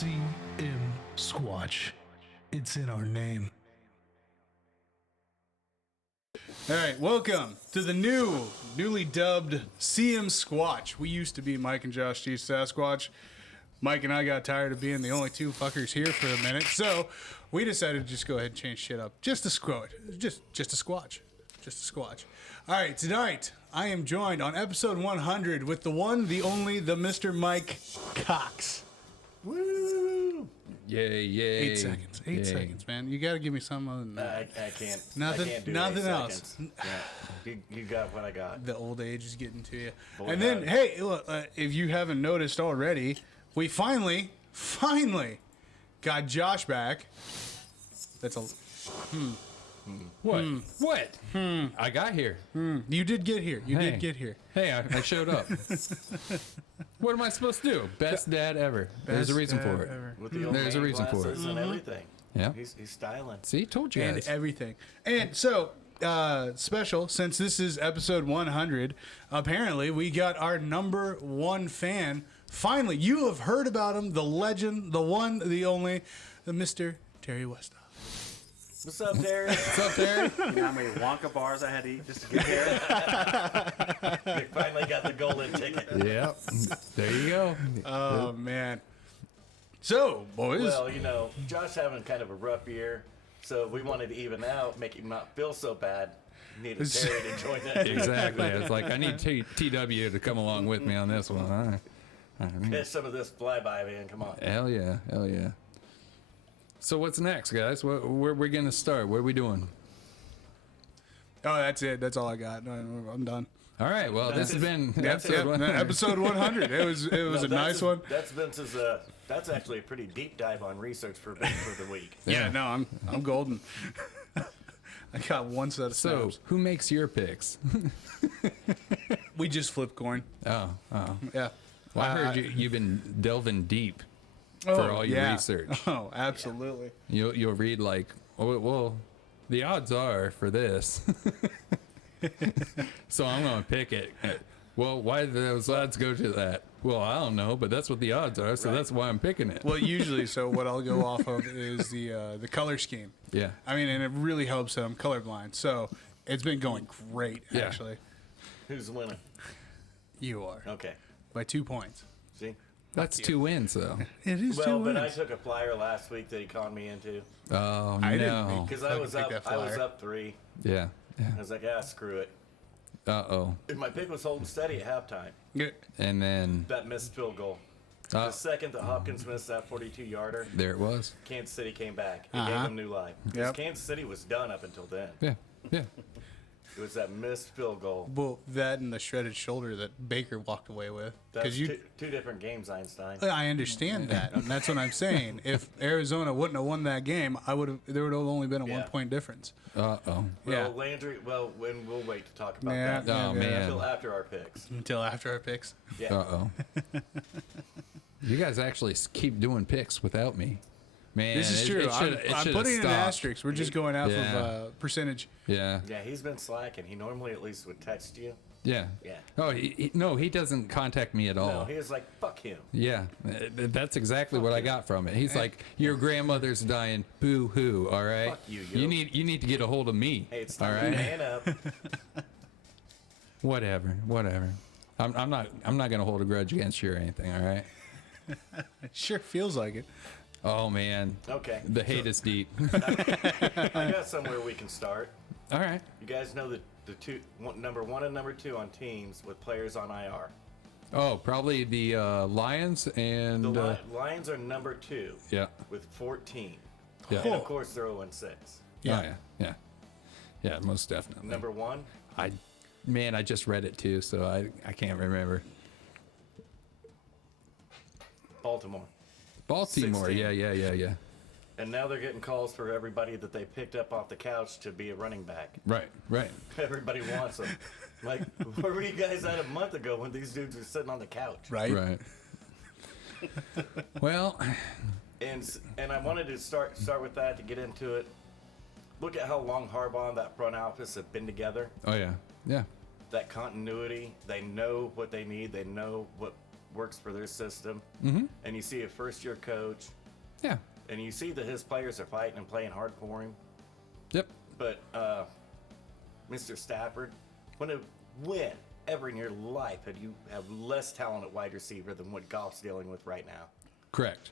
CM Squatch. It's in our name. All right, welcome to the newly dubbed CM Squatch. We used to be Mike and Josh G. Sasquatch. Mike and I got tired of being the only two fuckers here for a minute, so we decided to just go ahead and change shit up. Just a squatch. Just a squatch. Just a squatch. All right, tonight I am joined on episode 100 with the one, the only, the Mr. Mike Cox. Woo! Yay, yay. 8 seconds. 8 seconds, man. You got to give me something other than that. I can't. Nothing- I can't do nothing 8 else. seconds. Yeah, you got what I got. The old age is getting to you. Boy, And then, howdy. hey, look, if you haven't noticed already, we finally got Josh back. That's a... What? What? I got here. You did get here. You Hey. did get here. Hey, I showed up. What am I supposed to do? Best dad ever. There's a reason for it. Ever. With the old There's a man reason for it. glasses and everything. Yeah. He's styling. See, told you And guys. everything. And so, special, since this is episode 100, apparently we got our number one fan. Finally, you have heard about him, the legend, the one, the only, the Mr. Terry Westhoff. What's up, Terry? What's up there? You know how many Wonka bars I had to eat just to get here? They finally got the golden ticket. Yep. There you go. Oh, man. So, boys. Well, you know, Josh having kind of a rough year, so we wanted to even out, make him not feel so bad. Needed Terry to join that. Exactly. It's like I need TW to come along with me on this one. All right. Get some of this flyby, man. Come on. Hell yeah. Hell yeah. So what's next, guys? Where are we going to start? What are we doing? Oh, that's it. That's all I got. I'm done. All right. Well, this has been That's episode it. 100. Episode 100. It was a nice one. That's Vince's. That's actually a pretty deep dive on research for the week. Yeah, no, I'm golden. I got one set of So, snaps. who makes your picks? We just flip coin. Oh. Yeah. Well, I heard you've been delving deep Oh, for all your yeah. research. Oh, absolutely. You'll read like, oh, well, the odds are for this. So I'm going to pick it. Well, why do those odds go to that? Well, I don't know, but that's what the odds are, so Right. that's why I'm picking it. Well, usually, so what I'll go off of is the color scheme. Yeah. I mean, and it really helps that I'm colorblind. So it's been going great, Yeah. actually. Who's winning? You are. Okay. By 2 points. See. That's 2 wins, though. It is Well, 2 but I wins. took a flyer last week that he conned me into Oh, I didn't no. think- because Fucking I was take up. that I was flyer. up 3. Yeah. I was like, screw it. Uh-oh. If my pick was holding steady at halftime, Yeah. And then, that missed field goal. The second that Hopkins missed that 42-yarder, there it was. Kansas City came back. It Uh-huh. gave them new life. 'Cause Yep. Kansas City was done up until then. Yeah. It was that missed field goal. Well, that and the shredded shoulder that Baker walked away with. That's you, two different games, Einstein. I understand that, and that's what I'm saying. If Arizona wouldn't have won that game, there would have only been a Yeah. 1 point difference. Uh-oh. Yeah. Well, Landry. Well, we'll wait to talk about Yeah, that Oh, man. until after our picks. Until after our picks. Yeah. Uh-oh. You guys actually keep doing picks without me. Man, This is true. I'm putting an asterisk. We're just going off Yeah. of percentage. Yeah. Yeah, he's been slacking. He normally at least would text you. Yeah. Yeah. Oh, no, he doesn't contact me at all. No, he was like, "Fuck him." Yeah, that's exactly what I got from it. He's like, "Your grandmother's dying. Boo hoo! All right, Fuck you, you yo. need to get a hold of me. Hey, it's all time to right, man up. whatever. I'm not gonna hold a grudge against you or anything. All right. It sure feels like it. Oh man, Okay. the hate is deep. I got somewhere we can start. All right. You guys know the number 1 and number 2 on teams with players on IR. Oh, probably the Lions and The Lions are number 2 yeah, with 14. yeah, And of course, they're 0-6. yeah, yeah, most definitely. Number 1, I just read it too, so I can't remember. Baltimore. Baltimore, 16. yeah. And now they're getting calls for everybody that they picked up off the couch to be a running back. Right. Everybody wants them. Like, where were you guys at a month ago when these dudes were sitting on the couch? Right? Well, And I wanted to start with that to get into it. Look at how long Harbaugh and that front office have been together. oh yeah. That continuity. They know what they need. They know what works for their system, and you see a first-year coach, Yeah. and you see that his players are fighting and playing hard for him. Yep. But Mr. Stafford, when ever in your life had you have less talent at wide receiver than what Goff's dealing with right now? Correct.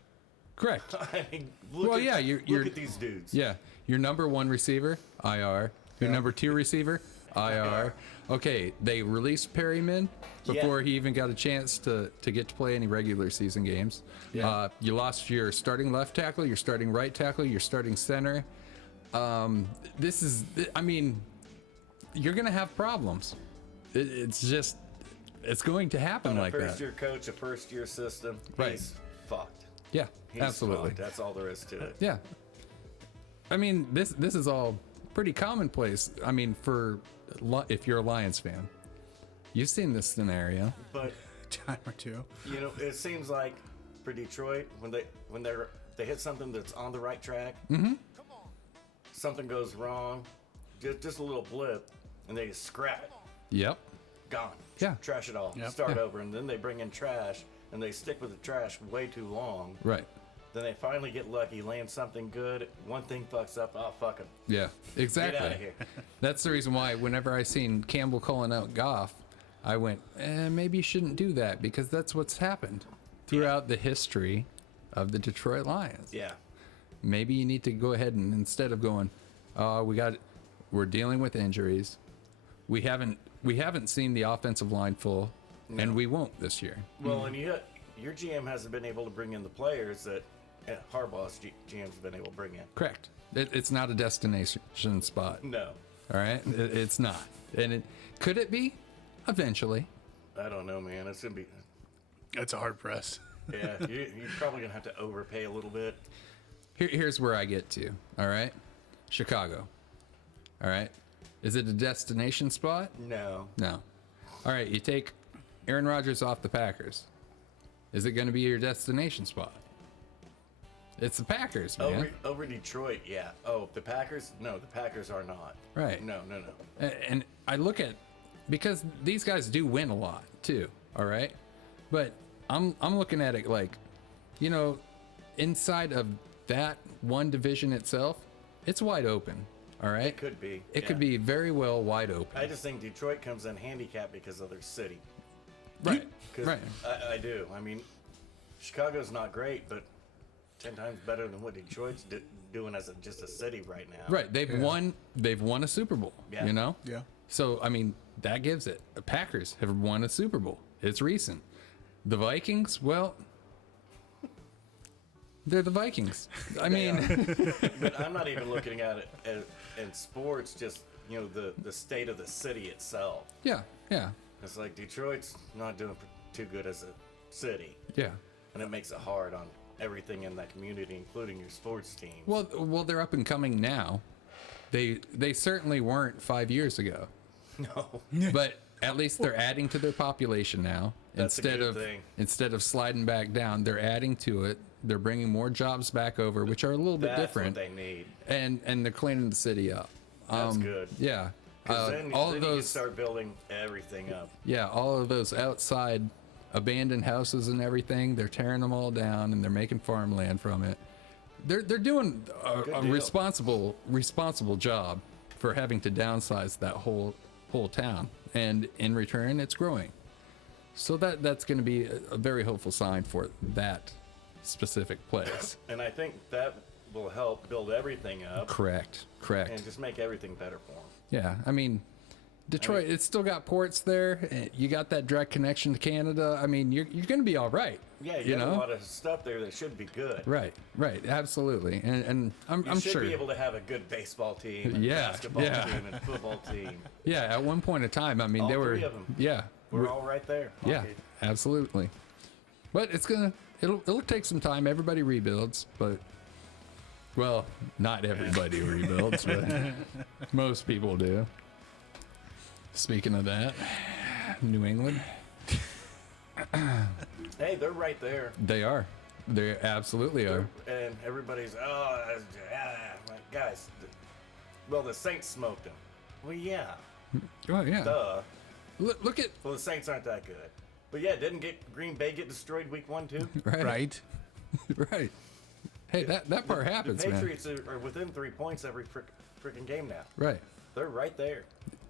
I mean, Well, look yeah, you're at these dudes. Yeah. Your number one receiver, IR. Your number two receiver, IR. Okay, they released Perryman before he even got a chance to get to play any regular season games. Yeah. You lost your starting left tackle, your starting right tackle, your starting center. This is, I mean, you're going to have problems. It's just, it's going to happen like A that. first-year coach, a first-year system, Right. he's fucked. Yeah, He's absolutely. fucked. That's all there is to it. Yeah. I mean, this is all pretty commonplace. I mean, if you're a Lions fan, you've seen this scenario. But Time or two. you know, it seems like for Detroit, when they hit something that's on the right track, something goes wrong, just a little blip, and they scrap it. Yep. Gone. Yeah. Trash it all. Yep. Start Yeah. over, and then they bring in trash, and they stick with the trash way too long. Right. Then they finally get lucky, land something good. One thing fucks up. Oh, fuck 'em. Yeah. Exactly. Get out of here. That's the reason why whenever I seen Campbell calling out Goff, I went, maybe you shouldn't do that because that's what's happened throughout the history of the Detroit Lions. Yeah. Maybe you need to go ahead and instead of going, we're dealing with injuries. We haven't seen the offensive line full, and we won't this year. Well, and your GM hasn't been able to bring in the players that Harbaugh's GM's been able to bring in. Correct. It's not a destination spot. No. All right, it's not. And could it be? Eventually. I don't know, man. It's going to be... That's a hard press. Yeah, you're probably going to have to overpay a little bit. Here's where I get to. All right, Chicago. All right, is it a destination spot? No. No. All right, you take Aaron Rodgers off the Packers. Is it going to be your destination spot? It's the Packers, man. Over Detroit, yeah. Oh, the Packers? No, the Packers are not. Right. No. And I look at, because these guys do win a lot too. All right, but I'm looking at it like, you know, inside of that one division itself, it's wide open. All right. It could be. It could be very well wide open. I just think Detroit comes in handicapped because of their city. Right. 'Cause Right. I do. I mean, Chicago's not great, but 10 times better than what Detroit's doing as just a city right now. Right. They've won a Super Bowl. Yeah. You know. Yeah. So I mean, that gives it. The Packers have won a Super Bowl. It's recent. The Vikings, well, they're the Vikings. I mean, But I'm not even looking at it as, in sports, just, you know, the state of the city itself. yeah. It's like Detroit's not doing too good as a city, Yeah. and it makes it hard on everything in that community, including your sports teams. Well, they're up and coming now. They certainly weren't 5 years ago, No. but at least they're adding to their population now. That's a good thing. Instead of sliding back down, they're adding to it. They're bringing more jobs back over, which are a little bit That's different, what they need. and they're cleaning the city up. That's good. Yeah. 'Cause then, all then of you can those, start building everything up. yeah, all of those outside abandoned houses and everything, they're tearing them all down and they're making farmland from it. They're doing a deal. responsible job for having to downsize that whole town, and in return, it's growing. So that's going to be a very hopeful sign for that specific place. And I think that will help build everything up Correct. and just make everything better for them. Yeah, I mean, Detroit, it's still got ports there. You got that direct connection to Canada. I mean, you're going to be all right. Yeah, you have a lot of stuff there that should be good. Right, absolutely, and I'm You should sure. be able to have a good baseball team, and Yeah, basketball yeah. team, and football team. Yeah, at one point in time, I mean, All they were. three of 'em. Yeah, We're all right there. yeah, Okay. absolutely. But it'll take some time. Everybody rebuilds, but well, not everybody rebuilds, but most people do. Speaking of that, New England, Hey, they're right there. they are. They absolutely are. And everybody's, like, guys, well, the Saints smoked them. Well, yeah, Oh yeah. duh. Look at Well, the Saints aren't that good. But yeah, didn't Green Bay get destroyed week 1 too? Right. Right. Hey, that part happens, The man. Patriots are within 3 points every freaking game now. Right. They're right there.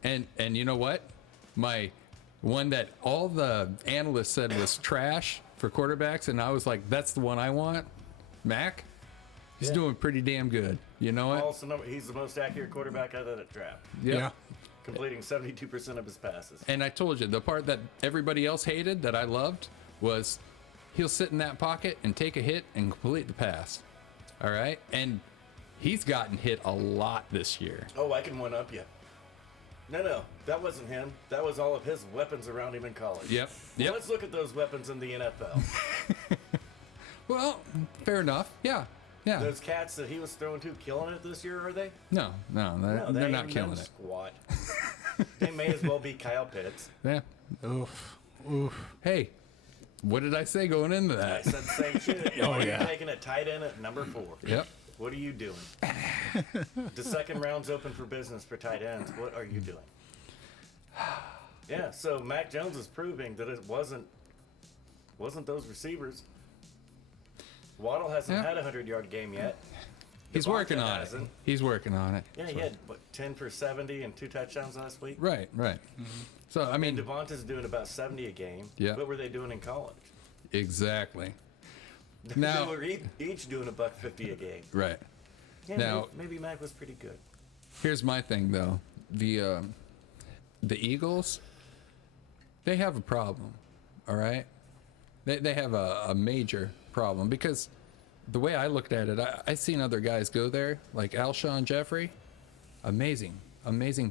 And you know what? My one that all the analysts said was trash for quarterbacks, and I was like, that's the one I want. Mac, he's doing pretty damn good. You know what? Also, he's the most accurate quarterback out of that draft, Yep. Yeah. completing 72% of his passes. And I told you, the part that everybody else hated that I loved was he'll sit in that pocket and take a hit and complete the pass. All right? And he's gotten hit a lot this year. Oh, I can one up you. No, that wasn't him. That was all of his weapons around him in college. Yep. Well, Yep. let's look at those weapons in the NFL. Well, fair enough. Yeah. Yeah. Those cats that he was throwing to, killing it this year, are they? No, No, they're ain't not even killing them it. Squat. They may as well be Kyle Pitts. Yeah. Oof. Hey, what did I say going into I that? said the same shit. Oh, You're yeah. taking a tight end at number 4. Yep. What are you doing? The second round's open for business for tight ends. What are you doing? Yeah, so Mac Jones is proving that it wasn't those receivers. Waddle hasn't Yeah. had a 100-yard game yet. He's Devonta working on it. hasn't. He's working on it. Yeah, he had, 10 for 70 and 2 touchdowns last week? Right. So, I mean, Devonta's doing about 70 a game. Yeah. What were they doing in college? exactly. They Now, were each doing $1.50 a game. right. Yeah, Now- maybe Mac was pretty good. Here's my thing, though. The Eagles, they have a problem, all right? They have a major problem because the way I looked at it, I seen other guys go there, like Alshon Jeffrey, amazing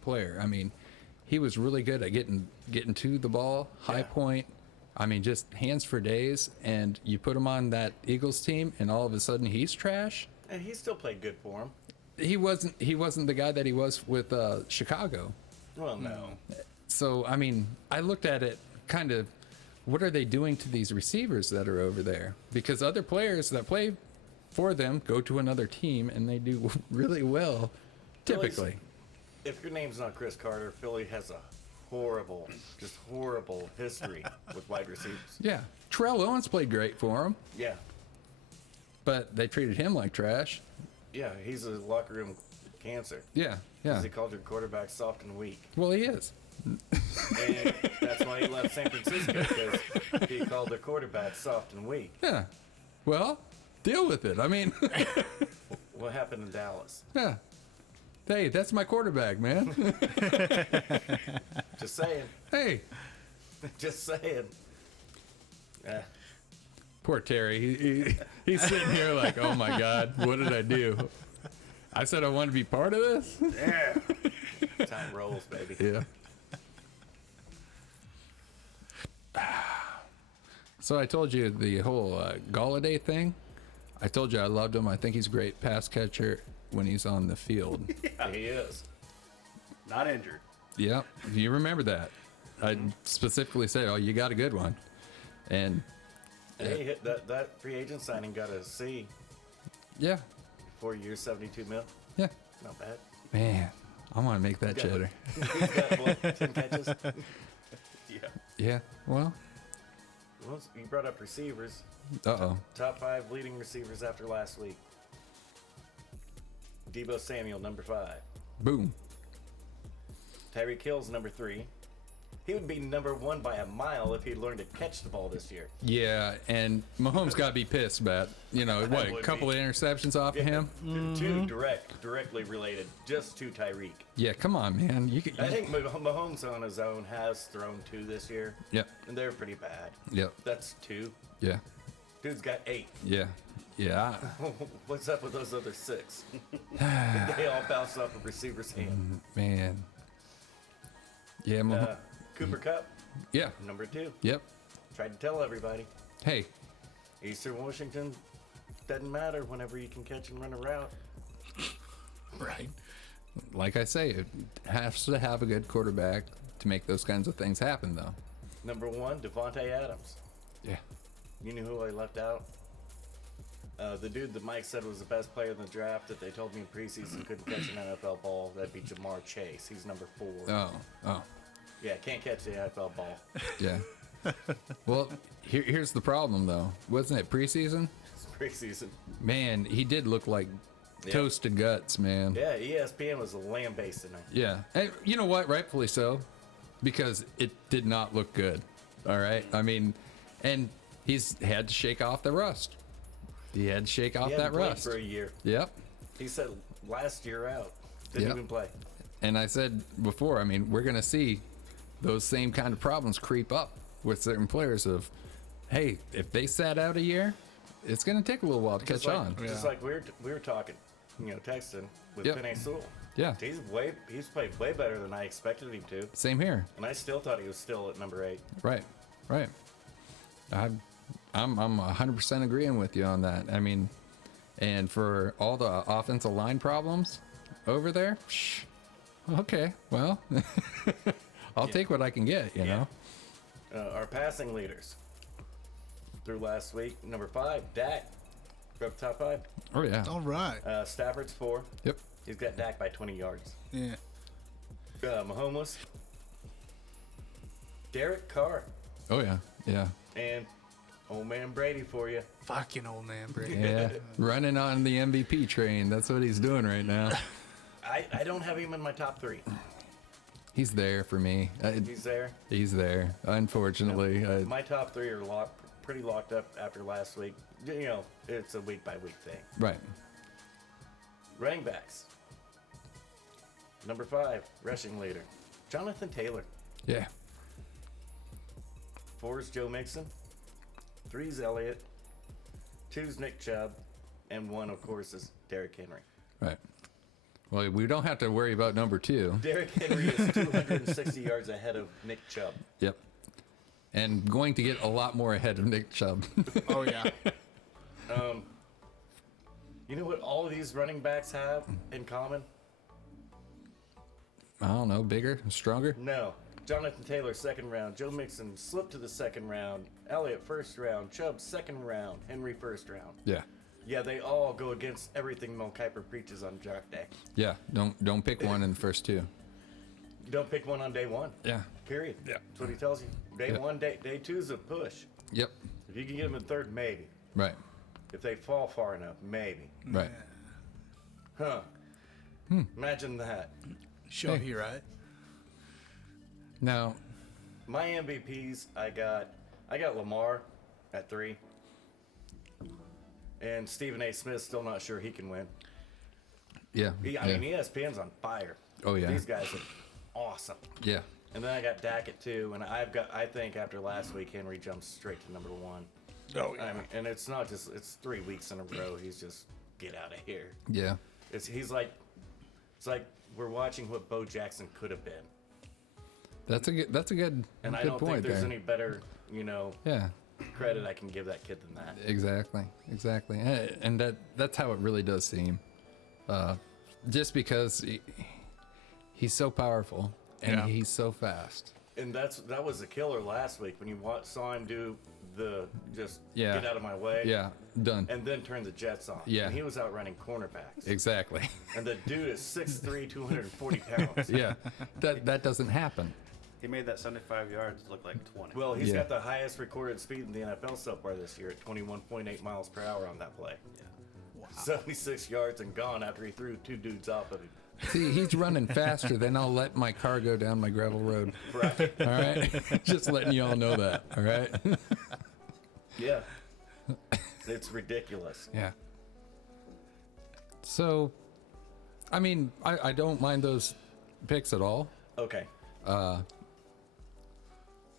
player. I mean, he was really good at getting to the ball, high point. I mean, just hands for days. And you put him on that Eagles team, and all of a sudden he's trash. And he still played good for him. He wasn't the guy that he was with Chicago. Well, no. So, I mean, I looked at it kind of, what are they doing to these receivers that are over there? Because other players that play for them go to another team and they do really well, typically. If your name's not Chris Carter, Philly has a horrible history with wide receivers. Yeah. Terrell Owens played great for them, Yeah. but they treated him like trash. Yeah, he's a locker room cancer. Yeah. 'Cause he called your quarterback soft and weak. Well, he is. And that's why he left San Francisco, because he called their quarterback soft and weak. Yeah. Well, deal with it. I mean, What happened in Dallas? yeah. Hey, that's my quarterback, man. Just saying. Hey, Just saying. Yeah. poor Terry. He's sitting here like, oh my God, what did I do? I said I want to be part of this. Yeah. Time rolls, baby. Yeah. So I told you the whole Galladay thing. I told you I loved him. I think he's a great pass catcher when he's on the field. He is. Not injured. Yeah, you remember that. I specifically said, oh, you got a good one. And Hey, hit that free agent signing got a C. yeah, 4 years, 72 mil. yeah. Not bad. Man, I want to make that cheddar. He's got what, 10 catches. Yeah. Yeah, well, Well, you brought up receivers. uh-oh. Top 5 leading receivers after last week. Debo Samuel, number 5. Boom. Tyreek Hill's number 3. He would be number 1 by a mile if he learned to catch the ball this year. Yeah, and Mahomes got to be pissed about, what, a would couple be. of interceptions off of him? Two directly related, just to Tyreek. Yeah, come on, man. You could. I think Mahomes on his own has thrown 2 this year. Yep. And they're pretty bad. Yep. That's 2. Yeah. Dude's got 8. Yeah. Yeah. What's up with those other 6? They all bounce off a receiver's hand. Man. Yeah. Cooper Kupp, Yeah. number 2. Yep. Tried to tell everybody. Hey. Eastern Washington doesn't matter whenever you can catch and run a route. Right. Like I say, it has to have a good quarterback to make those kinds of things happen, though. Number 1, Devonta Adams. Yeah. You knew who I left out? The dude that Mike said was the best player in the draft that they told me in preseason couldn't catch an NFL ball. That'd be Jamar Chase. He's number 4. Oh. Yeah, can't catch the NFL ball. Yeah. Well, here's the problem, though. Wasn't it preseason? It's preseason. Man, he did look like toasted guts, man. Yeah, ESPN was lambasting him. Yeah. And you know what? Rightfully so. Because it did not look good. All right? I mean, and he's had to shake off the rust. He had to shake off He that hadn't played rust. for a year. Yep. He said last year out. Didn't Yep. even play. And I said before, I mean, we're going to see those same kind of problems creep up with certain players of, hey, if they sat out a year, it's going to take a little while to catch Just like, on. Just like we were talking, texting with Yep. Penny Sewell. Yeah. He's played way better than I expected him to. Same here. And I still thought he was still at number 8. Right. I'm 100% agreeing with you on that. I mean, and for all the offensive line problems over there, okay, well, I'll take what I can get, you know? Our passing leaders through last week, number 5, Dak. We're up top 5. Oh, yeah. All right. Stafford's 4. Yep. He's got Dak by 20 yards. Yeah. Mahomes, Derek Carr, Oh, yeah. Yeah. and old man Brady for you. Fucking old man Brady. Yeah. Running on the MVP train. That's what he's doing right now. I don't have him in my top 3. He's there for me. He's there. He's there. Unfortunately. My top 3 are pretty locked up after last week. It's a week by week thing. Right. Running backs. Number 5, rushing leader, Jonathan Taylor. Yeah. 4 is Joe Mixon. 3 is Elliott. 2 is Nick Chubb. And 1, of course, is Derrick Henry. Right. Well, we don't have to worry about number 2. Derrick Henry is 260 yards ahead of Nick Chubb. Yep. And going to get a lot more ahead of Nick Chubb. Oh, yeah. You know what all of these running backs have in common? I don't know, bigger, stronger? No. Jonathan Taylor, 2nd round. Joe Mixon slipped to the 2nd round. Elliott, 1st round. Chubb, 2nd round. Henry, 1st round. Yeah. Yeah, they all go against everything Mel Kiper preaches on draft day. Yeah. Don't pick one in the first 2. You don't pick one on day 1. Yeah. Period. Yeah. That's what he tells you. Day Yeah. 1, day 2 is a push. Yep. If you can get them in 3rd, maybe. Right. If they fall far enough, maybe. Right. Huh. Imagine that. Show Hey. he right. Now, My MVPs, I got Lamar at 3. And Stephen A. Smith, still not sure he can win. yeah. I mean, ESPN's on fire. Oh, yeah. These guys are awesome. Yeah. And then I got Dak at 2, and I think after last week, Henry jumps straight to number 1. Oh, I mean, and it's not just, it's 3 weeks in a row. He's just, get out of here. Yeah. It's like we're watching what Bo Jackson could have been. That's a good And I good don't point think there's there. any better, Yeah. credit I can give that kid than that. Exactly. And that's how it really does seem. Just because he's so powerful and Yeah. he's so fast. And that was a killer last week when you saw him do the just Yeah. get out of my way. Yeah. Done. And then turn the Jets on. Yeah. And he was out running cornerbacks. Exactly. And the dude is 6'3", 240 pounds. Yeah. That doesn't happen. He made that 75 yards look like 20. Well, he's Yeah. got the highest recorded speed in the NFL so far this year at 21.8 miles per hour on that play. Yeah. 76 yards and gone after he threw 2 dudes off of him. See, he's running faster than I'll let my car go down my gravel road. Right. All right. Just letting you all know that. All right. Yeah. It's ridiculous. Yeah. So, I mean, I don't mind those picks at all. Okay.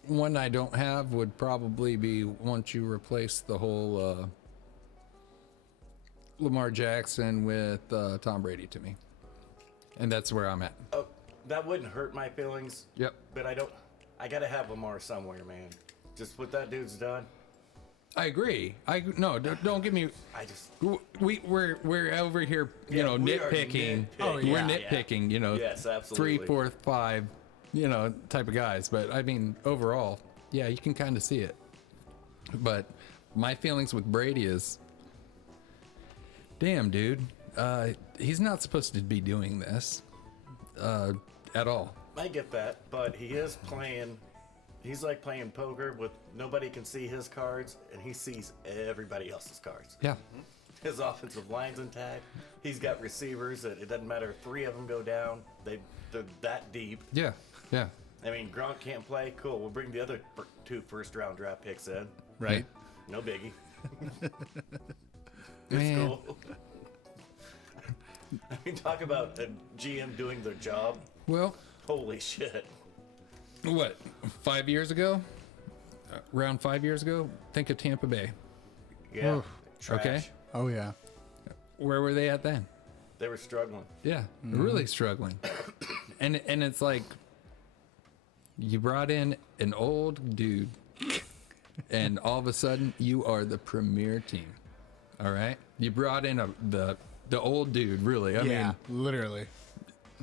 One I don't have would probably be once you replace the whole Lamar Jackson with Tom Brady to me. And that's where I'm at. Oh, that wouldn't hurt my feelings. Yep. But I got to have Lamar somewhere, man. Just what that dude's done. I agree. Don't get me. I just. We're over here, Yeah, we are nitpicking. nitpicking. Oh, yeah, We're nitpicking, Yes, absolutely. 3, 4, 5, type of guys. But I mean, overall, yeah, you can kind of see it. But my feelings with Brady is, damn, dude, he's not supposed to be doing this at all. I get that, but he is playing He's like playing poker with nobody can see his cards, and he sees everybody else's cards. Yeah. His offensive line's intact. He's got receivers that it doesn't matter if 3 of them go down. They're that deep. Yeah. Yeah. I mean, Gronk can't play. Cool. We'll bring the other 2 first-round draft picks in. Right. No biggie. It's Man. cool. I mean, talk about a GM doing their job. Well, Holy shit. what? 5 years ago? Around 5 years ago? Think of Tampa Bay. Yeah. Oof. Trash. Okay. Oh, yeah. Where were they at then? They were struggling. Yeah, really struggling. And it's like you brought in an old dude, and all of a sudden you are the premier team. All right, you brought in the old dude. Really, I Yeah, literally.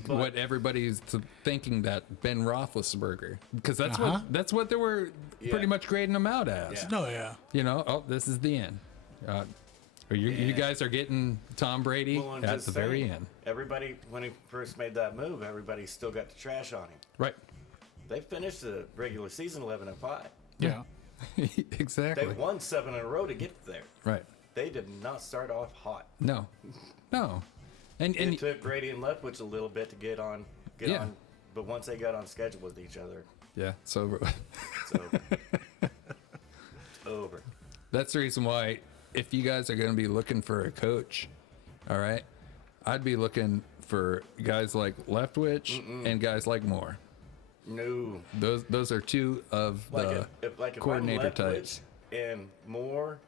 mean, what everybody's thinking that Ben Roethlisberger, because that's Uh-huh. that's what they were pretty Yeah. much grading him out as. Yeah. No, yeah. You know, oh, this is the end. You Yeah. guys are getting Tom Brady Well, I'm at just the very saying, end. Everybody, when he first made that move, everybody still got the trash on him. Right. They finished the regular season 11-5. Yeah. Exactly. They won 7 in a row to get there. Right. They did not start off hot. No. And It took Brady and Leftwich a little bit to get on, Yeah. but once they got on schedule with each other, yeah, so it's over. It's over. that's the reason why if you guys are going to be looking for a coach, all right, I'd be looking for guys like Leftwich and guys like Moore. No. Those are 2 of the If coordinator I'm types. Leftwich and Moore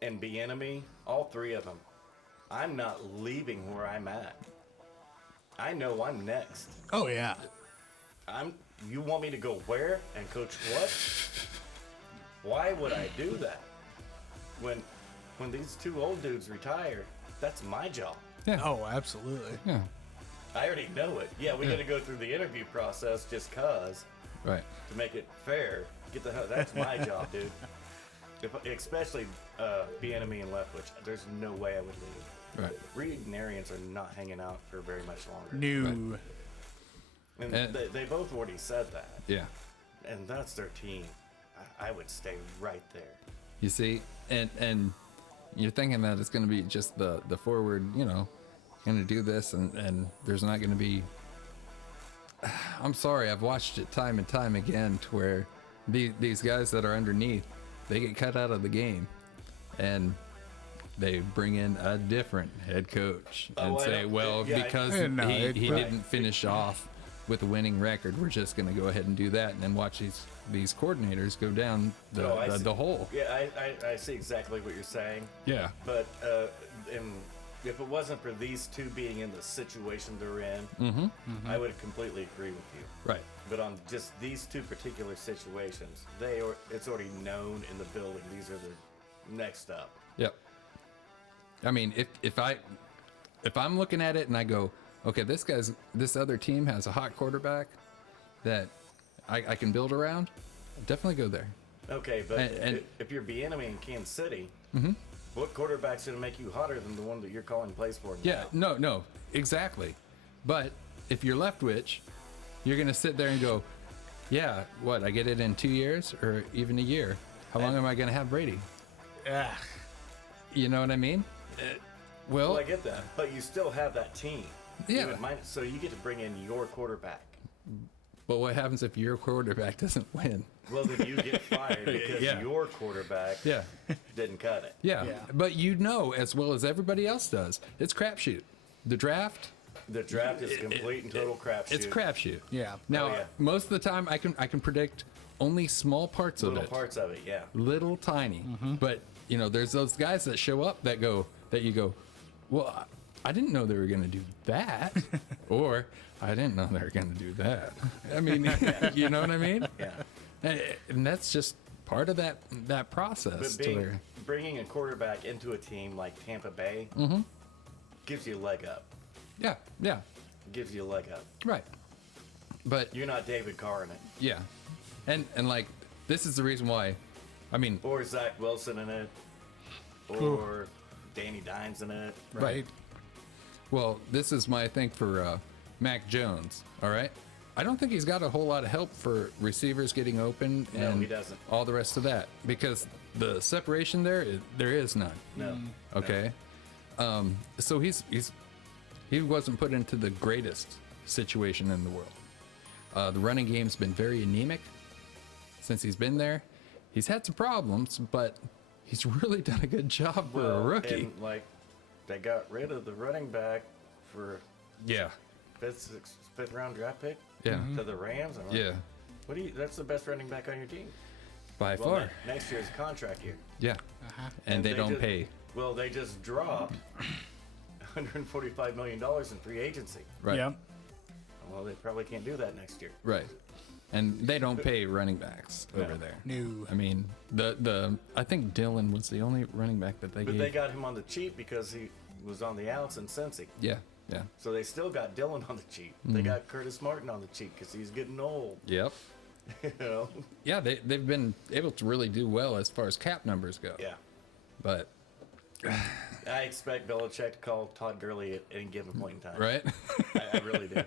and Bieniemy, all 3 of them, I'm not leaving where I'm at. I know I'm next. Oh, yeah. You want me to go where and coach what? Why would I do that? When these 2 old dudes retire, that's my job. Yeah. Oh, absolutely. Yeah. I already know it. Yeah, we got to go through the interview process just cause Right. to make it fair. Get the hell. That's my job, dude. Especially Bieniemy and Leftwich. There's no way I would leave. Right. Reed and Arians are not hanging out for very much longer. New. And And- they both already said that. Yeah. And that's their team. I would stay right there. You see, and you're thinking that it's going to be just the forward, going to do this, and there's not going to be. I'm sorry, I've watched it time and time again to where these guys that are underneath, they get cut out of the game, and they bring in a different head coach and Oh, I say, don't- well, yeah, because No, he right. didn't finish off with a winning record, we're just going to go ahead and do that, and then watch these coordinators go down Oh, I see. the hole. Yeah, I see exactly what you're saying. Yeah. But if it wasn't for these 2 being in the situation they're in, I would completely agree with you. Right. But on just these 2 particular situations, it's already known in the building. These are the next up. Yep. I mean, if I'm looking at it and I go, okay, this other team has a hot quarterback that I can build around, I'll definitely go there. Okay, but And- if you're Bieniemy in Kansas City, what quarterback's going to make you hotter than the one that you're calling plays for? Yeah, now? no, exactly. But if you're Leftwich, you're gonna sit there and go, yeah, what? I get it in 2 years or even a year. How long am I gonna have Brady? Yeah. You know what I mean? Well, Well, I get that, but you still have that team. Yeah. Even so you get to bring in your quarterback. but what happens if your quarterback doesn't win? Well, then you get fired because Yeah. your quarterback Yeah. didn't cut it. Yeah. Yeah. But as well as everybody else does, it's crapshoot. The draft, The draft is a complete and total crapshoot. it's crapshoot. Yeah. Now, Oh, yeah. most of the time, I can predict only small parts Little of it, parts of it, yeah. little tiny. But there's those guys that show up that you go, well, I didn't know they were going to do that, or I didn't know they were going to do that. I mean, you know what I mean? Yeah. And that's just part of that process. But to where, bringing a quarterback into a team like Tampa Bay gives you a leg up. yeah, Gives you a leg up. right. But You're not David Carr in it. yeah, and like this is the reason why. I mean, Or Zach Wilson in it. Or Danny Dimes in it. Right. well, this is my thing for Mac Jones. All right, I don't think he's got a whole lot of help for receivers getting open No, and he doesn't. all the rest of that, because the separation there is none. No. Okay. So he wasn't put into the greatest situation in the world. The running game's been very anemic since he's been there. He's had some problems, but he's really done a good job for a rookie. And, like, they got rid of the running back for Yeah. fifth round draft pick Yeah. to the Rams. I'm like, Yeah. What do you? That's the best running back on your team. By Well, far. next year's contract year. Yeah. And they don't just, pay. Well, they just dropped $145 million in free agency. Right. Yeah. Well, they probably can't do that next year. Right. And they don't pay running backs over No. there. No. I mean, I think Dylan was the only running back that they But gave. they got him on the cheap because he was on the outs in Cincy. Yeah. Yeah. So they still got Dylan on the cheap. Mm-hmm. They got Curtis Martin on the cheap because he's getting old. Yep. You know? Yeah, they've been able to really do well as far as cap numbers go. Yeah. But I expect Belichick to call Todd Gurley at any given point in time. right. I really do.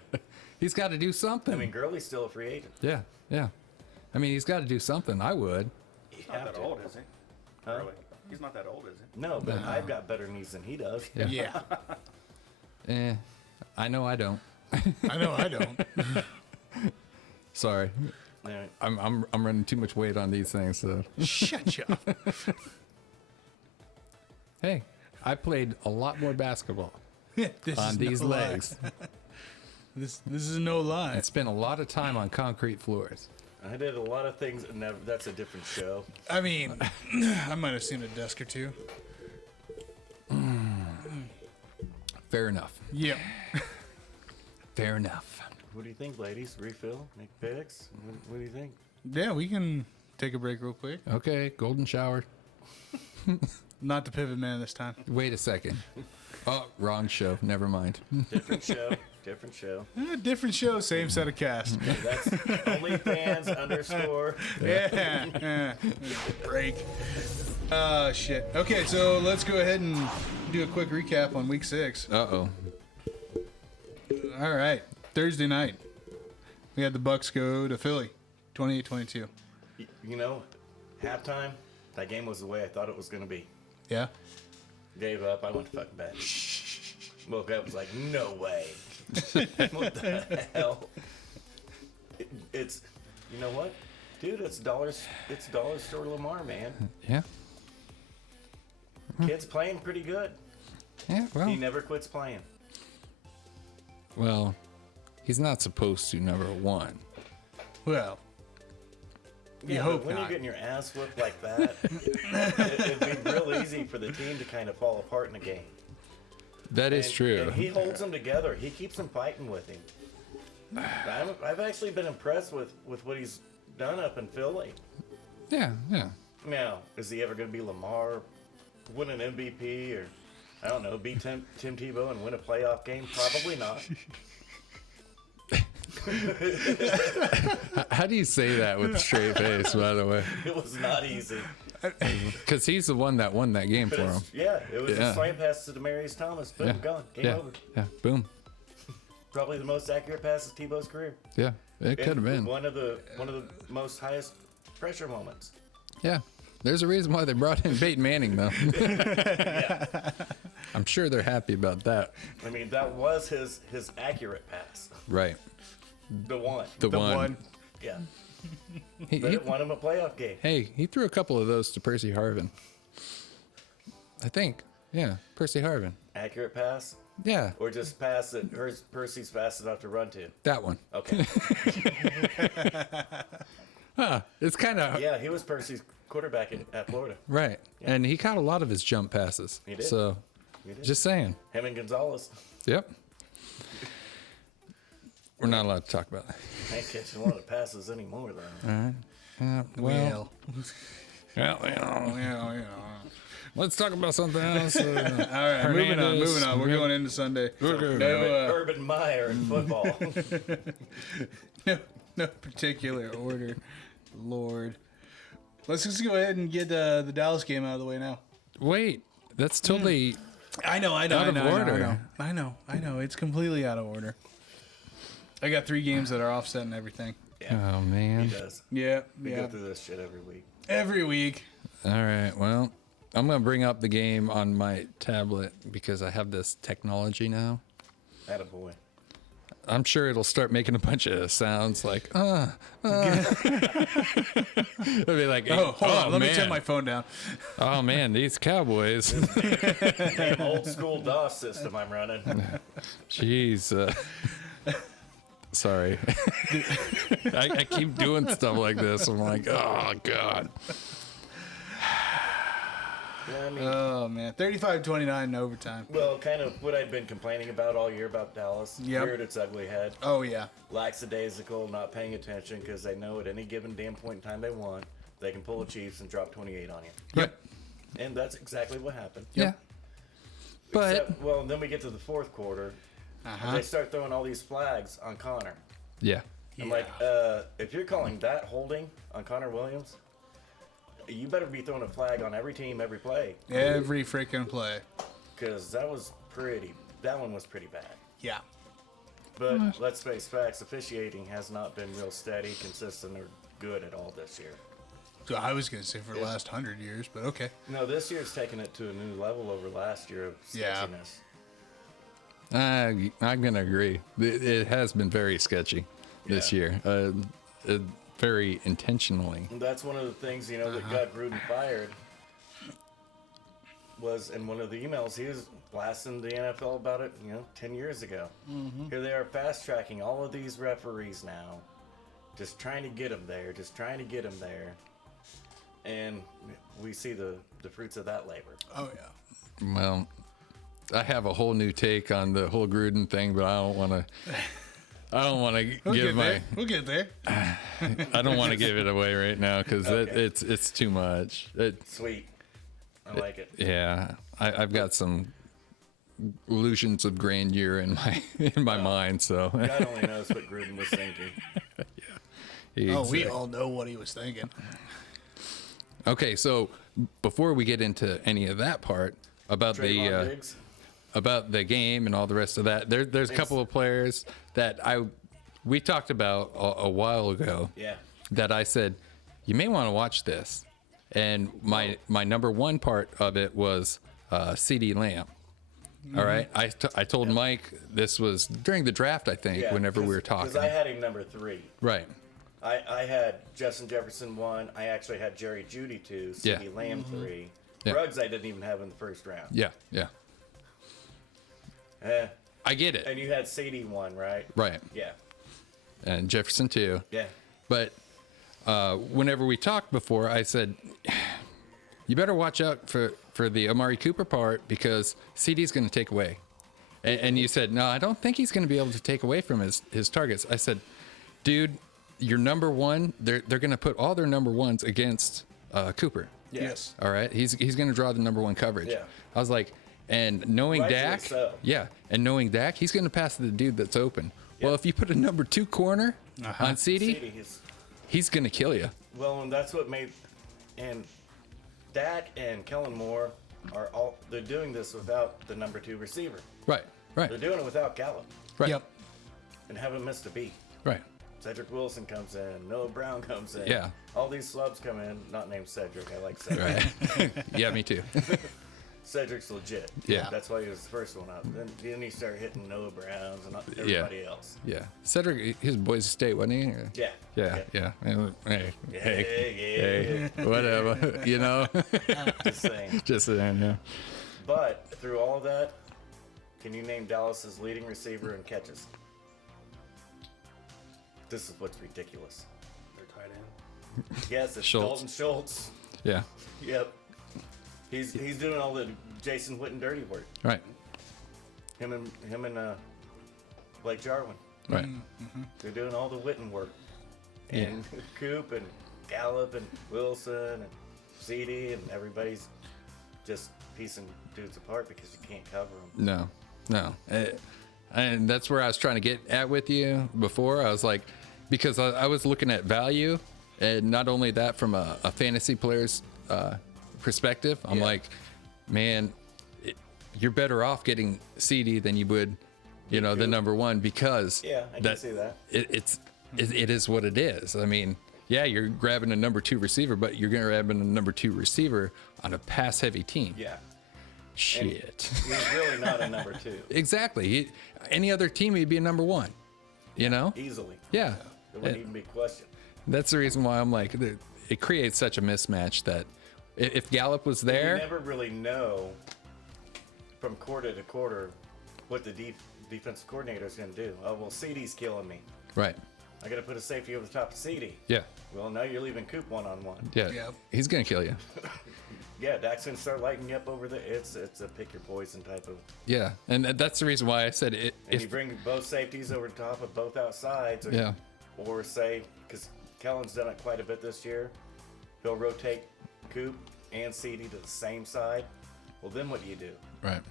He's got to do something. I mean, Gurley's still a free agent. yeah. Yeah. I mean, he's got to do something. I would. You Not have that to. old, is he? Huh? Really? He's not that old, is he? No, but I've got better knees than he does. Yeah. I know I don't. I know I don't. Sorry. Yeah. I'm running too much weight on these things. So Shut you up. hey, I played a lot more basketball This on is these no lie. legs. This is no lie. I spent a lot of time on concrete floors. I did a lot of things, and that's a different show. I mean, I might have seen a desk or two. Fair enough. Yep. Fair enough. What do you think, ladies? Refill? Make picks? What do you think? Yeah, we can take a break real quick. Okay, golden shower. Not the pivot man this time. Wait a second. Oh, wrong show. Never mind. Different show. Different show. Different show, same set of cast. That's OnlyFans _ Yeah. Break. Shit. Okay, so let's go ahead and do a quick recap on week 6. Uh-oh. All right. Thursday night, we had the Bucks go to Philly, 28-22. You know, halftime, that game was the way I thought it was going to be. Yeah. Gave up. I went to fucking bed. Woke up, was like, no way. What the hell? It's, you know what? Dude, it's dollar store Lamar, man. Yeah. Kid's playing pretty good. Yeah, He well. never quits playing. Well, he's not supposed to, number one. Well, you Yeah, hope but when not. you're getting your ass whipped like that, it'd be real easy for the team to kind of fall apart in a game. That is true. And he holds them together. He keeps them fighting with him. I've actually been impressed with what he's done up in Philly. Yeah, yeah. Now, is he ever going to be Lamar, win an MVP, or I don't know, beat Tim Tebow and win a playoff game? Probably not. How do you say that with a straight face, by the way? It was not easy. Because he's the one that won that game But for him. yeah, it was Yeah. a slam pass to Demaryius Thomas. Boom, Yeah. gone. Game Yeah. over. Yeah. Boom. Probably the most accurate pass of Tebow's career. Yeah. It could have And been. one of the most highest pressure moments. Yeah. There's a reason why they brought in Peyton Manning, though. I'm sure they're happy about that. I mean, that was his accurate pass. Right. The one. The one. one. Yeah. He, But he- it won him a playoff game. hey, he threw a couple of those to Percy Harvin. I think. Yeah. Percy Harvin. Accurate pass? Yeah. Or just pass it, Percy's fast enough to run to? That one. Okay. It's kind of. Yeah, he was Percy's quarterback at Florida. Right. And he caught a lot of his jump passes. He did. So, He did. just saying. Him and Gonzalez. Yep. We're not allowed to talk about that. Ain't catching a lot of passes anymore, though. Well, Yeah, yeah. let's talk about something else. All right, moving on. We're going into Sunday. Urban Meyer in football. No particular order. Lord. Let's just go ahead and get the Dallas game out of the way now. Wait, that's totally. I know. Out of order. I know. It's completely out of order. I got 3 games that are offset and everything. Yeah, Oh he man. does. Yeah, We yeah. go through this shit every week. Every week. All right. Well, I'm gonna bring up the game on my tablet because I have this technology now. Attaboy. I'm sure it'll start making a bunch of sounds like, It'll be like, Oh, hold on. Let me man. turn my phone down. Oh man, these Cowboys. Damn old school DOS system I'm running. Jeez. Sorry. I keep doing stuff like this. I'm like, oh god. Yeah, I mean, Oh, man. 35-29 in overtime. well, kind of what I've been complaining about all year about Dallas. Yep. Reared its ugly head. Oh, yeah. Lackadaisical, not paying attention because they know at any given damn point in time they want, they can pull the Chiefs and drop 28 on you. Yep. And that's exactly what happened. Yeah. But Except, well, then we get to the fourth quarter, and they start throwing all these flags on Connor. yeah. I'm like, if you're calling that holding on Connor Williams, you better be throwing a flag on every team, every play. Every freaking play. Because that one was pretty bad. Yeah. But let's face facts, officiating has not been real steady, consistent, or good at all this year. So I was going to say for the last 100 years, but okay. No, this year's taken it to a new level over last year of Yeah. sketchiness. I'm gonna agree. It has been very sketchy this Yeah. year. Very intentionally. And that's one of the things, that got Gruden fired was in one of the emails, he was blasting the NFL about it, 10 years ago. Here they are fast tracking all of these referees now, just trying to get them there, And we see the fruits of that labor. Oh, yeah. Well, I have a whole new take on the whole Gruden thing, but I don't want to. I don't want to give my. We'll get there. I don't want to give it away right now because Okay. it's too much. Sweet. I like it. Yeah, I've got some illusions of grandeur in my mind. So God only knows what Gruden was thinking. Oh, we all know what he was thinking. Okay, so before we get into any of that part about Trayvon Diggs. about the game and all the rest of that, there's a couple of players that we talked about a while ago. Yeah. That I said you may want to watch this, and my number one part of it was CD Lamb. All right, I told Mike this was during the draft, I think, Yeah, whenever we were talking. Because I had him number 3. Right. I had Justin Jefferson 1. I actually had Jerry Jeudy 2. Yeah. CeeDee Lamb 3. Yeah. Ruggs I didn't even have in the first round. Yeah. I get it. And you had CeeDee 1, right? Right. Yeah. And Jefferson too. Yeah. But whenever we talked before, I said, you better watch out for the Amari Cooper part because CD's going to take away. And you said, no, I don't think he's going to be able to take away from his targets. I said, dude, your number one, they're going to put all their number ones against Cooper. Yes. All right. He's going to draw the number one coverage. Yeah. I was like, and knowing Rightfully Dak, so. yeah, and knowing Dak, he's going to pass the dude that's open. Well, if you put a number 2 corner on CD, CeeDee is, he's going to kill you. well, and that's what made, and Dak and Kellen Moore they're doing this without the number 2 receiver. Right. They're doing it without Gallup Right. Yep. and haven't missed a beat. Right. Cedric Wilson comes in, Noah Brown comes in. Yeah. All these slubs come in, not named Cedric. I like Cedric. Right. Yeah, me too. Cedric's legit. Yeah. That's why he was the first one up. Then he started hitting Noah Browns and everybody else. Yeah. Cedric, his Boise State, wasn't he? Or- Yeah. Yeah. Hey. Hey. Whatever. You know? Just saying. Just saying, yeah. But through all that, can you name Dallas's leading receiver in catches? This is what's ridiculous. Their tight end. Yes, it's Schultz. Dalton Schultz. Yeah. Yep. He's doing all the Jason Witten dirty work. Right. Him and Blake Jarwin. Right. They're doing all the Witten work. And Coop and Gallup and Wilson and CD and everybody's just piecing dudes apart because you can't cover them. No. And that's where I was trying to get at with you before. I was like, because I was looking at value, and not only that from a fantasy player's perspective. I'm like, man, you're better off getting CD than you would you know, the number one, because Yeah, I can see that. It is what it is. I mean, yeah, you're grabbing a number 2 receiver, but you're going to grab a number 2 receiver on a pass heavy team. Yeah. Shit. He's really not a number 2. Exactly. Any other team, he'd be a number 1, you know? Easily. Yeah. It wouldn't even be questioned. That's the reason why I'm like, it creates such a mismatch that if Gallup was You there, never really know from quarter to quarter what the defensive coordinator is going to do. Oh, well, CD's killing me. right. I got to put a safety over the top of CD. Yeah. Well, now you're leaving Coop one-on-one. Yeah. Yep. He's going to kill you. Yeah, Dak's going to start lighting you up over the... It's a pick your poison type of... Yeah. And that's the reason why I said it. And you bring both safeties over the top of both outsides. Or, Or say, because Kellen's done it quite a bit this year, he'll rotate Coop and CD to the same side. Well, then what do you do? Right.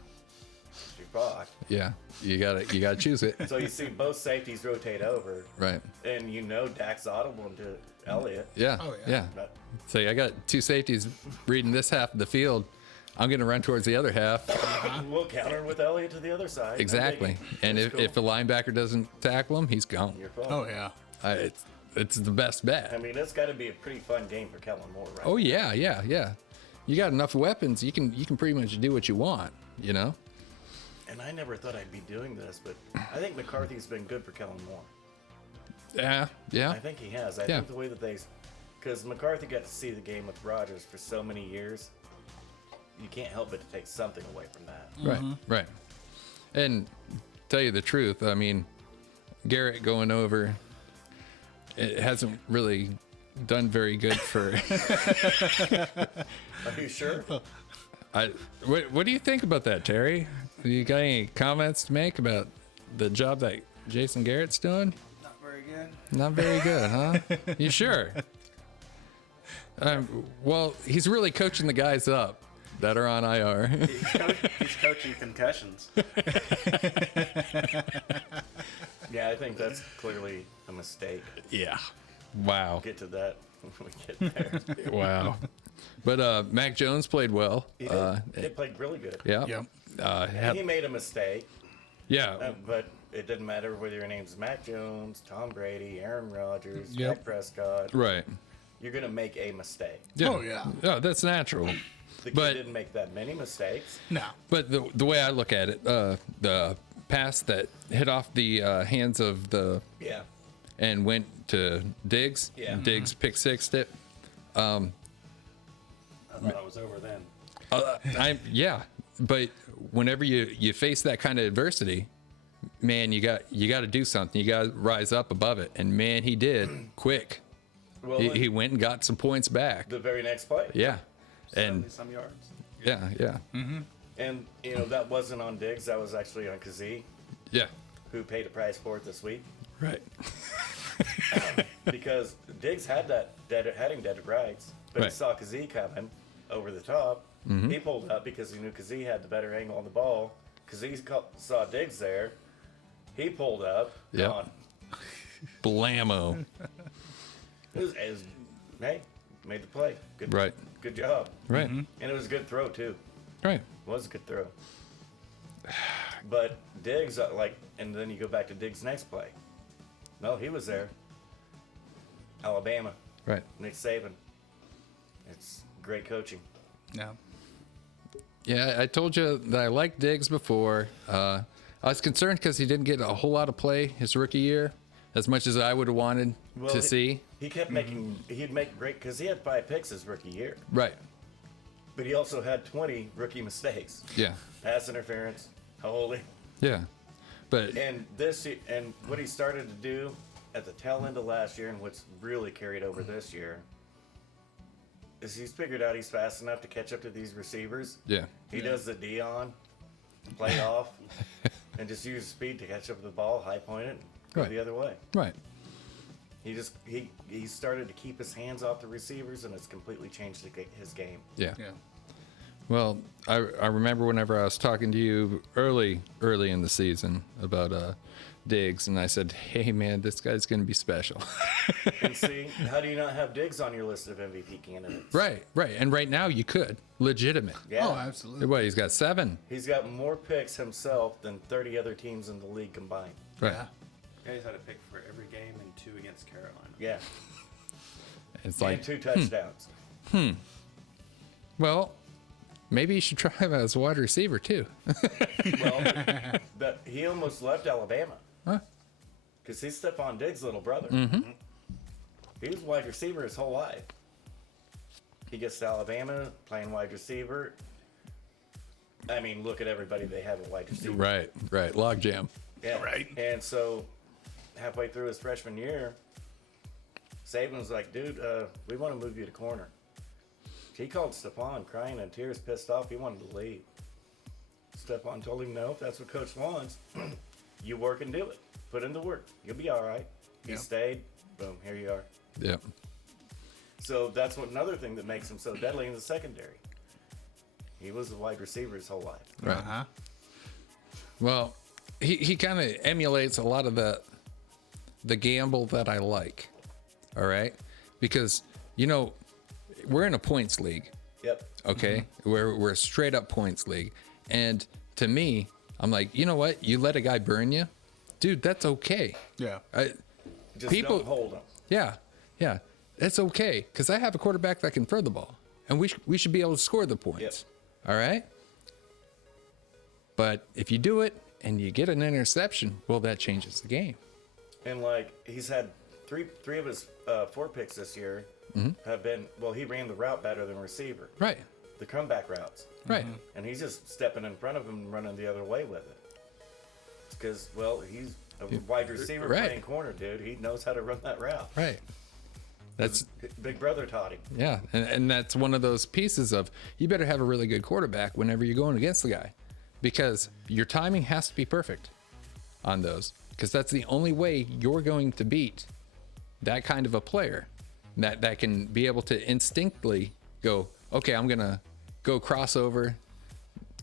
You're fucked. Yeah. You gotta choose it. So you see both safeties rotate over, Right. and you know Dak's audible into Elliott. Yeah. Oh, yeah. Yeah. But So I got 2 safeties reading this half of the field. I'm going to run towards the other half. we'll counter with Elliott to the other side. No Exactly. biggie. And That's if the linebacker doesn't tackle him, he's gone. You're fucked. Oh yeah. It's the best bet. I mean, it's got to be a pretty fun game for Kellen Moore, right? Oh yeah. You got enough weapons, you can pretty much do what you want, you know? And I never thought I'd be doing this, but I think McCarthy's been good for Kellen Moore. Yeah. I think he has. I Yeah. think the way that because McCarthy got to see the game with Rodgers for so many years, you can't help but to take something away from that. Right. And tell you the truth, I mean, Garrett going over, it hasn't really done very good for. Are you sure? What do you think about that, Terry? You got any comments to make about the job that Jason Garrett's doing? Not very good. Not very good, huh? You sure? Well, he's really coaching the guys up that are on IR. He's coaching concussions. Yeah, I think that's clearly a mistake. Yeah. Wow. Get to that when we get there. Wow. But Mac Jones played well. He did. He played really good. Yeah. Yep. He made a mistake, Yeah. but it didn't matter whether your name's Mac Jones, Tom Brady, Aaron Rodgers, Yep. Dak Prescott. Right. You're going to make a mistake. Yeah. Oh, yeah. Yeah, that's natural. The kid But- didn't make that many mistakes. No. But the way I look at it, the pass that hit off the hands of the Yeah. and went to Diggs. Yeah. Diggs pick sixed it. I thought I was over then. But whenever you face that kind of adversity, man, you got to do something. You got to rise up above it. And man, he did quick. Well, He went and got some points back. the very next play. Yeah. And 70 some yards. yeah. And, that wasn't on Diggs. That was actually on Kazee, Yeah. who paid a price for it this week. Right. Because Diggs had heading dead rights, but Right. he saw Kazee coming over the top. He pulled up because he knew Kazee had the better angle on the ball. Kazee saw Diggs there. He pulled up. Yep. Gone. Blammo. Hey, made the play. Good, Right. Good job. Right. And it was a good throw, too. Right. It was a good throw. But Diggs, and then you go back to Diggs' next play. No, he was there. Alabama, Right. Nick Saban. It's great coaching. No. Yeah, I told you that I liked Diggs before. I was concerned because he didn't get a whole lot of play his rookie year, as much as I would have wanted to see. He kept he'd make great, because he had 5 picks his rookie year. Right. But he also had 20 rookie mistakes. Yeah. Pass interference, holding. Yeah. But And what he started to do at the tail end of last year, and what's really carried over this year, is he's figured out he's fast enough to catch up to these receivers. yeah. He does the Dion, play off, and just use speed to catch up with the ball, high point it, go Right. the other way. Right. He started to keep his hands off the receivers, and it's completely changed his game. Yeah. Yeah. Well, I remember whenever I was talking to you early in the season about Diggs, and I said, hey, man, this guy's going to be special. And see, how do you not have Diggs on your list of MVP candidates? Right. And right now you could. Legitimate. Yeah. Oh, absolutely. What, he's got 7? He's got more picks himself than 30 other teams in the league combined. Right. Yeah, he's had a pick for every game and 2 against Carolina. Yeah. It's And like, 2 touchdowns. well, maybe you should try him as a wide receiver, too. Well, but he almost left Alabama. Huh? Because he's Stephon Diggs' little brother. He was wide receiver his whole life. He gets to Alabama playing wide receiver. I mean, look at everybody they have at wide receiver. Right. Logjam. Yeah. Right. And so, halfway through his freshman year, Saban's like, dude, we want to move you to corner. He called Stephon crying in tears, pissed off. He wanted to leave. Stephon told him, no, if that's what coach wants, you work and do it. Put in the work. You'll be all right. He Yep. stayed. Boom, here you are. Yep. So that's another thing that makes him so deadly in the secondary. He was a wide receiver his whole life. Right. Uh-huh. Well, he kind of emulates a lot of the gamble that I like. All right? Because, we're in a points league. Yep. Okay, we're a straight up points league, and to me, I'm like, you know what? You let a guy burn you, dude. That's okay. Yeah. Just People- don't hold him. Yeah, it's okay because I have a quarterback that can throw the ball, and we should be able to score the points. Yep. All right. But if you do it and you get an interception, well, that changes the game. And he's had three of his 4 picks this year have been, well, he ran the route better than receiver. Right. The comeback routes. Right. And he's just stepping in front of him and running the other way with it. Because, well, he's a wide receiver right. playing corner, dude. He knows how to run that route. Right. That's Big brother taught him. yeah, and that's one of those pieces of you better have a really good quarterback whenever you're going against the guy, because your timing has to be perfect on those, because that's the only way you're going to beat that kind of a player that can be able to instinctively go, okay, I'm gonna go crossover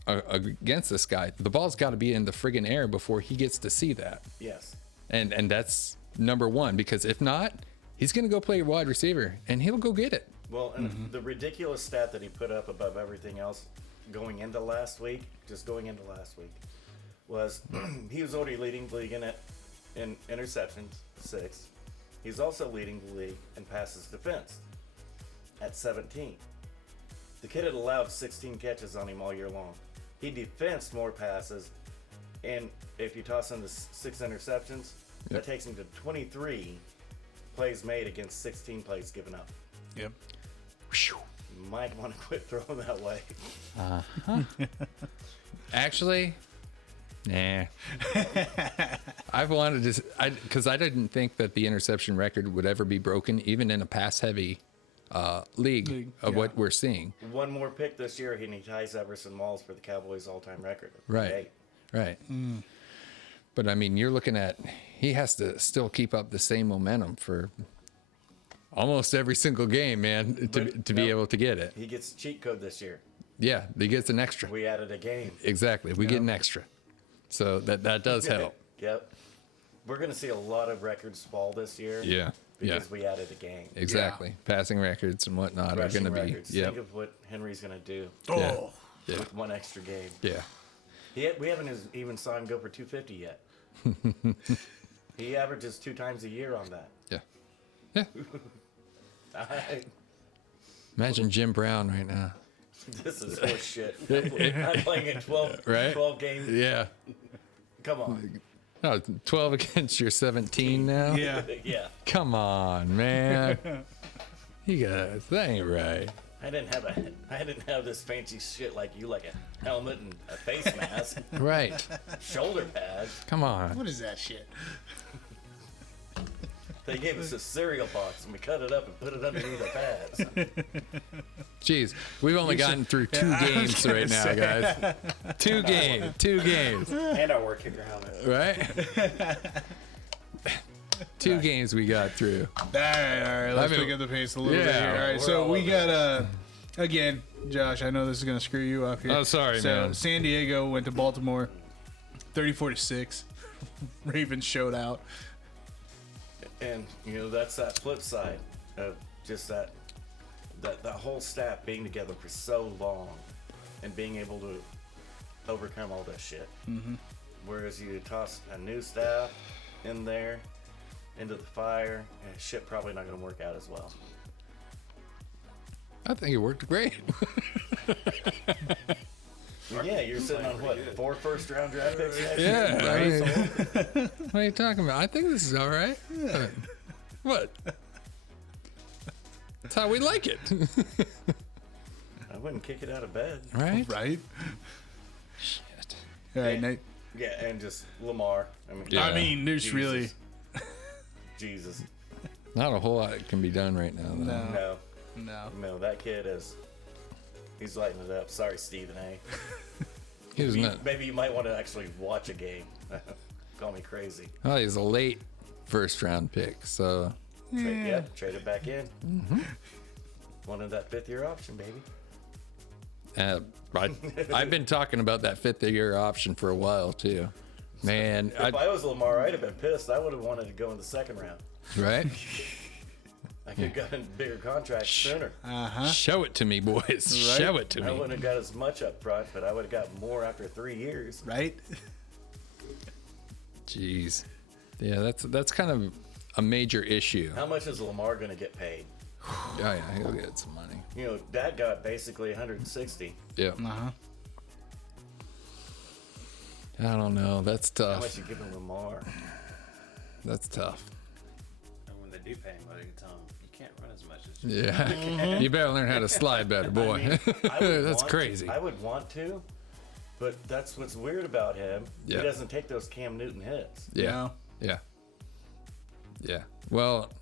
against this guy. The ball's got to be in the friggin' air before he gets to see that, Yes. and that's number one, because if not, he's going to go play wide receiver, and he'll go get it. Well, and the ridiculous stat that he put up above everything else going into last week, was he was already leading the league in interceptions, 6. He's also leading the league in passes defense at 17. The kid had allowed 16 catches on him all year long. He defensed more passes, and if you toss in the 6 interceptions, that takes him to 23 plays made against 16 plays given up. Yep. You might want to quit throwing that way. Actually, nah. I've wanted to, because I didn't think that the interception record would ever be broken, even in a pass-heavy league of what we're seeing. One more pick this year, and he ties Everson Walls for the Cowboys' all-time record. Right. Right. But I mean, you're looking at, he has to still keep up the same momentum for almost every single game, man, to be able to get it. He gets a cheat code this year. Yeah, he gets an extra. We added a game. Exactly. We get an extra. So that does help. Yep. We're going to see a lot of records fall this year. Yeah. Because we added a game. Exactly. Passing records and whatnot Rushing are going to be. records. Yeah. Think of what Henry's going to do Oh. Yeah. with one extra game. Yeah. We haven't even saw him go for 250 yet. He averages 2 times a year on that. Yeah. Yeah. Imagine Jim Brown right now. This is horse shit. I'm playing in 12 games. Yeah. Come on. No, 12 against your 17 now? Yeah. Yeah. Come on, man. You guys, that ain't right. I didn't have this fancy shit like you, like a helmet and a face mask, Right. shoulder pads. Come on. What is that shit? They gave us a cereal box and we cut it up and put it underneath the pads. Jeez, we've only gotten through 2 games right now, guys. 2 games, And our work kicker helmet. right? 2 games we got through. All right. Let's pick up the pace a little bit here. All right, so we got again, Josh. I know this is gonna screw you up here. Oh, sorry, so man. San Diego went to Baltimore, 34-6. Ravens showed out. And that's that flip side of just that whole staff being together for so long and being able to overcome all that shit. Mm-hmm. Whereas you toss a new staff in there into the fire, and shit probably not going to work out as well. I think it worked great. Well, yeah, you're sitting on what, 4 first-round draft picks? Yeah, what are you talking about? I think this is all right. What? That's how we like it. I wouldn't kick it out of bed. Right? Right? Shit. All right, Nate. Yeah, and just Lamar. Yeah. I mean, there's Jesus. really... Jesus. Not a whole lot can be done right now, though. No, that kid he's lighting it up. Sorry, Stephen A. He was not. Maybe you might want to actually watch a game. Call me crazy. Oh, he's a late first-round pick, so Trade it back in. Mm-hmm. Wanted that 5th-year option, baby. I've been talking about that 5th-year option for a while too. Man, If I was Lamar, I'd have been pissed. I would have wanted to go in the 2nd round. right? I could have gotten a bigger contract sooner. Show it to me, boys. Show it to I me. wouldn't have got as much up front, but I would have got more after 3 years. Right? Jeez. Yeah, that's kind of a major issue. How much is Lamar going to get paid? Oh yeah, he'll get some money. Dad got basically 160. Yeah. Uh-huh. I don't know. That's How much tough. you giving Lamar? That's tough. And when they do pay him, I tell him, you can't run as much as you Yeah. You better learn how to slide better, boy. I would That's want crazy. I would want to, but that's what's weird about him. Yeah. He doesn't take those Cam Newton hits. Yeah. Yeah. Yeah. Well,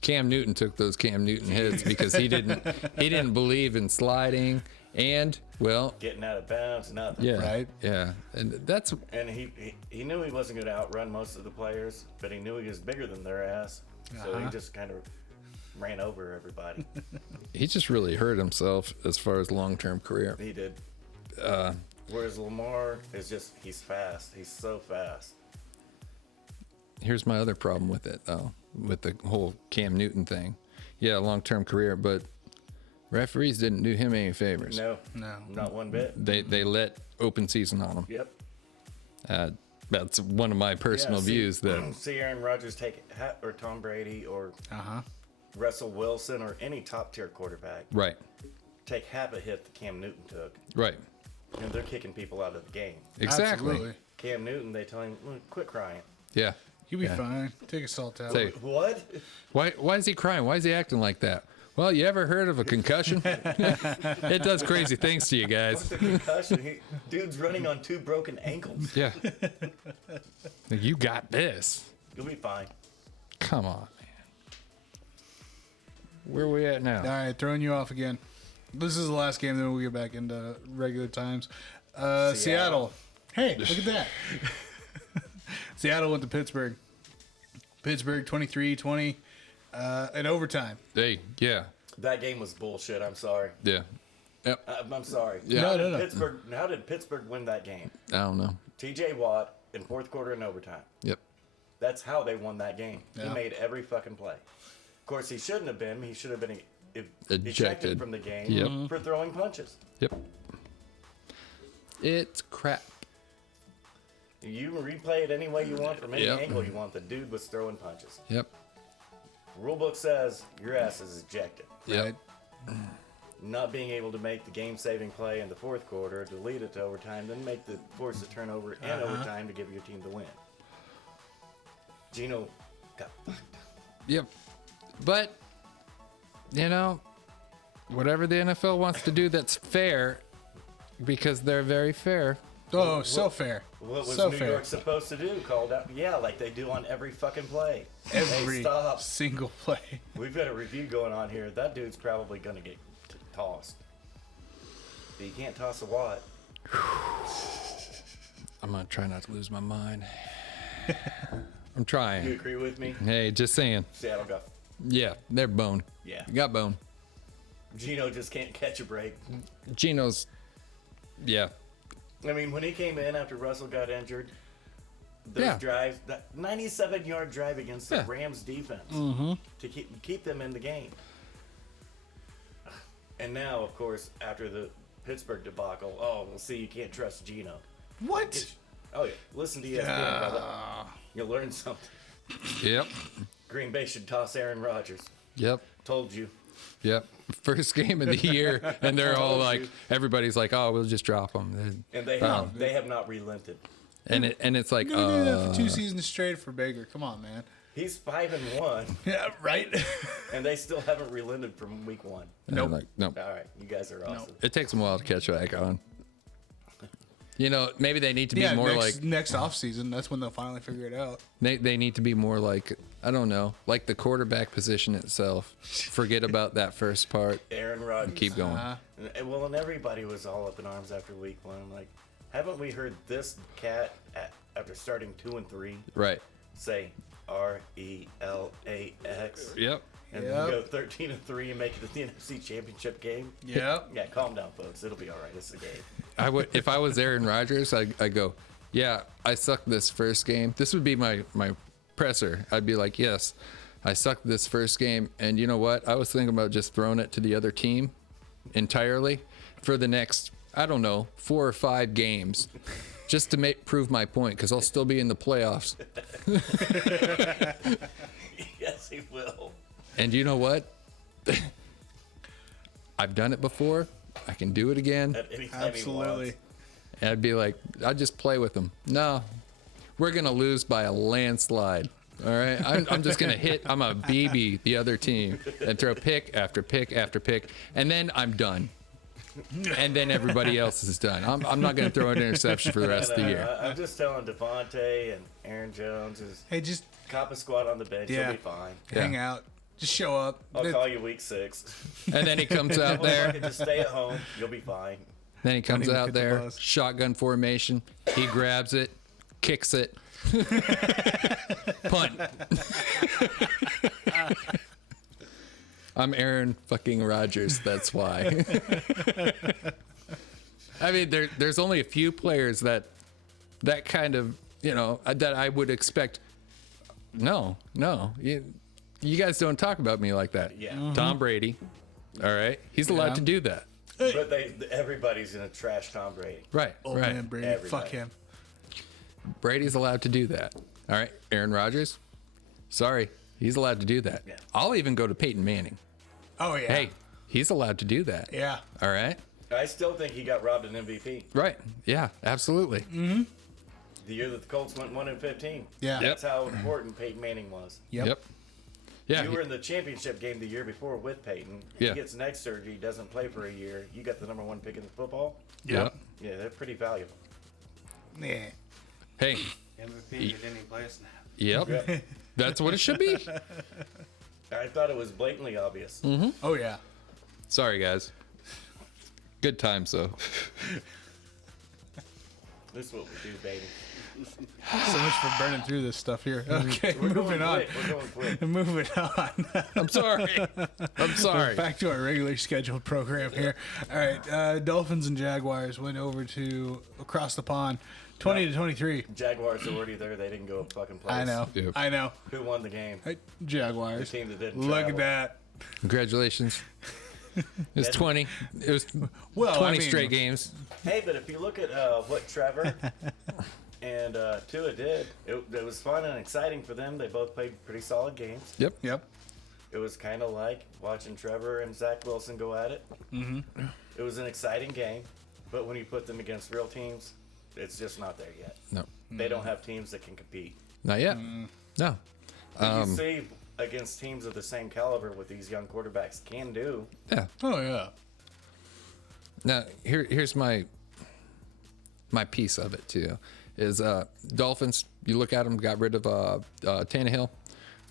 Cam Newton took those Cam Newton hits because he didn't believe in sliding and Getting out of bounds, nothing. yeah. Right. Yeah. And that's And he knew he wasn't going to outrun most of the players, but he knew he was bigger than their ass. So he just kind of ran over everybody. he just really hurt himself as far as long-term career. He did. Whereas Lamar is he's fast. He's so fast. Here's my other problem with it, though, with the whole Cam Newton thing. Yeah, long-term career, but referees didn't do him any favors. No, No. not one bit. They let open season on him. Yep. That's one of my personal views. That See Aaron Rodgers or Tom Brady or Uh-huh. Russell Wilson or any top tier quarterback right, take half a hit that Cam Newton took, right, and they're kicking people out of the game. exactly. Absolutely. Cam Newton, they tell him, "Look, quit crying." Yeah. You'll be fine. Take a salt out. Say, What? why is he crying? Why is he acting like that? Well, you ever heard of a concussion? It does crazy things to you guys. The concussion. Dude's running on 2 broken ankles. Yeah. You got this. You'll be fine. Come on, man. Where are we at now? All right, throwing you off again. This is the last game, then we'll get back into regular times. Seattle. Hey, look at that. Seattle went to Pittsburgh. Pittsburgh 23-20 in overtime. Hey, yeah, That game was bullshit. I'm sorry. yeah. Yep. I'm sorry. Yeah. How did Pittsburgh win that game? I don't know. T.J. Watt in 4th quarter and overtime. Yep. That's how they won that game. He Yeah. made every fucking play. Of course, he shouldn't have been. He should have been Ejected. ejected from the game Yep. for throwing punches. Yep. It's crap. You can replay it any way you want from any Yep. angle you want. The dude was throwing punches. Yep. Rulebook says your ass is ejected. Yep. Not being able to make the game-saving play in the 4th quarter, to lead it to overtime, then force the turnover in overtime to give your team the win. Gino got fucked. Yep. But, whatever the NFL wants to do that's fair, because they're very fair. Oh, so fair. What was so New fair. York supposed to do? Called out? Yeah, like they do on every fucking play. Every Hey, stop. single play. We've got a review going on here. That dude's probably going to get tossed. But you can't toss a Watt. I'm going to try not to lose my mind. I'm You trying. agree with me? Hey, just saying. Seattle got... Yeah, they're bone. Yeah. Got bone. Gino just can't catch a break. Gino's, yeah. I mean, when he came in after Russell got injured, those drives, that 97-yard drive against the Rams defense to keep them in the game. And now, of course, after the Pittsburgh debacle, we'll see you can't trust Geno. What? Oh, yeah. Listen to ESPN, brother. You'll learn something. Yep. Green Bay should toss Aaron Rodgers. Yep. Told you. Yep. First game of the year, and they're all like, everybody's like, "Oh, we'll just drop them." And they have not relented. And it's like, You're gonna do that for 2 seasons straight for Baker. Come on, man. He's 5-1, Yeah, right. and they still haven't relented from week 1. nope. Like, nope. All right, you guys are awesome. It takes them a while to catch back on. You know, maybe they need to be more like next off season. That's when they'll finally figure it out. they need to be more like, I don't know, like the quarterback position itself. Forget about that first part. Aaron Rodgers. Keep going. And everybody was all up in arms after week 1. Like, haven't we heard this cat after starting 2 and 3 Right. say RELAX? Yep. And then go 13 and 3 and make it to the NFC Championship game. Yep. Yeah, calm down, folks. It'll be all right. It's a game. I would, if I was Aaron Rodgers, I go, yeah, I sucked this first game. This would be my presser. I'd be like, yes, I sucked this first game, and you know what? I was thinking about just throwing it to the other team entirely for the next, I don't know, 4 or 5 games, just to prove my point, because I'll still be in the playoffs. Yes, he will. And you know what? I've done it before. I can do it again. At any time Absolutely. he wants. And I'd be like, I'd just play with them. No, we're going to lose by a landslide. All right. I'm just going to hit, I'm a BB the other team and throw pick after pick after pick. And then I'm done. And then everybody else is done. I'm not going to throw an interception for the rest of the year. I'm just telling Devonta and Aaron Jones is Hey, just cop a squad on the bench. Yeah. You'll be fine. hang out. Just show up. I'll call you week 6. And then he comes out There. there. Just stay at home. You'll be fine. Then he comes even out hit the there, bus. shotgun formation. He grabs it, kicks it. Punt. I'm Aaron fucking Rodgers. That's why. I mean, there's only a few players that kind of, you know, that I would expect. No, you guys don't talk about me like that. Yeah. Tom Brady. All right, he's allowed to do that. But everybody's gonna trash Tom Brady. Right. Old right. man Brady. Everybody. Fuck him. Brady's allowed to do that. All right, Aaron Rodgers. Sorry, he's allowed to do that. Yeah. I'll even go to Peyton Manning. Oh yeah. Hey, he's allowed to do that. Yeah. All right. I still think he got robbed an MVP. Right. Yeah. Absolutely. The year that the Colts went 1-15. Yeah. That's how important Peyton Manning was. Yep. Yeah. You were in the championship game the year before with Peyton. Yeah. He gets neck surgery, doesn't play for a year. You got the number 1 pick in the football. Yep. Yeah, they're pretty valuable. Yeah. Hey. MVP at any place now. Yep. Yeah. That's what it should be. I thought it was blatantly obvious. Oh yeah. Sorry, guys. Good times though. This is what we do, baby. So much for burning through this stuff here. Okay, moving on. Quick. We're going quick. Moving on. I'm sorry. I'm sorry. Back to our regularly scheduled program here. All right, Dolphins and Jaguars went over to across the pond, 20-23. Jaguars are already there. They didn't go a fucking place. I know. Yep. I know. Who won the game? Hey, Jaguars. The team that didn't Look travel. at that. Congratulations. It was 20. It was Well, 20 I mean, straight games. Hey, but if you look at what Trevor and Tua did, it was fun and exciting for them. They both played pretty solid games. Yep. Yep. It was kind of like watching Trevor and Zach Wilson go at it. Mm-hmm. It was an exciting game, but when you put them against real teams, it's just not there yet. No. They don't have teams that can compete. Not yet. No. You see against teams of the same caliber what these young quarterbacks can do. Yeah. Oh yeah. Now here's my piece of it too. Is Dolphins? You look at them, got rid of Tannehill.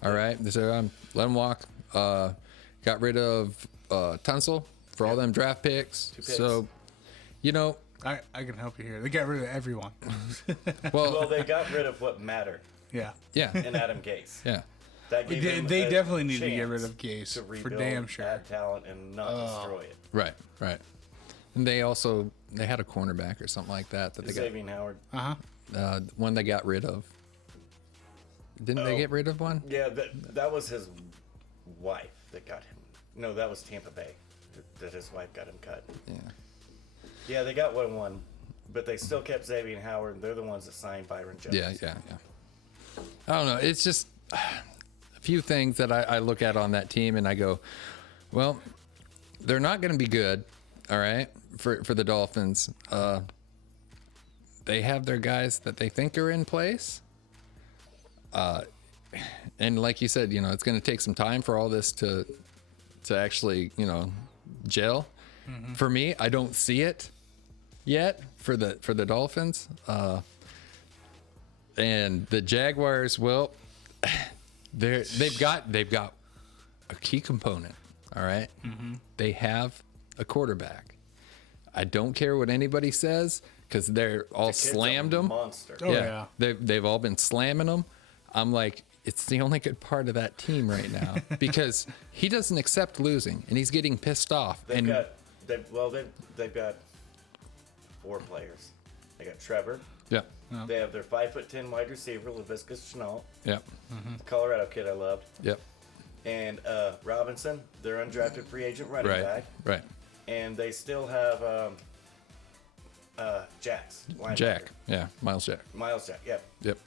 All right, so let him walk. Got rid of Tunsil for all them draft picks. picks. So, you know, I can help you here. They got rid of everyone. Well, they got rid of what mattered Yeah. yeah, in Adam Gase. yeah, That gave them They a definitely need to get chance rid of Gase to for rebuild, damn sure. add talent, and not destroy it. right. And they had a cornerback or something like that they Xavier Howard. Uh huh. got one they got rid of. Didn't they get rid of one? Yeah, that was his wife that got him. No, that was Tampa Bay that his wife got him cut. Yeah. Yeah, they got one, but they still kept Xavier Howard. They're the ones that signed Byron Jones. Yeah. I don't know. It's just a few things that I look at on that team and I go, well, they're not going to be good, all right, for the Dolphins. They have their guys that they think are in place. And like you said, it's going to take some time for all this to actually, gel. Mm-hmm. For me, I don't see it yet for the Dolphins. And the Jaguars, well, they've got a key component. All right. Mm-hmm. They have a quarterback. I don't care what anybody says because they're all slammed him. Monster. Oh, yeah. They've all been slamming him. I'm like, it's the only good part of that team right now because he doesn't accept losing and he's getting pissed off. They've got 4 players. They got Trevor. Yeah. They have their 5'10" wide receiver, Lavisca Chenault. Yep. The Colorado kid I loved. Yep. And Robinson, their undrafted free agent running back. Right. And they still have Jax. linebacker. Jack. Yeah. Miles Jack. Miles Jack, yep. Yep.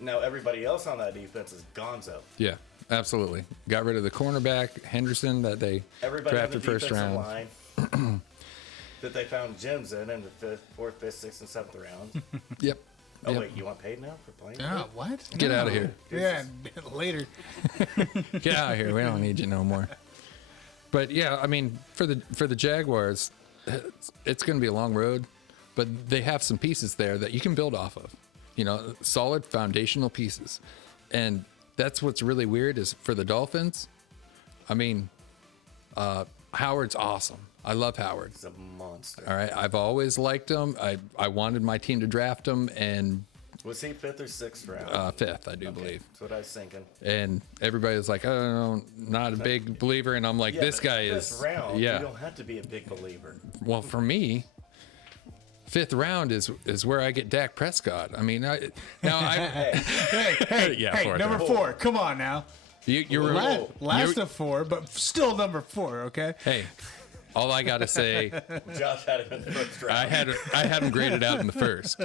Now everybody else on that defense is gonzo. Yeah. Absolutely. Got rid of the cornerback Henderson that they Everybody on the drafted first defensive round. line that they found gems in the 5th, 4th, 5th, 6th, and 7th rounds. Yep. Oh, Yep. wait, you want paid now for playing? Yeah, what? Get out of here. Yeah, later. Get out of here. We don't need you no more. But yeah, I mean, for the Jaguars, it's going to be a long road, but they have some pieces there that you can build off of. Solid foundational pieces. And that's what's really weird is for the Dolphins. I mean, Howard's awesome. I love Howard. He's a monster. All right. I've always liked him. I wanted my team to draft him, and Was he 5th or 6th round? 5th, I do believe. That's what I was thinking. And everybody was like, "Oh, no, not a big believer." And I'm like, "This but guy 5th is." round, Yeah. You don't have to be a big believer. Well, for me, 5th round is where I get Dak Prescott. I mean, Hey, Yeah, hey, fourth number round. 4. Come on now. you're Last of 4, but still number 4. Okay. Hey, all I gotta say, Josh had him in the first round. I had him graded out in the first.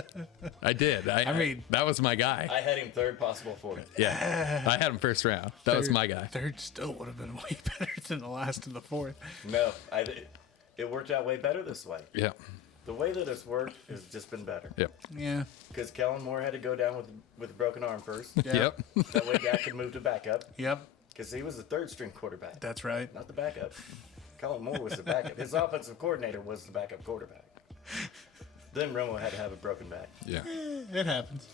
I did. I mean, that was my guy. I had him 3rd, possible 4th. Yeah, I had him first round. That was my guy. 3rd still would have been way better than the last of the 4th. No, it worked out way better this way. Yeah, The way that it's worked has just been better. yep, Yeah. Because Kellen Moore had to go down with a broken arm first. yep. That way Dak could move to backup. Yep. Because he was the 3rd string quarterback, That's right. not the backup. Kellen Moore was the backup. His offensive coordinator was the backup quarterback. Then Romo had to have a broken back. Yeah. It happens.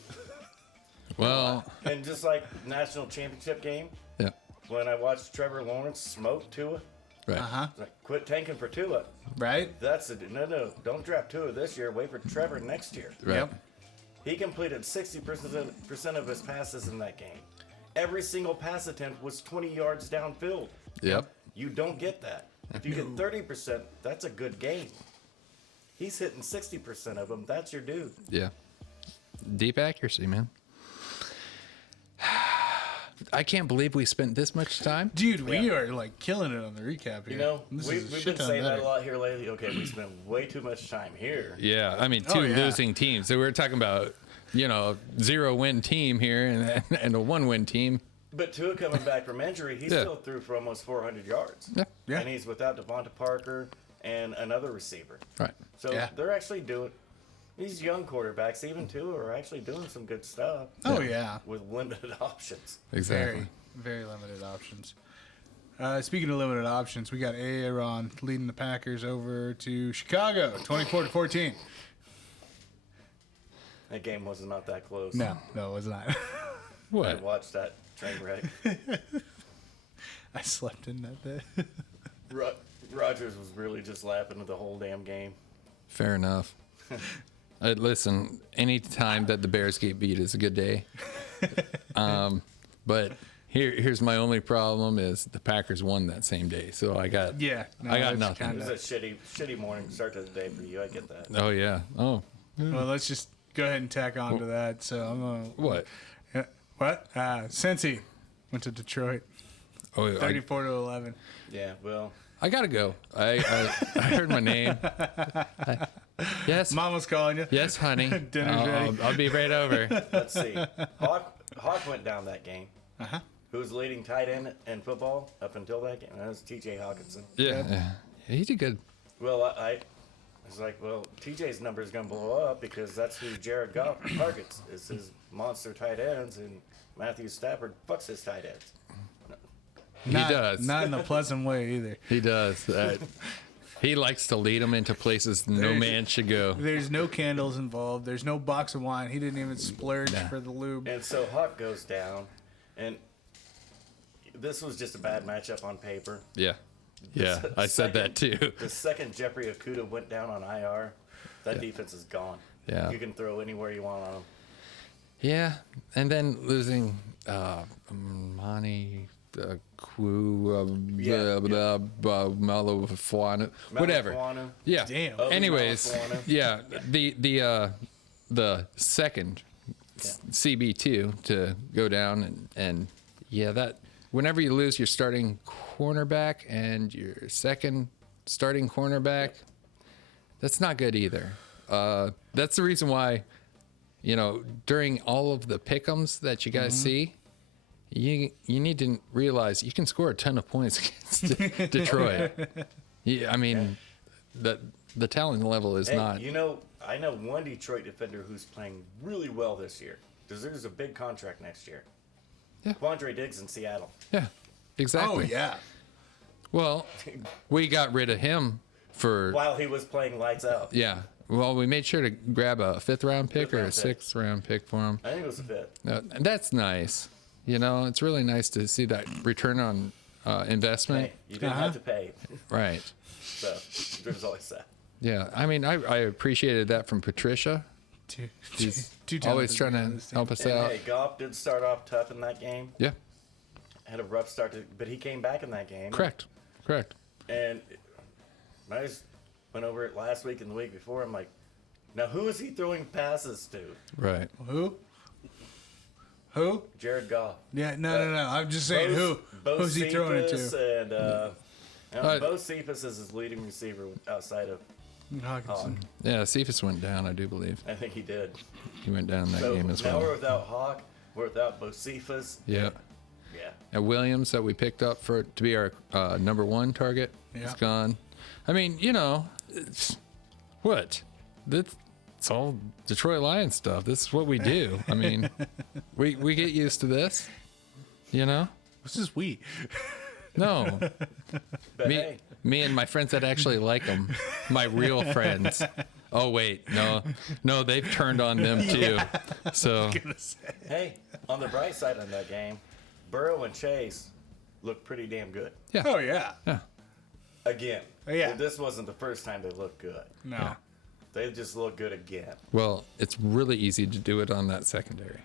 Well, And just like national championship game, yeah. when I watched Trevor Lawrence smoke Tua, Right. it's like, quit tanking for Tua. Right? No, don't draft Tua this year. Wait for Trevor next year. Right. Yep. He completed 60% of his passes in that game. Every single pass attempt was 20 yards downfield. Yep. You don't get that. If you get 30%, that's a good game. He's hitting 60% of them. That's your dude. Yeah. Deep accuracy, man. I can't believe we spent this much time. Dude, we are like killing it on the recap here. You know, This we've is a been shit ton saying that better. a lot here lately. Okay, we spent way too much time here. Yeah, I mean, Oh, two yeah. losing teams. So we're talking about, 0-win team here and a 1-win team. But Tua coming back from injury, he still threw for almost 400 yards. Yeah. Yeah. And he's without Devonta Parker and another receiver. Right. So Yeah. they're actually doing, these young quarterbacks, even Tua, are actually doing some good stuff Oh, yeah. with limited options. Exactly. Very limited options. Speaking of limited options, we got Aaron leading the Packers over to Chicago, 24-14. That game was not that close. No, it was not. I What? watched that train wreck. I slept in that day. Rodgers was really just laughing the whole damn game. Fair enough. Listen, any time that the Bears get beat is a good day. But here's my only problem is the Packers won that same day, so I got Yeah, no, I got it's nothing. It was a shitty morning start to the day for you. I get that. Oh yeah. Oh Well, let's just go ahead and tack on to that. So I'm gonna. what? What? Cincy went to Detroit. Oh, 34-11. Yeah, well, I gotta go. I heard my name. Yes. Mama's calling you. Yes, honey. Dinner's ready. I'll be right over. let's see. Hawk went down that game. Uh-huh. Who was leading tight end in football up until that game? That was T.J. Hawkinson. Yeah. He did good. Well, I was like, well, TJ's number is going to blow up because that's who Jared Goff targets is his monster tight ends, and Matthew Stafford fucks his tight ends. He does. Not in a pleasant way either. He does. He likes to lead them into places no man should go. There's no candles involved. There's no box of wine. He didn't even splurge for the lube. And so Hawk goes down, and this was just a bad matchup on paper. Yeah. Yeah, I said that too. The second Jeffrey Okudah went down on IR, that defense is gone. Yeah. You can throw anywhere you want on them. Yeah, and then losing Monty Malafuanu, whatever. Malafuanu. Yeah. Damn. Obi Anyways, Malafuanu. yeah, the second CB2 to go down and yeah, that whenever you lose your starting cornerback and your second starting cornerback, that's not good either. That's the reason why, during all of the pick'ems that you guys see, you need to realize you can score a ton of points against Detroit. Yeah, I mean, the talent level is not. I know one Detroit defender who's playing really well this year. Deserves a big contract next year. Yeah. Quandre Diggs in Seattle. Yeah, exactly. Oh, yeah. Well, we got rid of him for. While he was playing lights out. Yeah. Well, we made sure to grab a 5th round pick or a Fifth round pick. 6th round pick for him. I think it was a bit. And that's nice. It's really nice to see that return on investment. Hey, you didn't have to pay. Right. So there's always that. Yeah. I mean, I appreciated that from Patricia. She's always trying to help us And out. hey, Goff did start off tough in that game. Yeah. Had a rough start, but he came back in that game. Correct. And I just went over it last week and the week before. I'm like, now who is he throwing passes to? Right. Who? Jared Goff. Yeah, no. I'm just saying who's he throwing it to? And Bo Cephas is his leading receiver outside of Hawk. Hawkinson. Yeah, Cephas went down, I do believe. I think he did. He went down that So game as now well. we're without Hawk. We're without Bo Cephas. Yeah. Yeah. And Williams that we picked up to be our number 1 target is Yeah. gone. I mean, it's it's all Detroit Lions stuff. This is what we do. I mean, we get used to this. This is we. No, But hey, me and my friends that actually like them, my real friends. Oh wait, no, they've turned on them too. So hey, on the bright side of that game, Burrow and Chase looked pretty damn good. yeah, Oh, yeah. yeah, Again. Yeah. This wasn't the first time they looked good. No. Yeah. They just look good again. well, it's really easy to do it on that secondary.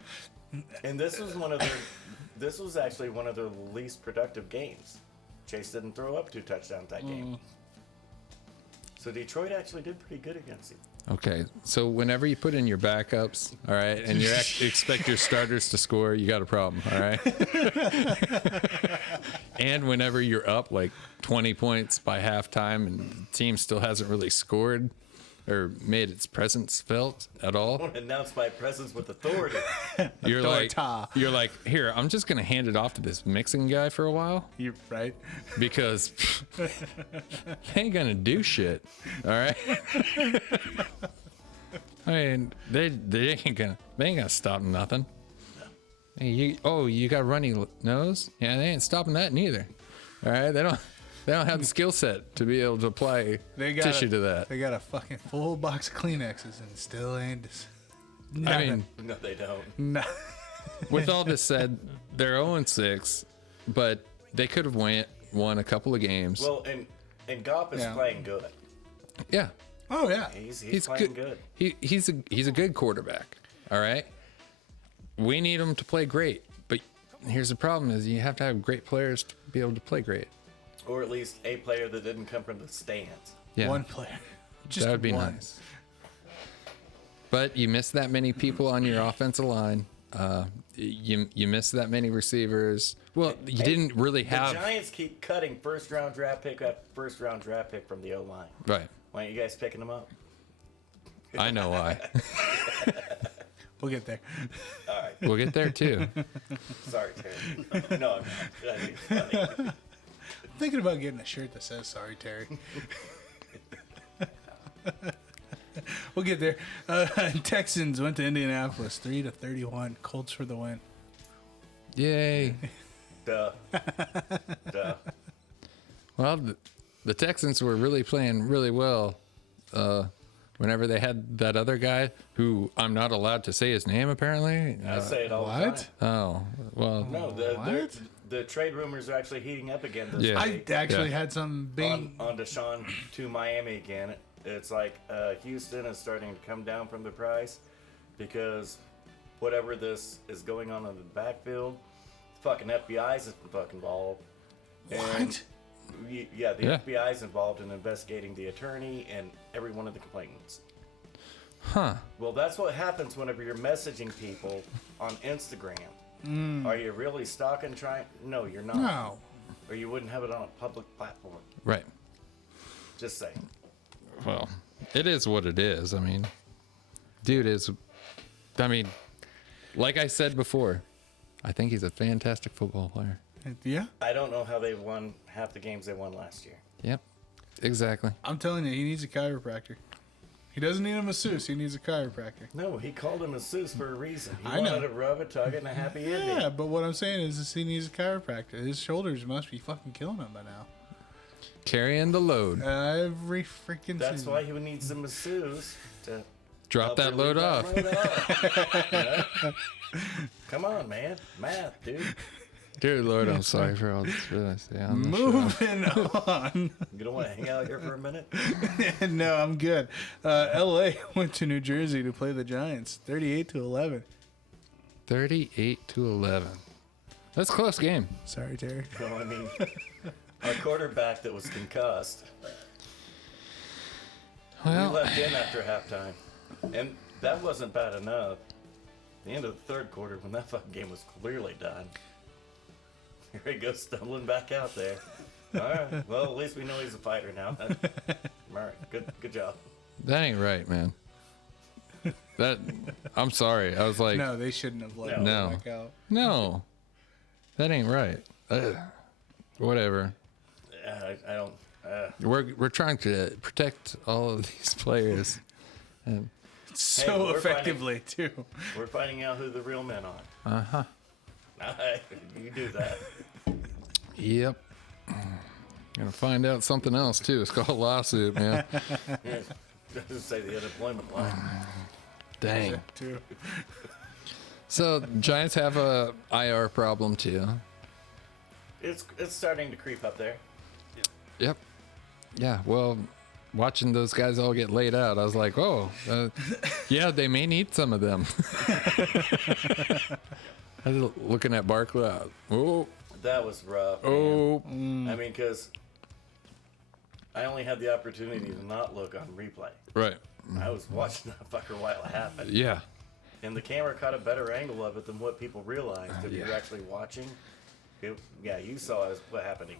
And this was actually one of their least productive games. Chase didn't throw up 2 touchdowns that game. So Detroit actually did pretty good against him. Okay, so whenever you put in your backups, all right, and you expect your starters to score, you got a problem, all right? And whenever you're up like 20 points by halftime and the team still hasn't really scored or made its presence felt at I all, want to announce my presence with authority. you're like, Authorita. here, I'm just going to hand it off to this mixing guy for a while You're right. because they ain't going to do shit, all right? I mean, they ain't gonna stop nothing. Hey, you got a runny nose? Yeah, they ain't stopping that neither. All right, they don't have the skill set to be able to apply tissue to that. They got a fucking full box of Kleenexes and still ain't. I mean, No, they don't. No. with all this said, they're 0-6, but they could have won a couple of games. Well, and Goff is playing good. Yeah, Oh, yeah. He's playing good. He's a good quarterback. All right. We need him to play great, but here's the problem: is you have to have great players to be able to play great. Or at least a player that didn't come from the stands. Yeah, One player. Just that would be one. nice. But you miss that many people on your offensive line, You missed that many receivers. Well, you didn't really have. The Giants keep cutting first-round draft pick after first-round draft pick from the O-line. Right. Why aren't you guys picking them up? I know why. We'll get there. All right. We'll get there too. Sorry, Terry. No, I'm not. I think it's funny. I'm thinking about getting a shirt that says "Sorry, Terry." We'll get there. Texans went to Indianapolis, 3-31. Colts for the win. Yay. Duh. Well, the Texans were really playing really well. Whenever they had that other guy who I'm not allowed to say his name, apparently. I say it all the What? time. Oh, well. No, the trade rumors are actually heating up again this Yeah. I week. actually had some big. On Deshaun to Miami again. It's like Houston is starting to come down from the price because whatever this is going on in the backfield, fucking FBI's fucking involved. What? Yeah, the Yeah. FBI's involved in investigating the attorney and every one of the complainants. Huh. Well, that's what happens whenever you're messaging people on Instagram. Are you really stalking? No, you're not. No. Or you wouldn't have it on a public platform. Right. Just saying. Well, it is what it is. I mean, dude is. I mean, like I said before, I think he's a fantastic football player. Yeah. I don't know how they won half the games they won last year. Yep. Exactly. I'm telling you, he needs a chiropractor. He doesn't need a masseuse. He needs a chiropractor. No, he called him a Zeus for a reason. He I know. wanted to rub a tug and a happy ending. Yeah, but what I'm saying is he needs a chiropractor. His shoulders must be fucking killing him by now. Carrying the load. Every freaking That's season. why he needs a masseuse to Drop help that relieve load off. Yeah. Come on, man. Math, dude. Dear Lord, I'm sorry for all this. I say on the show. Moving on. You don't want to hang out here for a minute? No, I'm good. LA went to New Jersey to play the Giants, 38-11. 38-11. That's a close game. Sorry, Terry. No, I mean, our quarterback that was concussed, we Well, left in after halftime. And that wasn't bad enough. The end of the third quarter, when that fucking game was clearly done, here he goes stumbling back out there. All right. Well, at least we know he's a fighter now. All right. Good job. that ain't right, man. That I'm sorry. I was like, No, they shouldn't have let him No. back out. no, that ain't right. Whatever. I don't. We're trying to protect all of these players. And So we're effectively, too. We're finding out who the real men are. uh-huh. You do that. Yep. Gonna find out something else too. It's called a lawsuit, man. Doesn't say the unemployment line. Dang. Too. So Giants have a IR problem too. It's starting to creep up there. Yep. Yeah. Well, watching those guys all get laid out, I was like, oh, yeah, they may need some of them. I was looking at Barkley. Oh, That was rough. Man. oh. I mean, because I only had the opportunity to not look on replay. Right. I was watching that fucker while it happened. Yeah. And the camera caught a better angle of it than what people realized. If you're actually watching, you saw what happened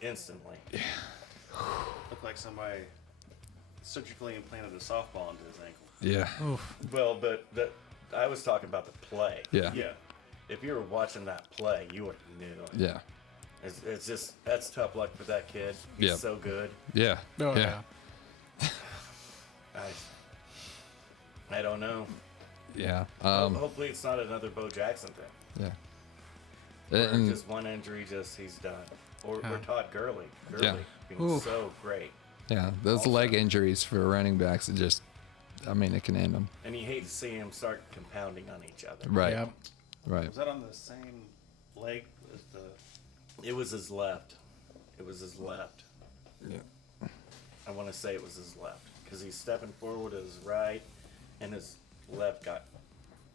instantly. Looked like somebody surgically implanted a softball into his ankle. Yeah. Well, but I was talking about the play. Yeah. Yeah. If you were watching that play, you would have knew. Yeah. It's just, that's tough luck for that kid. He's Yeah. so good. Yeah. Oh, yeah. yeah. I don't know. Yeah. Hopefully it's not another Bo Jackson thing. Yeah. Or And just one injury, he's done. Or Todd Gurley. Yeah. Being Oof. so great. yeah, those leg injuries for running backs, it just, I mean, it can end them. And you hate to see him start compounding on each other. Right. Yep. Right. Was that on the same leg as the? It was his left. It was his left. Yeah. I want to say it was his left. Because he's stepping forward with his right, and his left got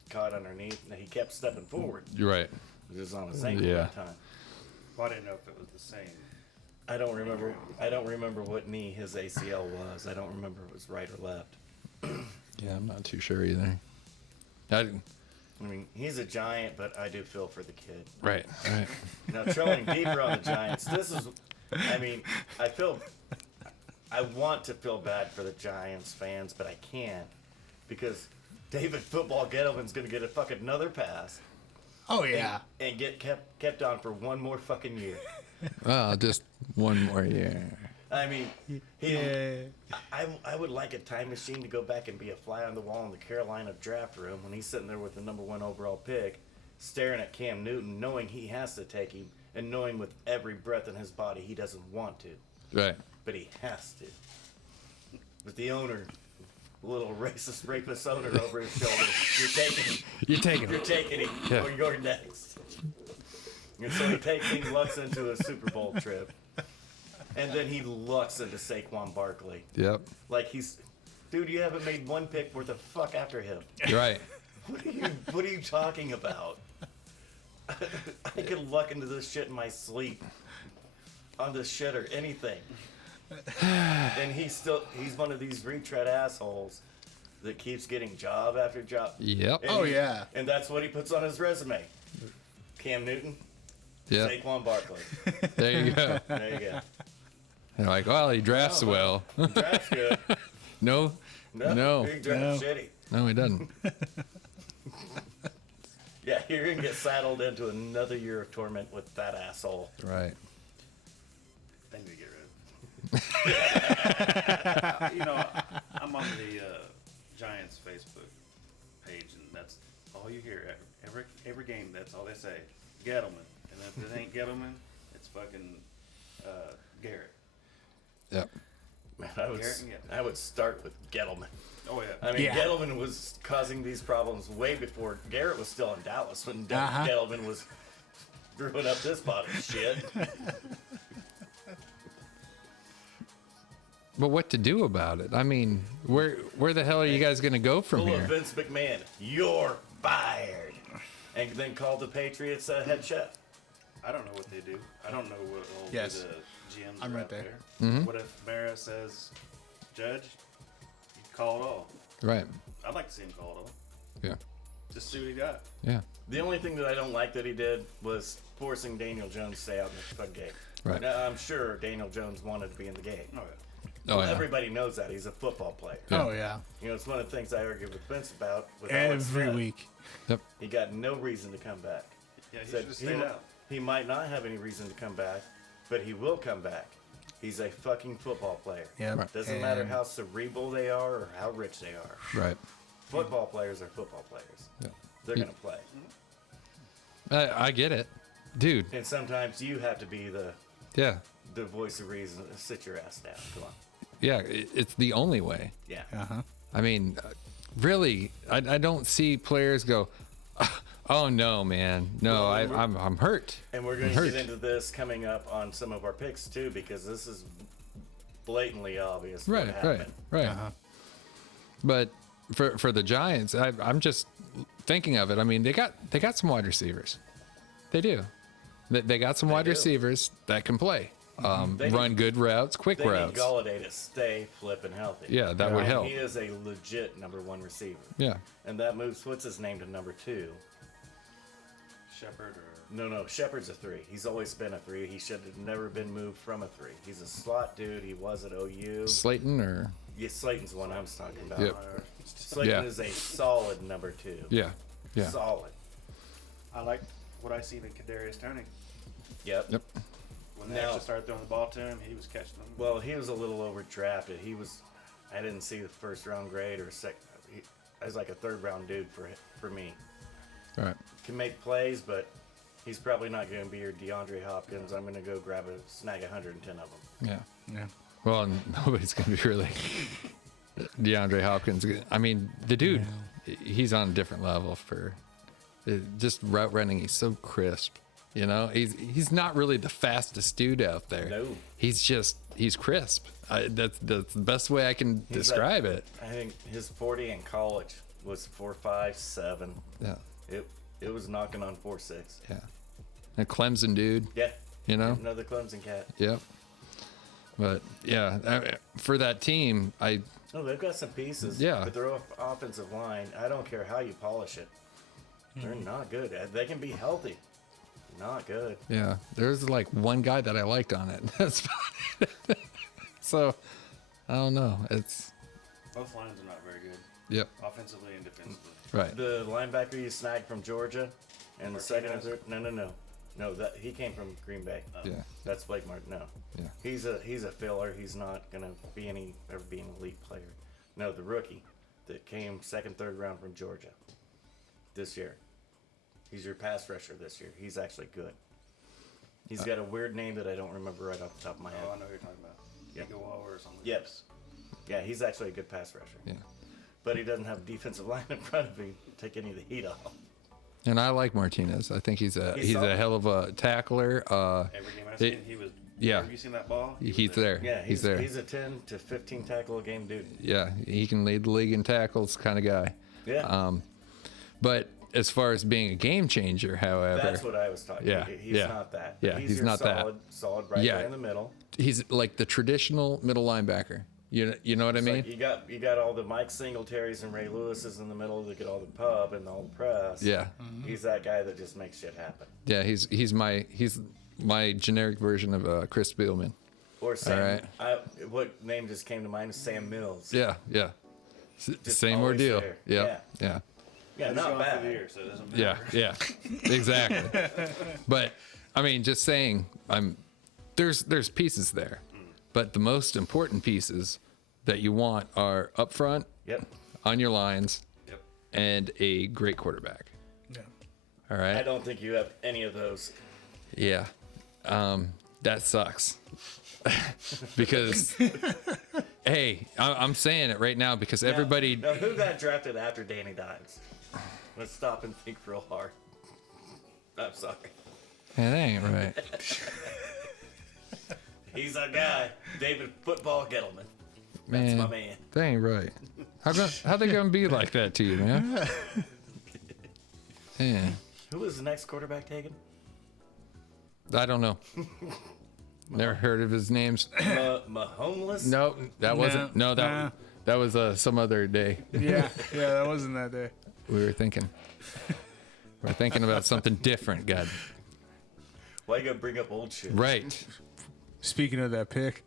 caught underneath. And he kept stepping forward. You're right. It was on his ankle Yeah. that time. Well, I didn't know if it was the same. I don't remember what knee his ACL was. I don't remember if it was right or left. Yeah, I'm not too sure either. I mean, he's a Giant, but I do feel for the kid. Right. Now, trolling deeper on the Giants, I want to feel bad for the Giants fans, but I can't because David Football Gettleman's going to get a fucking another pass Oh yeah. and get kept on for one more fucking year. Well, just one more year. I mean, Yeah. I would like a time machine to go back and be a fly on the wall in the Carolina draft room when he's sitting there with the number 1 overall pick, staring at Cam Newton, knowing he has to take him, and knowing with every breath in his body he doesn't want to, Right. but he has to. But the owner, little racist, rapist owner over his shoulder, You're taking you're it. taking him, Yeah. or you're next. And so he takes him, lucks into a Super Bowl trip. And then he lucks into Saquon Barkley. Yep. Like dude, you haven't made one pick worth a fuck after him. You're right. What are you talking about? I could luck into this shit in my sleep. On this shit or anything. And he's one of these retread assholes that keeps getting job after job. Yep. And Oh yeah. And that's what he puts on his resume. Cam Newton, Yep. Saquon Barkley. There you go. There you go. They're like, well, he drafts well. Draft's good. No. No. He drafts shitty. No, he doesn't. Yeah, you're gonna get saddled into another year of torment with that asshole. Right. They need to get rid of him. I'm on the Giants Facebook page, and that's all you hear. Every game, that's all they say. Gettleman. And if it ain't Gettleman, it's fucking Garrett. Yep. Man, Garrett and Gettleman. I would start with Gettleman. Oh, yeah. I mean, Yeah. Gettleman was causing these problems way before Garrett was still in Dallas when Uh-huh. Gettleman was screwing up this body shit. But what to do about it? I mean, where the hell are you guys going to go from Full of here? Vince McMahon, you're fired. And then called the Patriots head chef. I don't know what they do. I don't know what all Yes. the GMs I'm are right out there. Mm-hmm. What if Mara says, Judge, you call it all? Right. I'd like to see him call it all. Yeah. Just see what he got. Yeah. The only thing that I don't like that he did was forcing Daniel Jones to stay out in the fucking game. Right. Now, I'm sure Daniel Jones wanted to be in the game. Oh, yeah. Oh, yeah. Everybody knows that. He's a football player. Yeah. Oh yeah. You know, it's one of the things I argue with Vince about. With Alex Every Smith. week. Yep. He got no reason to come back. Yeah, he Said should have stayed out. He might not have any reason to come back, but he will come back. He's a fucking football player. Yeah. Right. Doesn't matter how cerebral they are or how rich they are. Right. Football players are football players. Yeah. They're Yeah. going to play. I get it. Dude. And sometimes you have to be the Yeah. voice of reason. Sit your ass down. Come on. Yeah. It's the only way. Yeah. Uh-huh. I mean, really, I don't see players go, oh, no, man. No, Well, I'm hurt. And we're going I'm to hurt. get into this coming up on some of our picks too, because this is blatantly obvious what Right. happened. Right. Uh-huh. But for the Giants, I'm just thinking of it. I mean, they got some wide receivers. They do. They got some wide do. receivers that can play. They Run good routes, quick They need routes. Galladay to stay flipping healthy. Yeah, that would And help. He is a legit number 1 receiver. Yeah. And that moves what's his name to number 2. Shepard or No, Shepard's a 3. He's always been a 3. He should have never been moved from a 3. He's a slot dude. He was at OU. Slayton or Yeah, Slayton's the one I was talking about. Yep. Slayton Yeah. is a solid number 2. yeah. Yeah. Solid. I like what I seen in Kadarius Toney. Yep. Yep. When they Now- actually started throwing the ball to him, he was catching them. Well, he was a little overdrafted. I didn't see the first round grade or he was like a 3rd round dude for me. All right. Can make plays, but he's probably not going to be your DeAndre Hopkins. I'm going to go snag 110 of them. Yeah. Yeah. Well, nobody's gonna be really DeAndre Hopkins. I mean, the dude, he's on a different level for just route running. He's so crisp. You know, he's not really the fastest dude out there. No. He's crisp. That's the best way I can describe it. I think his 40 in college was 4.57. Yeah. It was knocking on 4.6. Yeah. A Clemson dude. Yeah. You know? Another Clemson cat. Yep. But yeah, for that team, Oh, they've got some pieces. Yeah. But their offensive line, I don't care how you polish it. They're not good. They can be healthy. Not good. Yeah, there's like one guy that I liked on it. That's about it. So, I don't know. It's Both lines are not very good, yep, offensively and defensively. right. The linebacker you snagged from Georgia, and the second and third. No. That he came from Green Bay. Yeah, That's Blake Martin. No. yeah, He's a filler. He's not gonna be ever be an elite player. No, the rookie that came second, third round from Georgia this year. He's your pass rusher this year. He's actually good. He's got a weird name that I don't remember right off the top of my head. Oh, I know who you're talking about. Yep. Igawa or something. Yep. Yeah, he's actually a good pass rusher. yeah. But he doesn't have a defensive line in front of him to take any of the heat off. And I like Martinez. I think he's a solid. hell of a tackler. Every game I've seen, he was. yeah. Have you seen that ball? He was He's there. Yeah, he's there. He's a 10 to 15 tackle a game dude. Yeah, he can lead the league in tackles, kind of guy. Yeah. But as far as being a game changer, however, That's what I was talking Yeah, about. He's yeah. not that. Yeah, he's he's your not that. solid right Yeah. there in the middle. he's like the traditional middle linebacker. You know what I It's mean? like you got all the Mike Singletaries and Ray Lewis's in the middle to get all the pub and all the press. Yeah. He's that guy that just makes shit happen. Yeah, he's my generic version of Chris Spielman. Or Sam. right. What name just came to mind is Sam Mills. Yeah, yeah. Just Same always ordeal. there. Yeah, yeah. Yeah, He's not gone for the bad. year, so it doesn't matter. Yeah, yeah. Exactly. But I mean, just saying, there's pieces there. But the most important pieces that you want are up front, Yep. on your lines, Yep. and a great quarterback. Yeah. All I right? don't think you have any of those. Yeah. That sucks. Because, hey, I'm saying it right now because everybody. Now, who got drafted after Danny Dimes? Let's stop and think real hard. I'm sorry. Man, that ain't right. He's a guy. David Football Gettleman. That's Man, my man. that ain't right. How they gonna be like that to you, man? Yeah. Who was the next quarterback taken? I don't know. Never heard of his names. Mahomeless? No, that wasn't. No, that was some other day. Yeah, that wasn't that day. We were thinking. We're thinking about something different, God. Why you gotta bring up old shit? Right. Speaking of that pick.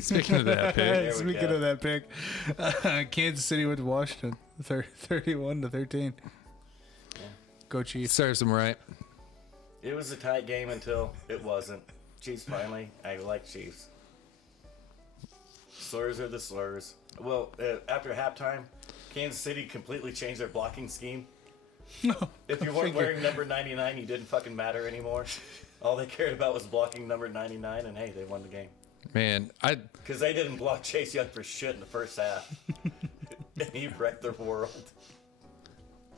Speaking of that, There pick. we Speaking go. of that pick, Kansas City went to Washington, 31-13. Go Chiefs. Serves him right. It was a tight game until it wasn't. Chiefs finally. I like Chiefs. Slurs are the slurs. Well, after halftime, Kansas City completely changed their blocking scheme. If you weren't wearing number 99, you didn't fucking matter anymore. All they cared about was blocking number 99, and hey, they won the game. Man, Because they didn't block Chase Young for shit in the first half. And he wrecked their world.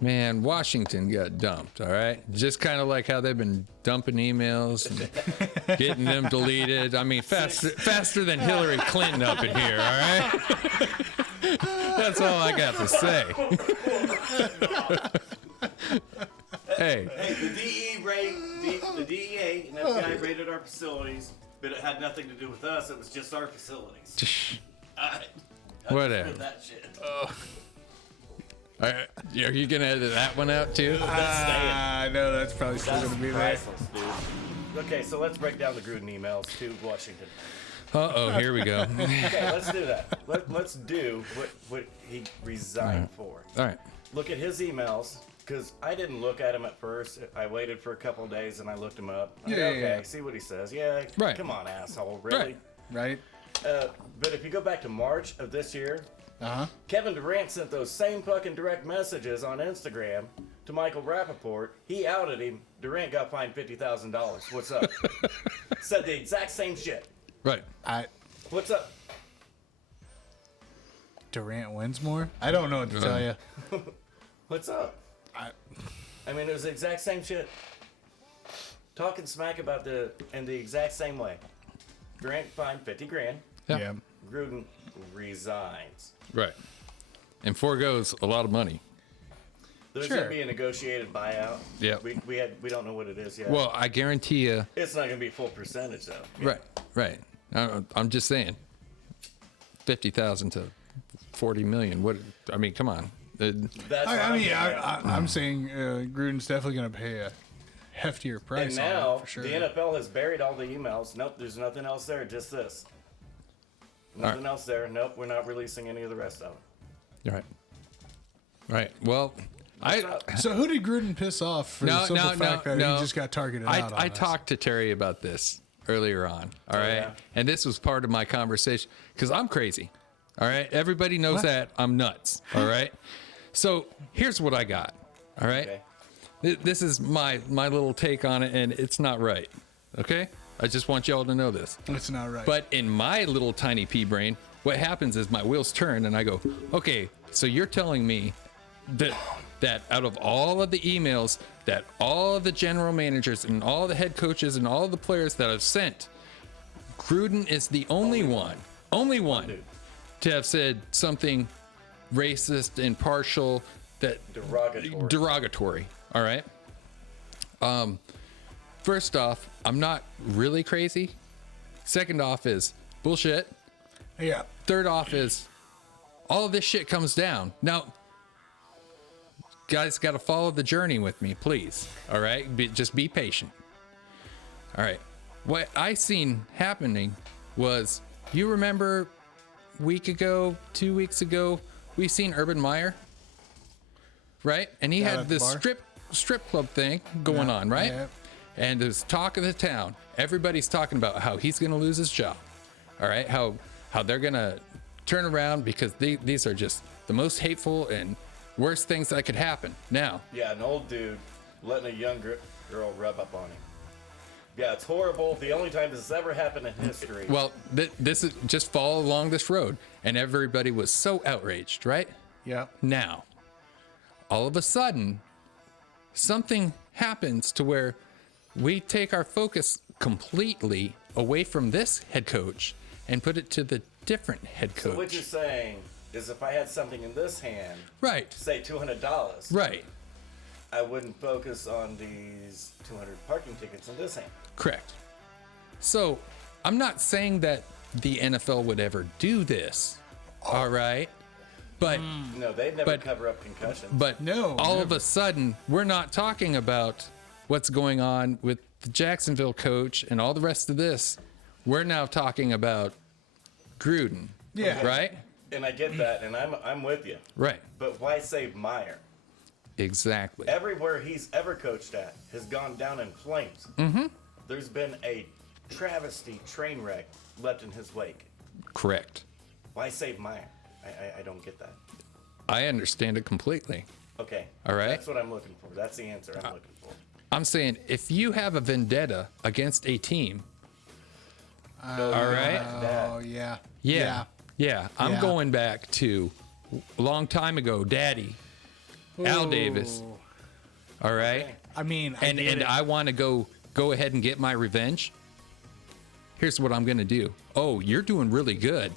Washington got dumped, all right? Just kind of like how they've been dumping emails and getting them deleted. I mean, faster than Hillary Clinton up in here, all right? That's all I got to say. Hey, The DEA and FBI raided our facilities, but it had nothing to do with us. It was just our facilities. whatever. That shit. All right, are you going to edit that one out too? I know that's probably still That's going to be there. priceless, dude. Okay, so let's break down the Gruden emails to Washington. Uh-oh, here we go. Okay, let's do that. Let's do what he resigned for. All right. Look at his emails, because I didn't look at him at first. I waited for a couple of days and I looked him up. Yeah, Okay, yeah. see what he says. Yeah, Right. come on, asshole, really? Right? But if you go back to March of this year, Uh-huh. Kevin Durant sent those same fucking direct messages on Instagram to Michael Rappaport. He outed him. Durant got fined $50,000. What's up? Said the exact same shit. Right. What's up? Durant wins more? I don't know what to tell you. What's up? I mean, it was the exact same shit. Talking smack about in the exact same way. Durant fined 50 grand. Yeah. Gruden resigns. Right. And foregoes a lot of money. There's Sure. gonna be a negotiated buyout. Yeah. We don't know what it is yet. Well, I guarantee you. It's not gonna be full percentage though. Right. I'm just saying, 50,000 to 40 million. What? I mean, come on. That's I mean, I'm I'm saying Gruden's definitely going to pay a heftier and price on now it for sure. the NFL has buried all the emails. Nope, there's nothing else there. Just this. Nothing else there. Nope, we're not releasing any of the rest of it. Right. Well, So who did Gruden piss off for the simple fact that he just got targeted out on I this? talked to Terry about this earlier on. All right. yeah. And this was part of my conversation because I'm crazy. All right. Everybody knows that I'm nuts. All right. So here's what I got. All right. Okay. This is my little take on it, and it's not right. Okay. I just want y'all to know this. It's not right. But in my little tiny pea brain, what happens is my wheels turn and I go, okay, so you're telling me that out of all of the emails that all of the general managers and all the head coaches and all the players that I've sent, Gruden is the only one to have said something racist and partial, that derogatory. All right. First off, I'm not really crazy. Second off is bullshit. yeah. Third off is all of this shit comes down. Now, guys got to follow the journey with me, please. All right? Just be patient. All right. What I seen happening was, you remember week ago, 2 weeks ago, we seen Urban Meyer, right? And he Down had at the this bar? strip club thing going on, right? Yeah. And there's talk of the town. Everybody's talking about how he's going to lose his job. All right? How they're going to turn around because these are just the most hateful and worst things that could happen. Now, Yeah, an old dude letting a young girl rub up on him. Yeah, it's horrible. The only time this has ever happened in history. well, this is just follow along this road, and everybody was so outraged, right? Yeah. Now, all of a sudden, something happens to where we take our focus completely away from this head coach and put it to the different head coach. So what you're saying is if I had something in this hand, Right, say $200, right, I wouldn't focus on these 200 parking tickets in this hand. correct. So, I'm not saying that the NFL would ever do this, all right? But No, they'd never But- cover up concussions. But No, all of never. a sudden, we're not talking about what's going on with the Jacksonville coach and all the rest of this. We're now talking about Gruden. Yeah. Right? And I get that, and I'm with you. Right. But why save Meyer? Exactly. Everywhere he's ever coached at has gone down in flames. Mm-hmm. There's been a travesty train wreck left in his wake. Correct. Why save Meyer? I don't get that. I understand it completely. Okay. All right. That's what I'm looking for. That's the answer I'm looking for. I'm saying if you have a vendetta against a team, All right. Oh, yeah. yeah, I'm Yeah. going back to a long time ago, Daddy, Al Davis. Ooh. All right. Okay. I mean, I and get it. I want to go ahead and get my revenge. Here's what I'm going to do. Oh, you're doing really good.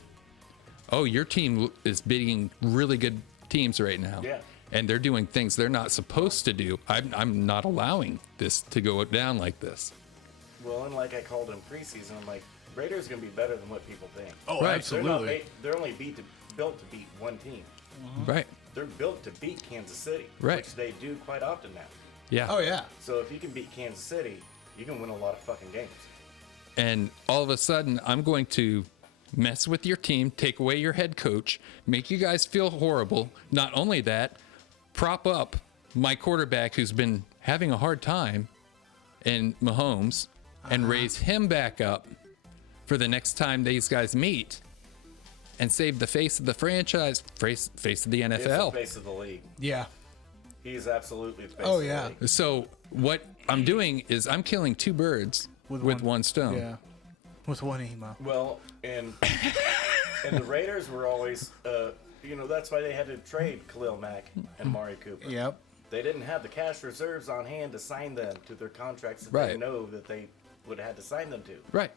Oh, your team is beating really good teams right now. Yeah. And they're doing things they're not supposed to do. I'm not allowing this to go down like this. Well, and like I called him preseason, I'm like, Raiders going to be better than what people think. Oh, Right. absolutely. They're only built to beat one team. Right. They're built to beat Kansas City, Right. which they do quite often now. Yeah. Oh, yeah. So if you can beat Kansas City, you can win a lot of fucking games. And all of a sudden, I'm going to mess with your team, take away your head coach, make you guys feel horrible. Not only that, prop up my quarterback who's been having a hard time in Mahomes and raise him back up for the next time these guys meet and save the face of the franchise, face of the He's the NFL. face of the league. Yeah. He's absolutely the face Oh, of the yeah. league. So what I'm doing is I'm killing two birds with one stone. Yeah. With one emo. Well, and the Raiders were always, that's why they had to trade Khalil Mack and Mari Cooper. Yep. They didn't have the cash reserves on hand to sign them to their contracts that Right. they know that they would have had to sign them to. Right.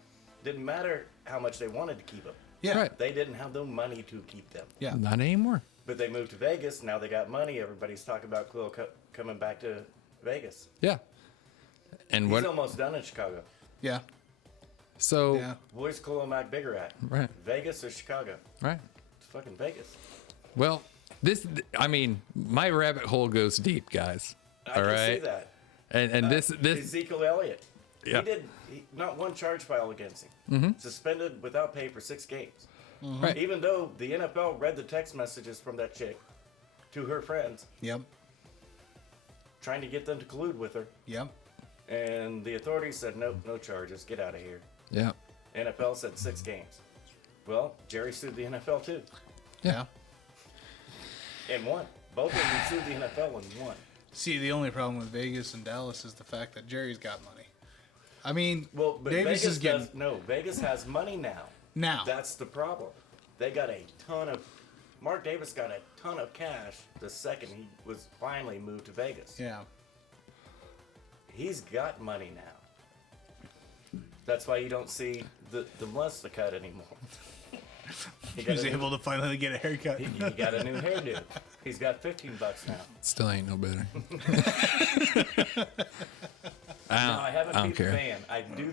Didn't matter how much they wanted to keep them. Yeah. Right. They didn't have the money to keep them. Yeah. Not anymore. But they moved to Vegas. Now they got money. Everybody's talking about Khalil coming back to Vegas. Yeah. And He's what? almost done in Chicago. Yeah. So Yeah. Where's Khalil Mack bigger at? Right. Vegas or Chicago? right. It's fucking Vegas. Well, I mean, my rabbit hole goes deep, guys. I All can right. see that. And this Ezekiel Elliott. Yeah. Not one charge filed against him. Suspended without pay for 6 games. right. Even though the NFL read the text messages from that chick to her friends, Yep. trying to get them to collude with her, Yep. and the authorities said, nope, no charges, get out of here. Yeah. NFL said 6 games. Well, Jerry sued the NFL too, Yeah. and won. Both of them sued the NFL and won. See, the only problem with Vegas and Dallas is the fact that Jerry's got money. I mean, Well, but Davis Vegas is getting does, no, Vegas has money now. now. That's the problem. They got a ton of. Mark Davis got a ton of cash the second he was finally moved to Vegas. Yeah. He's got money now. That's why you don't see the molester cut anymore. He was able to finally get a haircut. He got a new hairdo. He's got $15 now. Still ain't no better. No, I haven't I don't peeped the care. van. I do.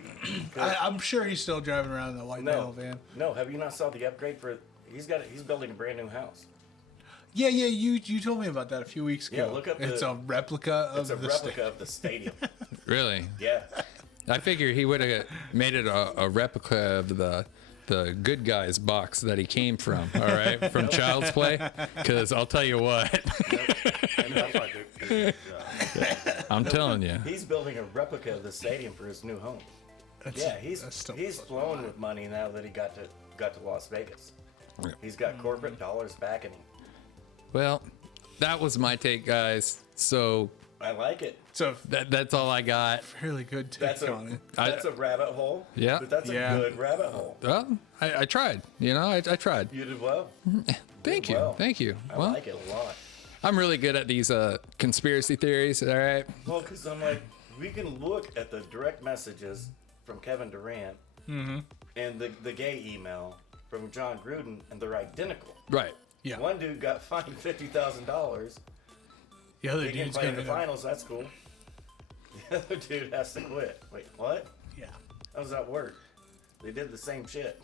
I'm sure he's still driving around in the white metal van. No. Have you not saw the upgrade for? He's building a brand new house. Yeah, you told me about that a few weeks ago. Yeah, look up It's the- a replica of It's a the replica of the stadium. Really? Yeah. I figure he would have made it a replica of the good guys box that he came from. All right, from Child's Play. Because I'll tell you what, And That's like a good job. I'm telling you. he's building a replica of the stadium for his new home. Yeah, that's still- he's flowing with money now that he got to Las Vegas. He's got corporate dollars backing him. Well, that was my take, guys. So I like it. It's a that's all I got. fairly good take That's on it. a rabbit hole. Yeah. But that's Yeah. a good rabbit hole. Well, I tried. You know, I tried. You did well. Thank you. well. Thank you. I Well, like it a lot. I'm really good at these conspiracy theories. All right. Well, because I'm like, we can look at the direct messages from Kevin Durant and the gay email from John Gruden, and they're identical. Right. Yeah. One dude got fined $50,000. The other He can dude's play in gonna the finals. That's cool. The other dude has to quit. Wait, what? Yeah. How does that work? They did the same shit.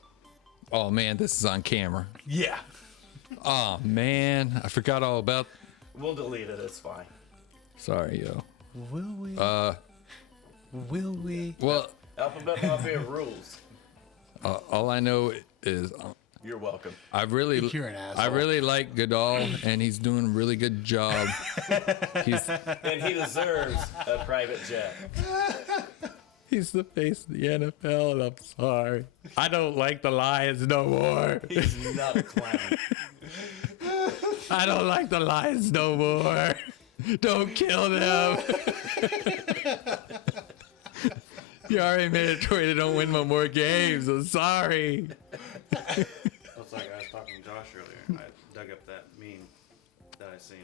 Oh man, this is on camera. Yeah. Oh man, I forgot all about. We'll delete it. It's fine. Sorry, yo. Will we? Will we? Well, Alphabet Mafia rules. all I know is You're welcome. I really, You're an asshole. I really like Goodall, and he's doing a really good job. And he deserves a private jet. He's the face of the NFL, and I'm sorry. I don't like the Lions no more. He's not a clown. I don't like the Lions no more. Don't kill them. You already made it to where they don't win no more games. I'm sorry. It's like I was talking to Josh earlier. I dug up that meme that I seen.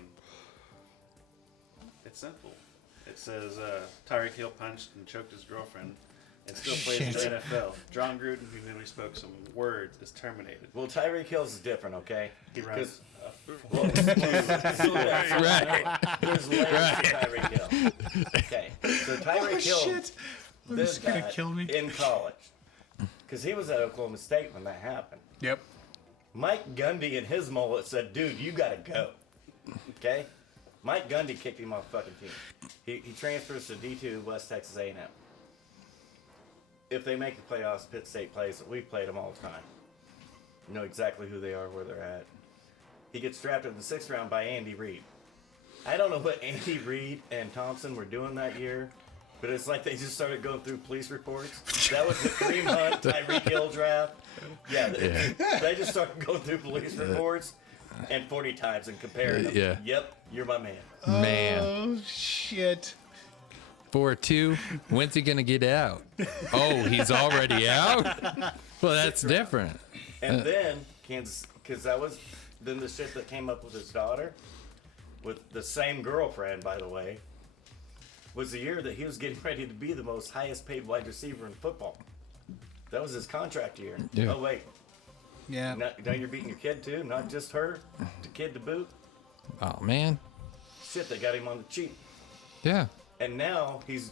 It's simple. It says Tyreek Hill punched and choked his girlfriend and still plays in Shit. the NFL. John Gruden, who merely spoke some words, is terminated. Well, Tyreek Hill's is different, okay? He runs. Well, Right. There's layers to Tyreek Hill. Okay, so Tyreek Hill Shit. did This is gonna that kill me. in college because he was at Oklahoma State when that happened. Yep. Mike Gundy and his mullet said, "Dude, you gotta go." Okay, Mike Gundy kicked him off the fucking team. He transfers to D2 West Texas A&M. If they make the playoffs, Pitt State plays. We've played them all the time. You know exactly who they are, where they're at. He gets drafted in the 6th round by Andy Reid. I don't know what Andy Reid and Thompson were doing that year, but it's like they just started going through police reports. That was the Kareem Hunt, Tyreek Hill draft. Yeah, they just started going through police reports and 40 times and comparing them. Yeah. Yep, you're my man. Man, Oh shit. 4-2. When's he gonna get out? Oh, he's already out. Well, that's different. And then Kansas, because that was then the shit that came up with his daughter, with the same girlfriend, by the way, was the year that he was getting ready to be the most highest paid wide receiver in football. That was his contract year. Yeah. Oh wait, Yeah. now you're beating your kid too, not just her, the kid to boot. Oh man. Shit, they got him on the cheap, Yeah. and now he's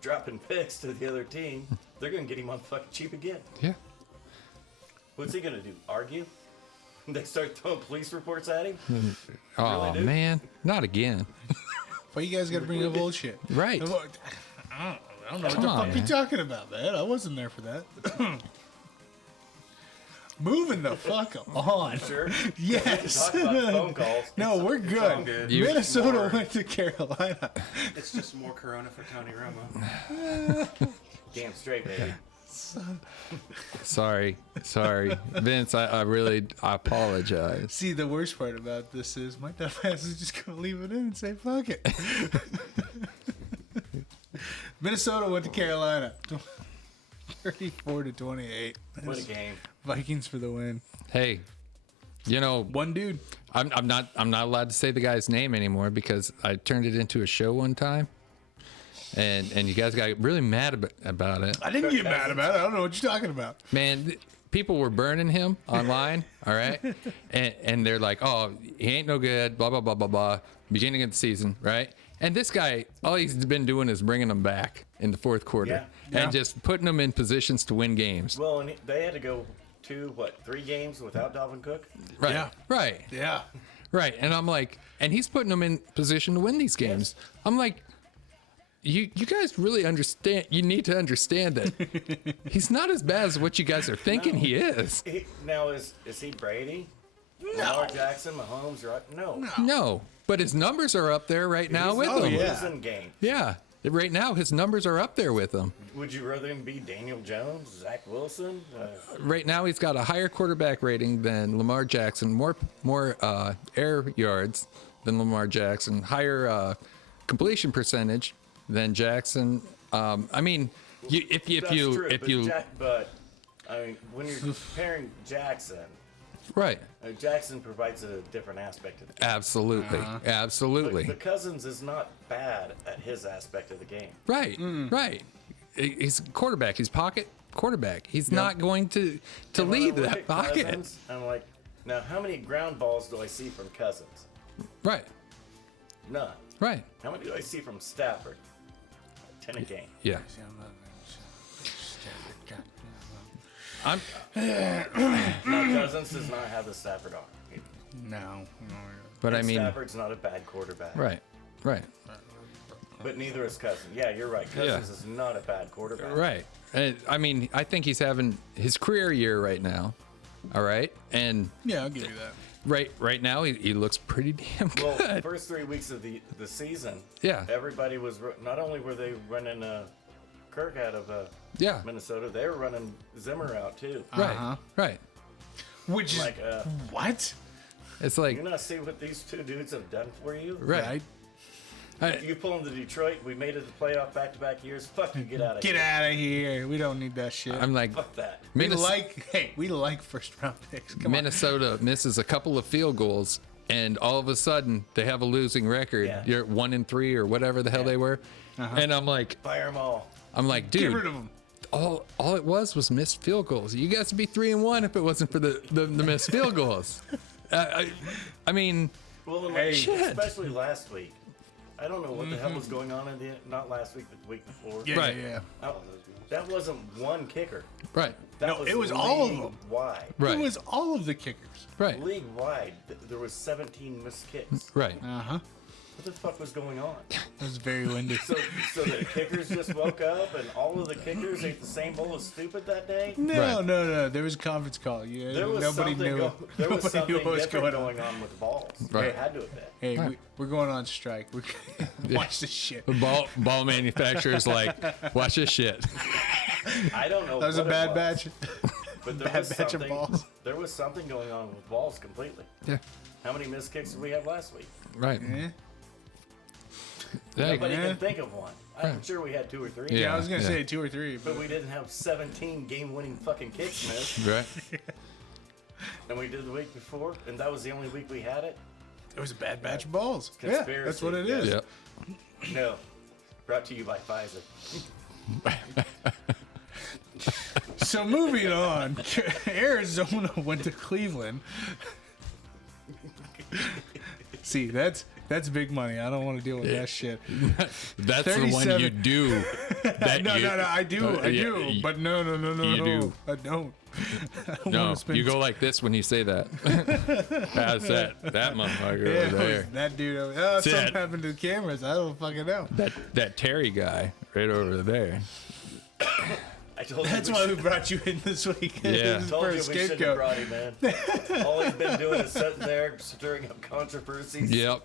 dropping picks to the other team. They're gonna get him on the fucking cheap again. Yeah. What's he gonna do? Argue? They start throwing police reports at him. Oh, dude? man. Not again. Why you guys got to bring up old shit? Right. I don't know what Come the on, fuck you man. talking about, man. I wasn't there for that. Moving the fuck on. Sure. Yes. Talk about phone calls. No, we're It's all good. good. Minnesota More- went to Carolina. It's just more Corona for Tony Romo. Damn straight, baby. Sorry. Vince, I apologize. See, the worst part about this is my dumbass is just going to leave it in and say, fuck it. Minnesota went to Carolina. 34-28. What a game. Vikings for the win. Hey, you know, One dude. I'm not allowed to say the guy's name anymore because I turned it into a show one time. And you guys got really mad about it. I didn't get mad about it. I don't know what you're talking about. Man, people were burning him online, all right? And they're like, oh, he ain't no good, blah, blah, blah, blah, blah, beginning of the season, right? And this guy, all he's been doing is bringing them back in the fourth quarter Yeah. and just putting them in positions to win games. Well, and they had to go 3 games without Dalvin Cook? Right, Yeah. right, Yeah. right. And I'm like, and he's putting them in position to win these games. I'm like, you guys really understand, you need to understand that he's not as bad as what you guys are thinking he is. Now, is he Brady? No. Lamar Jackson, Mahomes, right? No. No, but his numbers are up there right now with him. yeah. Losing game. Yeah, right now his numbers are up there with him. Would you rather him be Daniel Jones, Zach Wilson? Right now he's got a higher quarterback rating than Lamar Jackson, more air yards than Lamar Jackson, higher completion percentage than Jackson. I mean, if That's true, you but I mean, when you're comparing Jackson, right, Jackson provides a different aspect of the game. absolutely, But Cousins is not bad at his aspect of the game. right, right. He's quarterback. He's pocket quarterback. He's not going to And when I leave look that at pocket. Cousins, I'm like, now how many ground balls do I see from Cousins? Right, None. right. How many do I see from Stafford? 10 a game. Yeah. I'm Now Cousins does not have the Stafford arm. No. but I And mean, Stafford's not a bad quarterback. right. But neither is Cousins. Yeah, you're right. Cousins is not a bad quarterback. Right. And, I mean, I think he's having his career year right now. All right. And Yeah, I'll give you that. right now he looks pretty damn Well, good. first 3 weeks of the season, Yeah. everybody was not only were they running Kirk out of Yeah. Minnesota, they were running Zimmer out too. Right. Right. Which is Like, what? It's like you not see what these two dudes have done for you? right. You pull them to Detroit. We made it to playoff back-to-back years. Fuck you, get out of Get here. out of here. We don't need that shit. I'm like Fuck that. we like first round picks. Come Minnesota misses a couple of field goals and all of a sudden they have a losing record. Yeah. You're 1-3 or whatever the hell they were. And I'm like Fire them all. dude, Get rid of them. all it was missed field goals. You guys would be 3-1 if it wasn't for the missed field goals. I mean, Well, and Shit. especially last week. I don't know what the hell was going on in not last week, but the week before. Yeah, Right. yeah. That wasn't one kicker. right, That No, it was all of them. Wide. right, It was all of the kickers. right, League wide, there was 17 missed kicks. right. What the fuck was going on? It was very windy. So the kickers just woke up and all of the kickers ate the same bowl of stupid that day? No, Right. no. There was a conference call. Yeah, There was nobody something, knew. there was Nobody something knew what was different going on. going on with the balls. Right. They had to have been. Hey, Right. we're going on strike. We watch this shit. The ball manufacturer's like, watch this shit. I don't know. That was a what it bad batch. But there bad was batch of something. balls. There was something going on with balls completely. Yeah, How many missed kicks did we have last week? right. Yeah. Yeah, Nobody yeah. can think of one. I'm sure we had 2 or 3. Yeah, I was gonna Yeah. say 2 or 3, But we didn't have 17 game-winning fucking kicks missed. right. And we did the week before, and that was the only week we had it. it was a bad batch of balls. Yeah, Conspiracy, that's what it is. yes. Yep. No. Brought to you by Pfizer. So moving on, Arizona went to Cleveland. See, that's That's big money. I don't want to deal with that shit. That's the one 37. you do. That No, you, I do. I yeah, do. But no. you do. I don't. I don't No, wanna spend you go like this when you say that. How's that motherfucker Yeah, over there. that dude over there. Oh, See something that- happened to the cameras. I don't fucking know. That Terry guy right over there. I told That's you why we brought you in this week. Yeah. This is told for you a we shouldn't have scapegoat. brought him in. All he's been doing is sitting there stirring up controversies. Yep.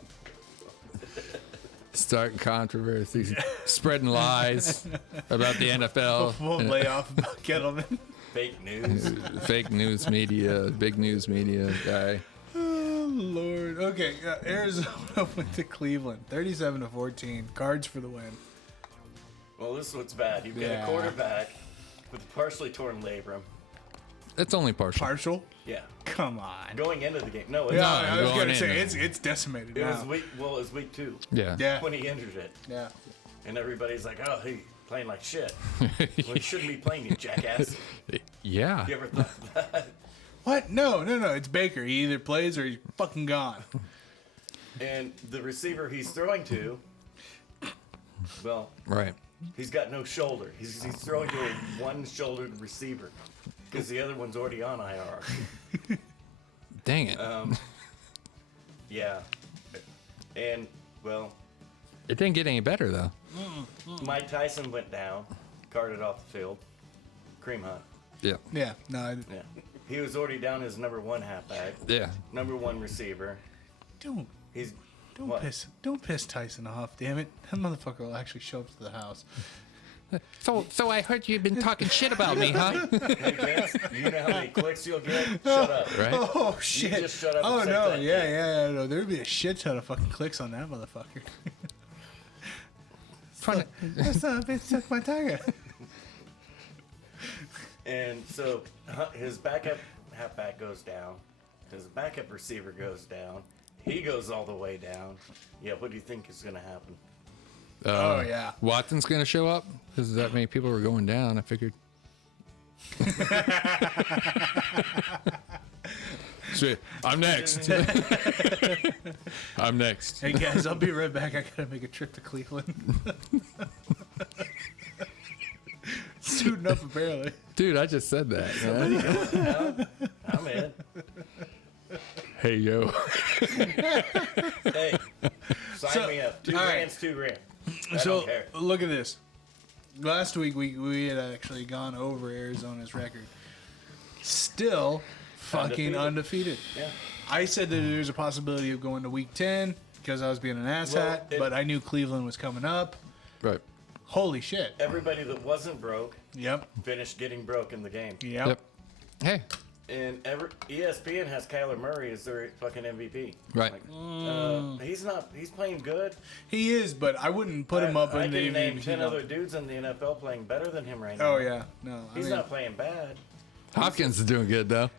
Starting controversies, spreading lies about the NFL. We'll lay off about Kettleman. Fake news. Fake news media, big news media guy. Oh, Lord. Okay, Arizona went to Cleveland. 37-14. Cards for the win. Well, this is what's bad. You've got Yeah. a quarterback with a partially torn labrum. It's only partial. Partial? Yeah. Come on. Going into the game. No, it's, Yeah, I was going going to in. say, it's decimated it now. was week. Well, it was week 2 Yeah. Yeah. when he injured it, Yeah. and everybody's like, "Oh, he playing like shit." Well, he shouldn't be playing, you jackass. Yeah. You ever thought of that? What? No. It's Baker. He either plays or he's fucking gone. And the receiver he's throwing to, well, Right. he's got no shoulder. He's throwing to a one-shouldered receiver because the other one's already on IR. Dang it. Yeah. And, well, It didn't get any better though. Mike Tyson went down, carted off the field. Cream hunt. Yeah. Yeah. No, Yeah. He was already down as number 1 halfback, Yeah. number 1 receiver. don't He's what? piss Tyson off, damn it. That motherfucker will actually show up to the house. So I heard you've been talking shit about me, huh? Hey, Vince, you know how many clicks you'll get? Shut up. Right? Oh shit! just shut up Oh and say no! that. Yeah. No, there'd be a shit ton of fucking clicks on that motherfucker. Trying to, That's not a bitch suck my tiger. And so his backup halfback goes down. His backup receiver goes down. He goes all the way down. Yeah, what do you think is going to happen? Oh yeah. Watson's gonna show up because that many people were going down. I figured. Shit, I'm next. I'm next. Hey guys, I'll be right back. I gotta make a trip to Cleveland. Suiting up apparently. Dude, I just said that. Man. I'm in. Hey, yo. Hey, sign me up. 2 all right. grand's 2 grand. I So don't care. look at this. Last week we had actually gone over Arizona's record. Still fucking undefeated. Yeah. I said that there's a possibility of going to week 10 because I was being an asshat, Well, but I knew Cleveland was coming up. Right. Holy shit. Everybody that wasn't broke Yep. finished getting broke in the game. Yep. Hey. And ESPN has Kyler Murray as their fucking MVP. Right. Like, he's playing good. He is, but I wouldn't put him up I in the can name MVP. 10 other dudes in the NFL playing better than him right now. Oh yeah. No. I He's mean, not playing bad. Hopkins is doing good though.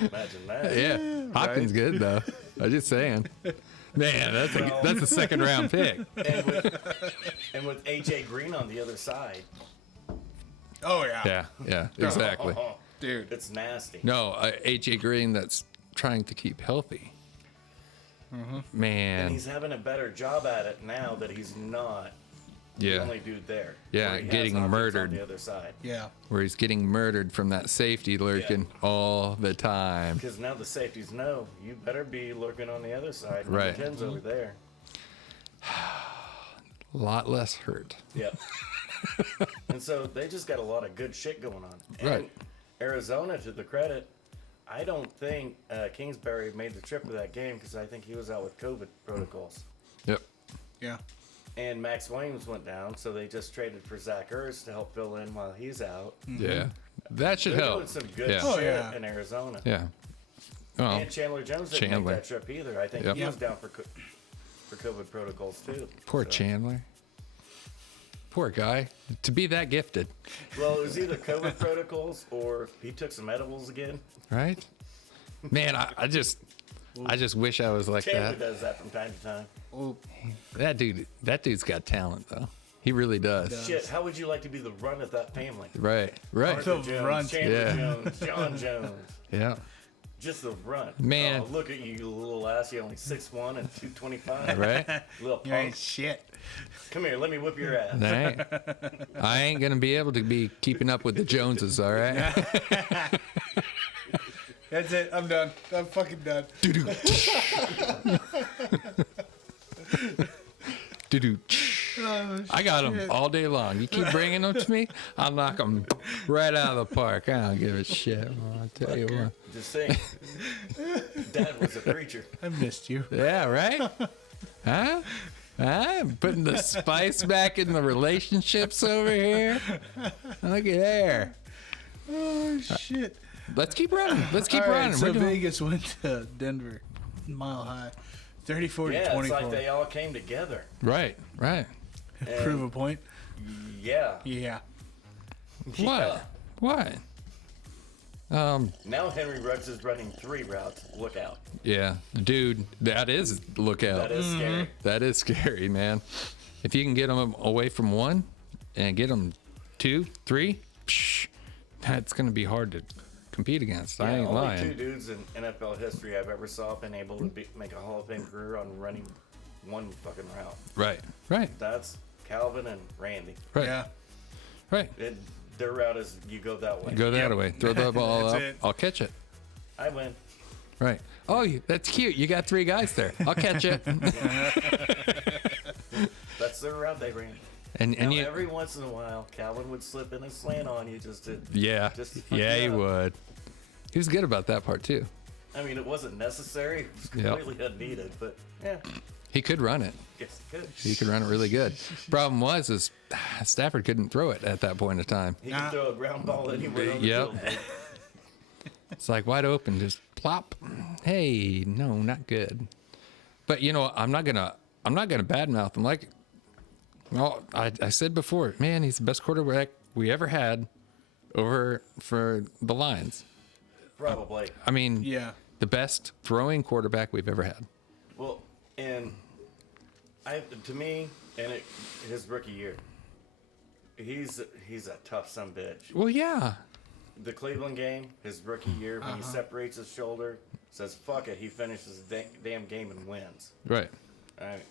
Imagine that. Yeah. Hopkins good though. I'm just saying. Man, that's a second round pick. And with AJ Green on the other side. Oh yeah. Yeah. Exactly. Oh, Dude. it's nasty. No, AJ Green that's trying to keep healthy. And Man. he's having a better job at it now that he's not the Yeah. only dude there. Yeah, Where he has getting Hopkins murdered. on the other side. Yeah. Where he's getting murdered from that safety lurking all the time. Because now the safeties know you better be lurking on the other side. Right. Number 10's over there. A lot less hurt. Yep. And so they just got a lot of good shit going on. And Right. Arizona, to the credit, I don't think Kingsbury made the trip to that game because I think he was out with COVID protocols. Yep. Yeah. And Max Williams went down, so they just traded for Zach Ertz to help fill in while he's out. Yeah. That should They're help. doing some good Yeah. Oh, shit yeah. in Arizona. Yeah. Well, And Chandler Jones didn't Chandler. make that trip either. I think Yep. he was down for COVID protocols too. poor So- Chandler. Poor guy. To be that gifted, Well, it was either COVID protocols or he took some edibles again. right? Man, I just wish I was like Chandler that. does that from time to time. Oh, That dude's got talent though. He really does. Shit, how would you like to be the runt of that family? Right. The Arthur Jones, runt. Chandler Yeah. Jones, John Jones. Yeah. Just the run. Man. Oh, look at you, you little ass. You only 6'1" and 225. Right? Little You ain't punk. shit. Come here, let me whip your ass. I ain't gonna be able to be keeping up with the Joneses, all right? That's it. I'm done. I'm fucking done. I got them all day long. You keep bringing them to me, I'll knock them right out of the park. I don't give a shit. I'll tell you what. Just saying. Dad was a preacher. I missed you. Yeah, right? Huh? Huh? Putting the spice back in the relationships over here. Look at there. Oh, shit. Let's keep running. Let's keep All right, running. so We're doing Vegas went to Denver, Mile High, 34 to Yeah, 24. it's like they all came together. right. And Prove a point. Yeah. Yeah. What? What? Now Henry Ruggs is running 3 routes. Look out. Yeah, dude, that is look out. That is scary. That is scary, man. If you can get them away from one and get them 2, 3, that's gonna be hard to compete against. I Yeah, ain't only lying. 2 dudes in NFL history I've ever saw been able to make a Hall of Fame career on running one fucking route. Right, right, That's Calvin and Randy. right, Yeah. right. Their route is you go that way. Go that way. Throw the ball That's up. it. I'll catch it. I win. Right. Oh, that's cute. You got 3 guys there. I'll catch it. That's their route they ran. and Now, you. every once in a while, Calvin would slip in a slant on you just to. Yeah. Just to fuck Yeah, you he up. would. He was good about that part too. I mean, it wasn't necessary. It was Yep. completely unneeded, but yeah, He could run it. guess good. He could run it really good. Problem was Stafford couldn't throw it at that point in time. He can throw a ground ball anywhere on the Yep. field. It's like wide open, just plop. Hey, no, not good. But you know, I'm not gonna badmouth him. Like, well, I said before, man, he's the best quarterback we ever had over for the Lions. Probably. I mean, Yeah. the best throwing quarterback we've ever had. Well, and to me, his rookie year, he's a tough son of a bitch. Well, yeah, The Cleveland game, his rookie year, when he separates his shoulder, says fuck it, he finishes the damn game and wins. right. All right.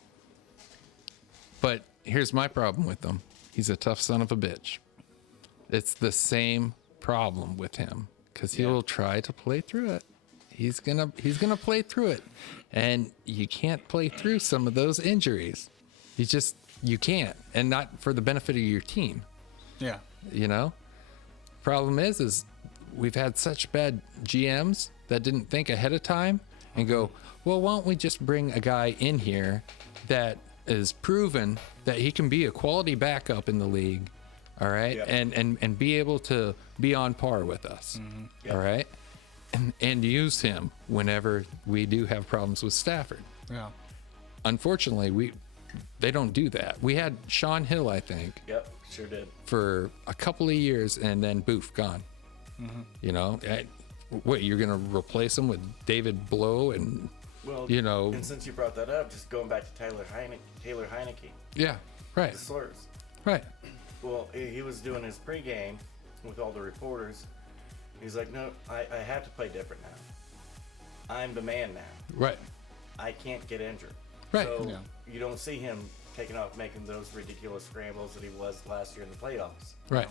But here's my problem with him. He's a tough son of a bitch. It's the same problem with him because he'll try to play through it. He's gonna play through it, and you can't play through some of those injuries. You can't, and not for the benefit of your team. Yeah. You know. Problem is we've had such bad GMs that didn't think ahead of time and go, well, why don't we just bring a guy in here that is proven that he can be a quality backup in the league, all right, Yep. and be able to be on par with us, Yep. all right, and use him whenever we do have problems with Stafford. Yeah. Unfortunately, they don't do that. We had Sean Hill, I think, Yep, sure did. for a couple of years, and then boof, gone. You know, what, you're gonna replace him with David Blow and Well, you know, and since you brought that up, just going back to Taylor Heineke, yeah, right, the slurs. right, Well, he was doing his pregame with all the reporters. He's like, no, I have to play different now. I'm the man now. right, I can't get injured. Right. So Yeah. you don't see him taking off making those ridiculous scrambles that he was last year in the playoffs. right,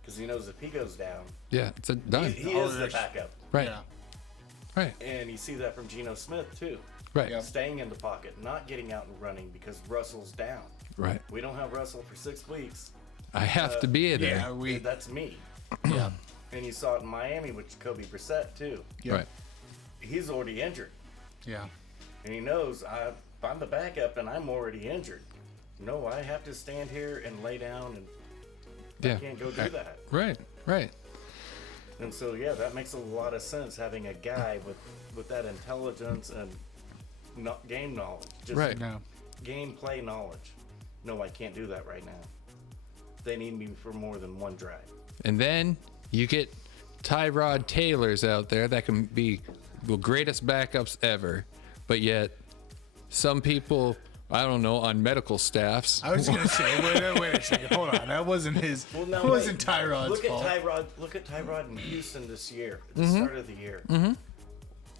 Because he knows if he goes down, yeah, it's done, he is the backup. right, Yeah. right, And you see that from Geno Smith, too. right, Yeah. Staying in the pocket, not getting out and running because Russell's down. right. We don't have Russell for 6 weeks. I have to be there, Yeah. That's me. Yeah. And you saw it in Miami with Jacoby Brissett, too. Yeah. right, He's already injured. Yeah. And he knows I'm the backup and I'm already injured. No, I have to stand here and lay down and yeah, I can't go do that. right, right, And so, yeah, that makes a lot of sense having a guy with that intelligence and game knowledge. Just right, No. gameplay knowledge. No, I can't do that right now. They need me for more than one drive. and then you get Tyrod Taylors out there that can be the greatest backups ever, but yet some people, I don't know, on medical staffs. I was gonna say, wait a second, hold on. That wasn't his. Well, now, it wasn't wait. Tyrod's Look fault. at Tyrod. Look at Tyrod in Houston this year, at the start of the year.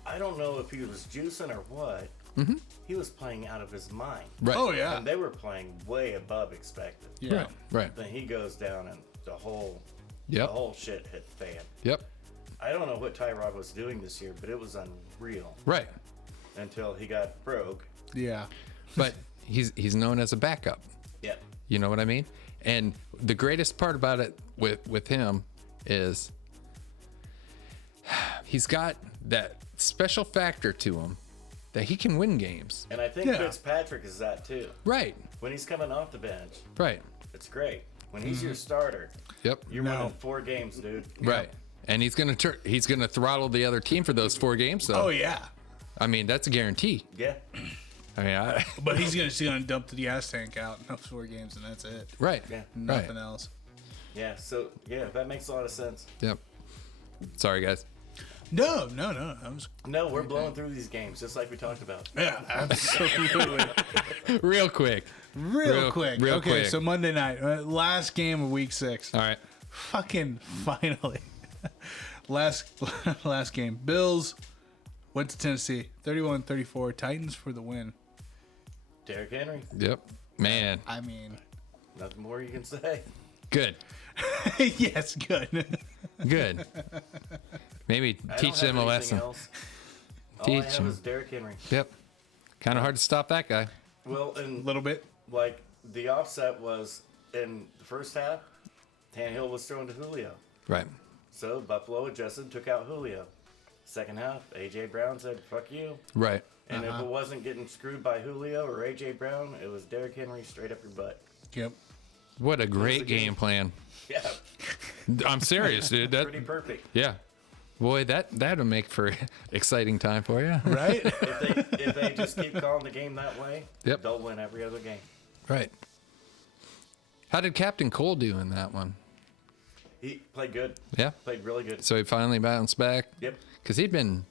I don't know if he was juicing or what. He was playing out of his mind. Right. Oh yeah. And they were playing way above expected. Yeah. Right. Then he goes down and the whole shit hit the fan. Yep. I don't know what Tyrod was doing this year, but it was unreal Right. until he got broke. Yeah. But he's known as a backup. Yep. You know what I mean? And the greatest part about it with him is he's got that special factor to him that he can win games. And I think Yeah. Fitzpatrick is that too. Right. When he's coming off the bench, Right. it's great. When he's your starter, Yep. you're No. winning 4 games, dude. Right. And he's gonna throttle the other team for those 4 games. So Oh yeah. I mean that's a guarantee. Yeah. I mean, But he's gonna dump the gas tank out in those 4 games, and that's it. right. Yeah. Nothing else. Yeah. So yeah, that makes a lot of sense. Yep. Sorry guys. No. I was. No, we're blowing through these games just like we talked about. Yeah, absolutely. Real quick. Real quick. real Okay, quick. so Monday night, last game of week 6. All right. Fucking finally. last game. Bills went to Tennessee. 31-34. Titans for the win. Derrick Henry, Yep. Man. I mean, nothing more you can say. Good. yes, good. Good. Maybe I teach don't them a have anything lesson. else. All I Teach have them. is Derrick Henry. Yep. Kind of hard to stop that guy. Well, A and little bit. like the offset was in the first half, Tannehill was thrown to Julio. Right. So Buffalo adjusted, took out Julio. Second half, A.J. Brown said, fuck you. Right. And if it wasn't getting screwed by Julio or A.J. Brown, it was Derrick Henry straight up your butt. Yep. What a great the game. game plan. Yeah, I'm serious, dude. That pretty perfect. yeah. Boy, that'll make for exciting time for you. Right? If they just keep calling the game that way, Yep. they'll win every other game. Right. How did Captain Cole do in that one? He played good. Yeah. Played really good. So he finally bounced back. Yep. Because he'd been,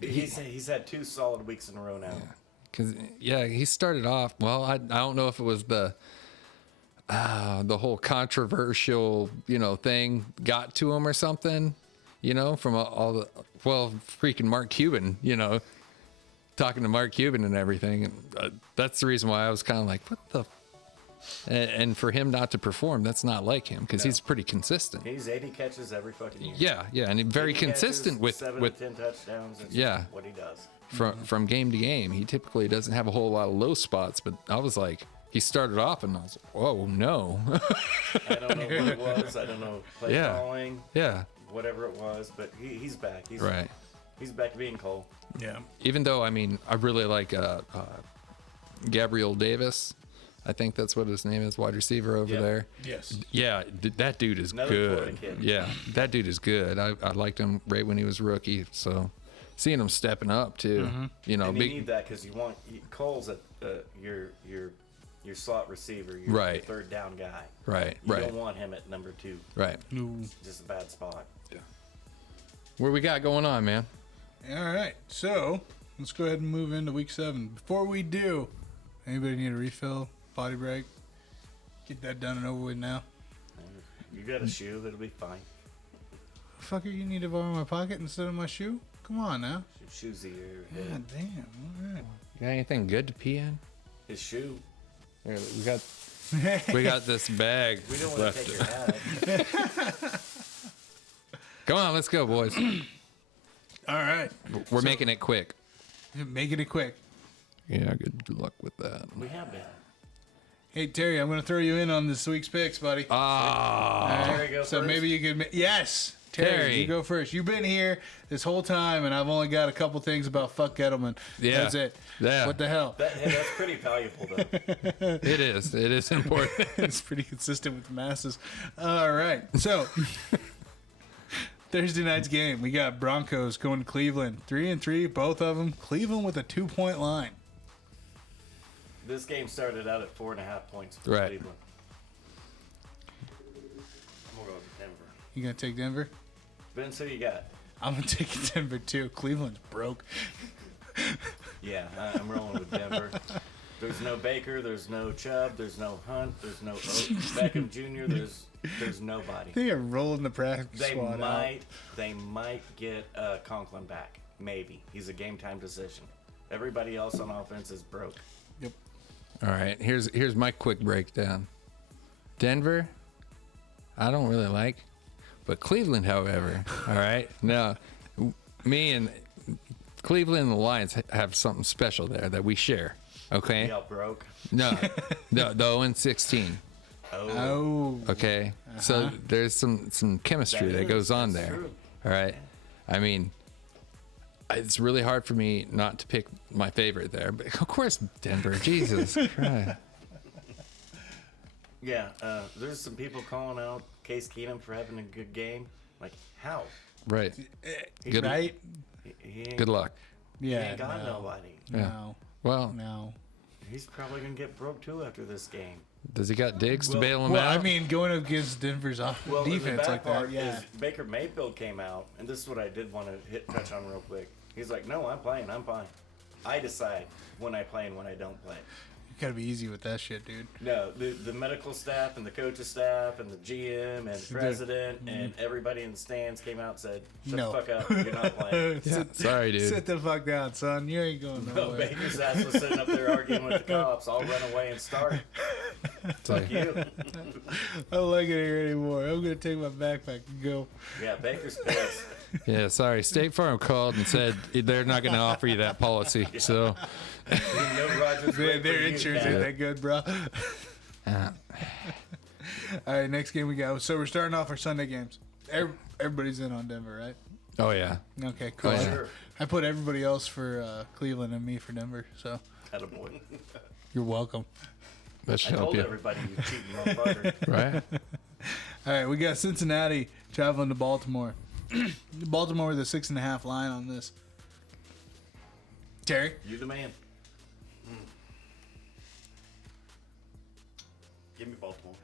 He's had 2 solid weeks in a row now. he started off. Well, I don't know if it was the whole controversial, thing got to him or something, from all the, freaking Mark Cuban, talking to Mark Cuban and everything. And that's the reason why I was kind of like, what the. And for him not to perform, that's not like him because he's pretty consistent. He's 80 catches every fucking year. Yeah, and very 80 consistent catches, with 7 to 10 touchdowns. That's Yeah. what he does. from game to game. He typically doesn't have a whole lot of low spots, but I was like, he started off and I was like, whoa, no. I don't know what it was. I don't know play Yeah. calling, Yeah, whatever it was, but he's back. He's right. He's back to being Cole. Yeah. Even though, I mean, I really like Gabriel Davis. I think that's what his name is, wide receiver over Yep. there. Yes. Yeah, that dude is Another Florida good. kid. Yeah, that dude is good. I liked him right when he was rookie. So seeing him stepping up too, And you need that because Cole's your slot receiver, your Right. third down guy. right, You right, don't want him at number 2. right. Just a bad spot. What we got going on, man? All right. So let's go ahead and move into week 7. Before we do, anybody need a refill? Body break? Get that done and over with now. You got a shoe, that'll be fine. Fucker, you need to borrow my pocket instead of my shoe? Come on now. Shoes your God head. damn. All right. You got anything good to pee in? His shoe. Here, we got this bag We don't want to left. take your hat. Come on, let's go, boys. All right. We're making it quick. Making it quick. Yeah, good luck with that. We have been. Hey, Terry, I'm going to throw you in on this week's picks, buddy. Ah, Terry, go So first. maybe you could. Yes. Terry, you go first. You've been here this whole time, and I've only got a couple things about fuck Gettleman. Yeah. That's it. Yeah. What the hell? That's pretty valuable, though. it is. It is important. It's pretty consistent with the masses. All right. So Thursday night's game, we got Broncos going to Cleveland. 3-3, both of them. Cleveland with a 2-point line. This game started out at 4.5 points for Right. Cleveland. I'm going to go with Denver. You gonna take Denver? Vince, who you got? I'm gonna take Denver too. Cleveland's broke. Yeah, I'm rolling with Denver. There's no Baker, there's no Chubb, there's no Hunt, there's no Beckham Jr., there's nobody. They are rolling the practice They squad out. might get Conklin back. maybe. He's a game time decision. Everybody else on offense is broke. Yep. All right, here's my quick breakdown. Denver, I don't really like, but Cleveland, however, all right. Now, me and Cleveland and the Lions have something special there that we share. Okay. Y'all broke. No, the 0-16. Oh. Okay. So there's some chemistry that goes on That's there. true. All right. I mean, it's really hard for me not to pick my favorite there, but of course Denver. Jesus Christ. Yeah, there's some people calling out Case Keenum for having a good game. Like, how? Right. He's Good- right. He ain't, Good luck. he Yeah. ain't got No. nobody. Yeah. No. Well, No. He's probably going to get broke, too, after this game. does he got Diggs to Well- bail him Well, out? I mean, going up against Denver's Well, defense the bad like that, part yeah. is Baker Mayfield came out, and this is what I did want to touch on real quick. He's like, no, I'm playing. I'm fine. I decide when I play and when I don't play. You gotta be easy with that shit, dude. No, the medical staff and the coaching staff and the GM and the president and everybody in the stands came out and said, shut No. the fuck up. You're not playing. Yeah, sorry, dude. Sit the fuck down, son. You ain't going No, nowhere. Baker's ass was sitting up there arguing with the cops. I'll run away and start. It's like, You. I don't like it here anymore. I'm gonna take my backpack and go. Yeah, Baker's pissed. yeah, sorry. State Farm called and said they're not going to offer you that policy. So, You know Rodgers waiting Their for you, insurance Cat. ain't that good, bro. uh, All right, next game we got. So we're starting off our Sunday games. Everybody's in on Denver, right? oh yeah, Okay, cool. Oh, yeah. Sure. I put everybody else for Cleveland and me for Denver. So Attaboy. you're welcome. that I should help told you, everybody you cheating motherfucker. right? All right, we got Cincinnati traveling to Baltimore. Baltimore with a 6.5 line on this. Terry? You the man. Give me Baltimore.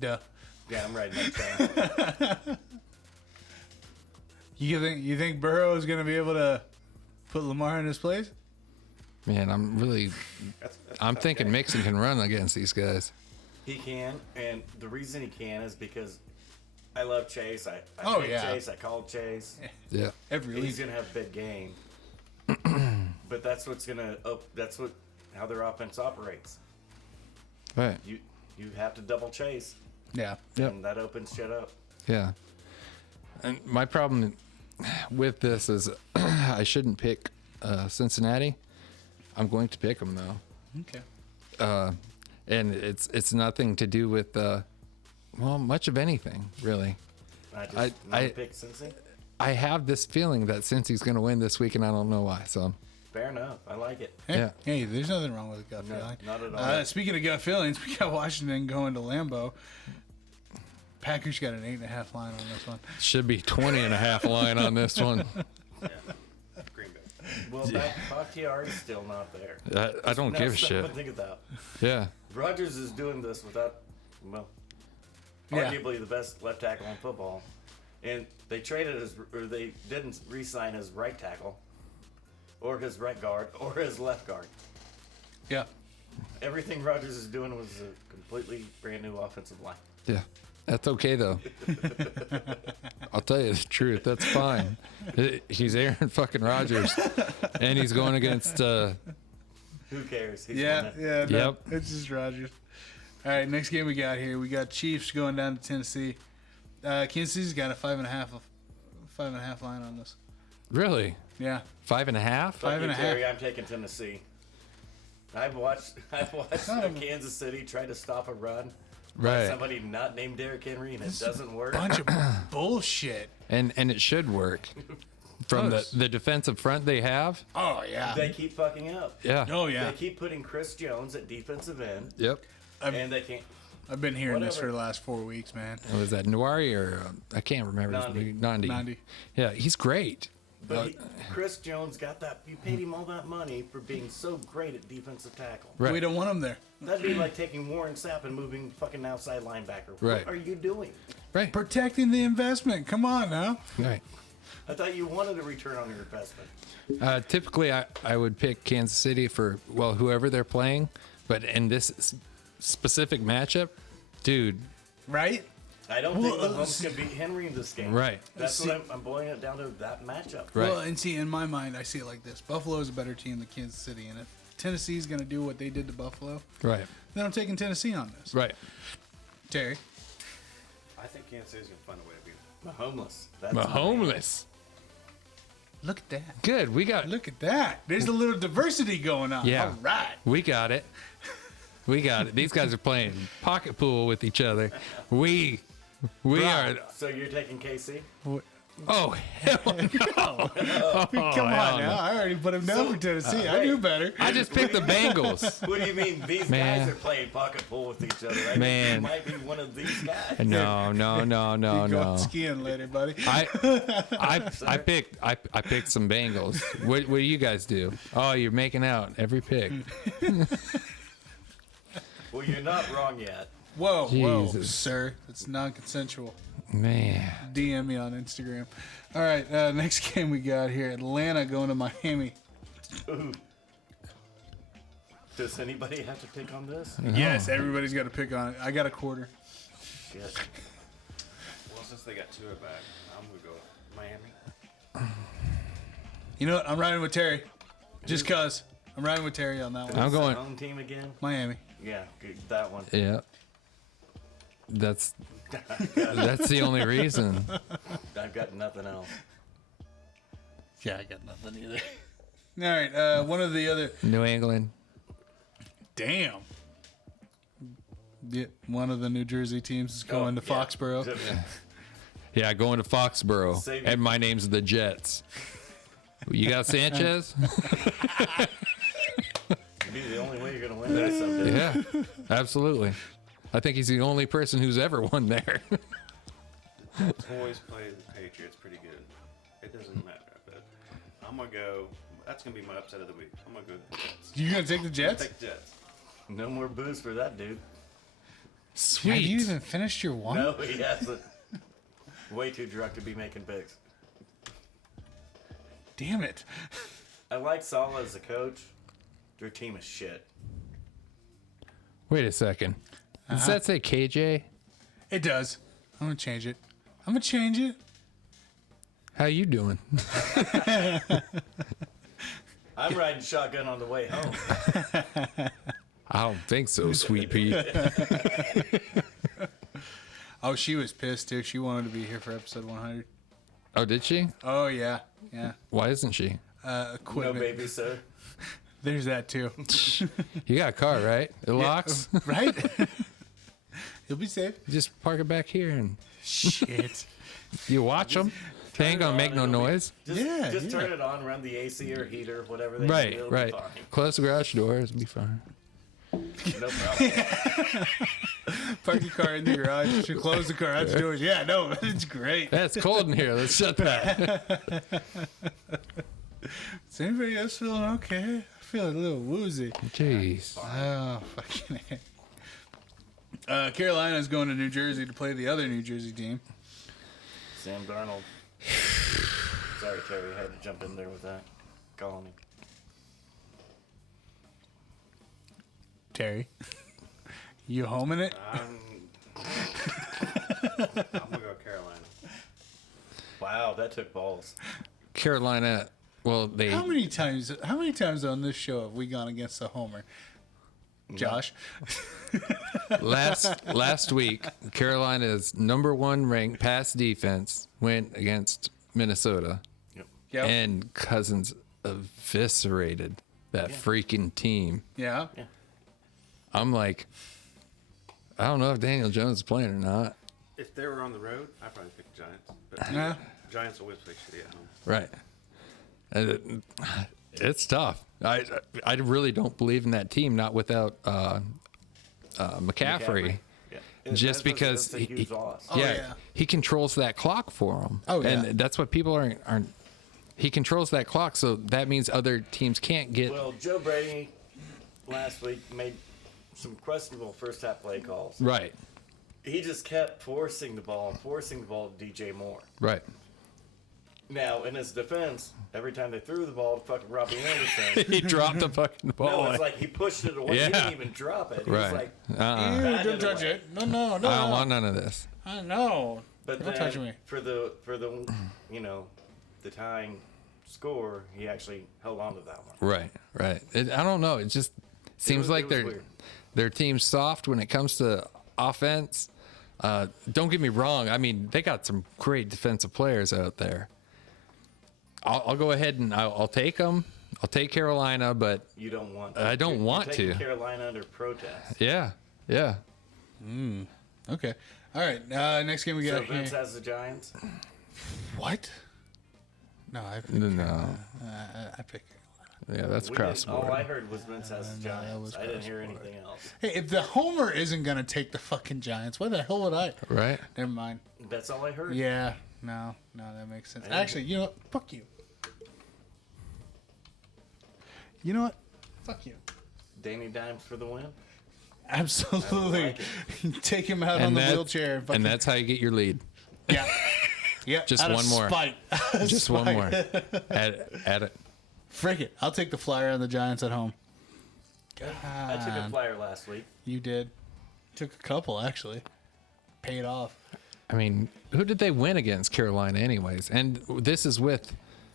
Duh. Yeah, I'm riding that train. You think Burrow is gonna be able to put Lamar in his place? Man, I'm thinking Mixon can run against these guys. He can, and the reason he can is because I love Chase. I Oh, picked yeah. Chase. I called Chase. Yeah, Every He's week. gonna have a big game. But that's what's gonna. That's what how their offense operates. right. You have to double chase, Yeah. Yep. and that opens shit up. Yeah. And my problem with this is I shouldn't pick Cincinnati. I'm going to pick them though. Okay. And it's nothing to do with much of anything really. I pick Cincy. I have this feeling that Cincy's going to win this week, and I don't know why. So Fair enough. I like it. Hey, Yeah. hey, there's nothing wrong with a gut No, feeling. not at all. Speaking of gut feelings, we got Washington going to Lambeau. Packers got an 8.5 line on this one. should be 20.5 line on this one. Yeah. Green Bay. Well, Bakhtiari's still not there. I don't Now give a stop shit. and think of that. Yeah. Rodgers is doing this without, well, Yeah. arguably the best left tackle in football, and they they didn't re-sign his right tackle, or his right guard, or his left guard. Yeah. Everything Rodgers is doing was a completely brand new offensive line. Yeah. That's okay though. I'll tell you the truth. That's fine. He's Aaron fucking Rodgers, and he's going against. Who cares? He's Yeah, winning. yeah. No, Yep. It's just Rodgers. All right, next game we got here. We got Chiefs going down to Tennessee. Kansas City's got a 5.5 line on this. Really? Yeah. 5.5? Fuck you, 5.5. Terry, I'm taking Tennessee. I've watched Kansas City try to stop a run by Right. somebody not named Derrick Henry, and it doesn't work. Bunch of bullshit. And it should work. From Does. the defensive front they have. Oh yeah. They keep fucking up. Yeah. Oh yeah. They keep putting Chris Jones at defensive end, Yep. and they can't. I've been hearing this Whatever. for the last 4 weeks, man. Was that Nwari or I can't remember his Nandi. name. Nandi. Nandi. Yeah, he's great. But Chris Jones got that. You paid him all that money for being so great at defensive tackle. Right. We don't want him there. That'd be like taking Warren Sapp and moving fucking outside linebacker. Right. What are you doing? Right. Protecting the investment. Come on now. Right. I thought you wanted a return on your investment. Typically, I would pick Kansas City for, well, whoever they're playing. But in this specific matchup, dude, Right? I don't think Mahomes can beat Henry in this game. Right. That's what I'm boiling it down to, that matchup. Right. Well, and see, in my mind, I see it like this: Buffalo is a better team than Kansas City, and if Tennessee's going to do what they did to Buffalo, Right. then I'm taking Tennessee on this. Right. Terry, I think Kansas City's gonna find a way to beat them. Mahomeless. That's Mahomeless. look at that. Good. We got. Look at that. There's a little diversity going on. Yeah. All right. We got it. We got it. These guys are playing pocket pool with each other. We are. So you're taking KC? Oh hell no! Come hell on no. now. I already put him down for Tennessee. I knew better. I just picked the Bengals. What do you mean? These Man. guys are playing pocket pool with each other. I Man. think you might be one of these guys. No. Go No. skiing later, buddy. I picked some Bengals. What do you guys do? Oh, you're making out every pick. Well, you're not wrong yet. Whoa, Jesus. sir. It's non-consensual. Man. DM me on Instagram. All right, next game we got here. Atlanta going to Miami. Ooh. Does anybody have to pick on this? Yes, everybody's got to pick on it. I got a quarter. Shit. Well, since they got Tua back, I'm gonna go Miami. You know what? I'm riding with Terry. Just cause. I'm riding with Terry on that one. I'm going. Home team again? Miami. Yeah, good, that one. Yeah. That's the only reason. I've got nothing else. Yeah, I got nothing either. All right, one of the other. New England. Damn. Yeah, one of the New Jersey teams is going to yeah. Foxborough. Yeah, going to Foxborough. Save And my name's the Jets. You got Sanchez? It'd be the only way you're going to win that someday. Yeah, absolutely. I think he's the only person who's ever won there. Toys play the Patriots pretty good. It doesn't matter, but I'm gonna go. That's gonna be my upset of the week. I'm gonna go the Jets. You gonna take the Jets? Take the Jets. No more booze for that dude. Sweet. Have you even finished your one? No, he hasn't. Way too drunk to be making picks. Damn it. I like Saleh as a coach. Their team is shit. Wait a second. Does that say KJ? It does. I'm gonna change it. I'm gonna change it. How you doing? I'm riding shotgun on the way home. I don't think so, Sweet Pea. Oh, she was pissed too. She wanted to be here for episode 100. Oh, did she? Oh yeah, yeah. Why isn't she? No Equipment. baby, sir. There's that too. You got a car, right? It locks. Right? You'll be safe. You just park it back here and Shit. you watch them. They ain't gonna make no noise. Just turn it on, run the AC or heater, whatever they do. Right, It'll right. Be fine. Close the garage doors, it'll be fine. No problem. Park your car in the garage. Should close the garage doors. Yeah, no, it's great. Yeah, it's cold in here. Let's shut that. Is anybody else feeling okay? I feel a little woozy. Jeez. Oh, fucking heck. Carolina's going to New Jersey to play the other New Jersey team. Sam Darnold. Sorry, Terry. I had to jump in there with that. Call me. Terry, you home in it? I'm gonna go Carolina. Wow, that took balls. Carolina. Well, they. How many times on this show have we gone against the homer? Josh? last week, Carolina's #1 ranked pass defense went against Minnesota, Yep. and Cousins eviscerated that freaking team. Yeah. I'm like, I don't know if Daniel Jones is playing or not. If they were on the road, I'd probably pick the Giants. But Yeah. Giants always play shitty at home. Right. And it's tough. I really don't believe in that team, not without McCaffrey. Yeah. Just because that's a huge loss. Oh, yeah. he controls that clock for him. Oh, yeah. And that's what people aren't. He controls that clock, so that means other teams can't get. Well, Joe Brady last week made some questionable first half play calls. Right. He just kept forcing the ball to DJ Moore. Right. Now, in his defense, every time they threw the ball to fucking Robbie Anderson, He dropped the fucking ball. no, it's like he pushed it away. He Yeah. didn't even drop it. He Right. was like, Ew, Bad don't in the touch way. it. No. I don't want none of this. I don't know. But Don't then touch me. for the the tying score, he actually held on to that one. Right. I don't know. It just seems like weird. their team's soft when it comes to offense. Don't get me wrong. I mean, they got some great defensive players out there. I'll go ahead and I'll take them. I'll take Carolina, but You don't want to. I don't want You're taking to. Carolina under protest. Yeah. Okay. All right. Next game we So got Vince here. has the Giants. What? No, I picked No. I picked. Yeah, that's We cross didn't- all I board. heard was Vince has the no, that Giants. was I didn't hear cross-board. anything else. Hey, if the homer isn't gonna take the fucking Giants, why the hell would I? Right? Never mind. That's all I heard. Yeah. No, that makes sense. I didn't- Actually, you know what? Fuck you. You know what? Fuck you. Danny Dimes for the win. Absolutely. like Take him out on the wheelchair. And fucking, And that's how you get your lead. yeah. Yeah. Just out of one more. Spite. Just one more. Add it. Frick it. I'll take the flyer on the Giants at home. I took a flyer last week. You did. Took a couple, actually. Paid off. I mean, who did they win against? Carolina, anyways. And this is with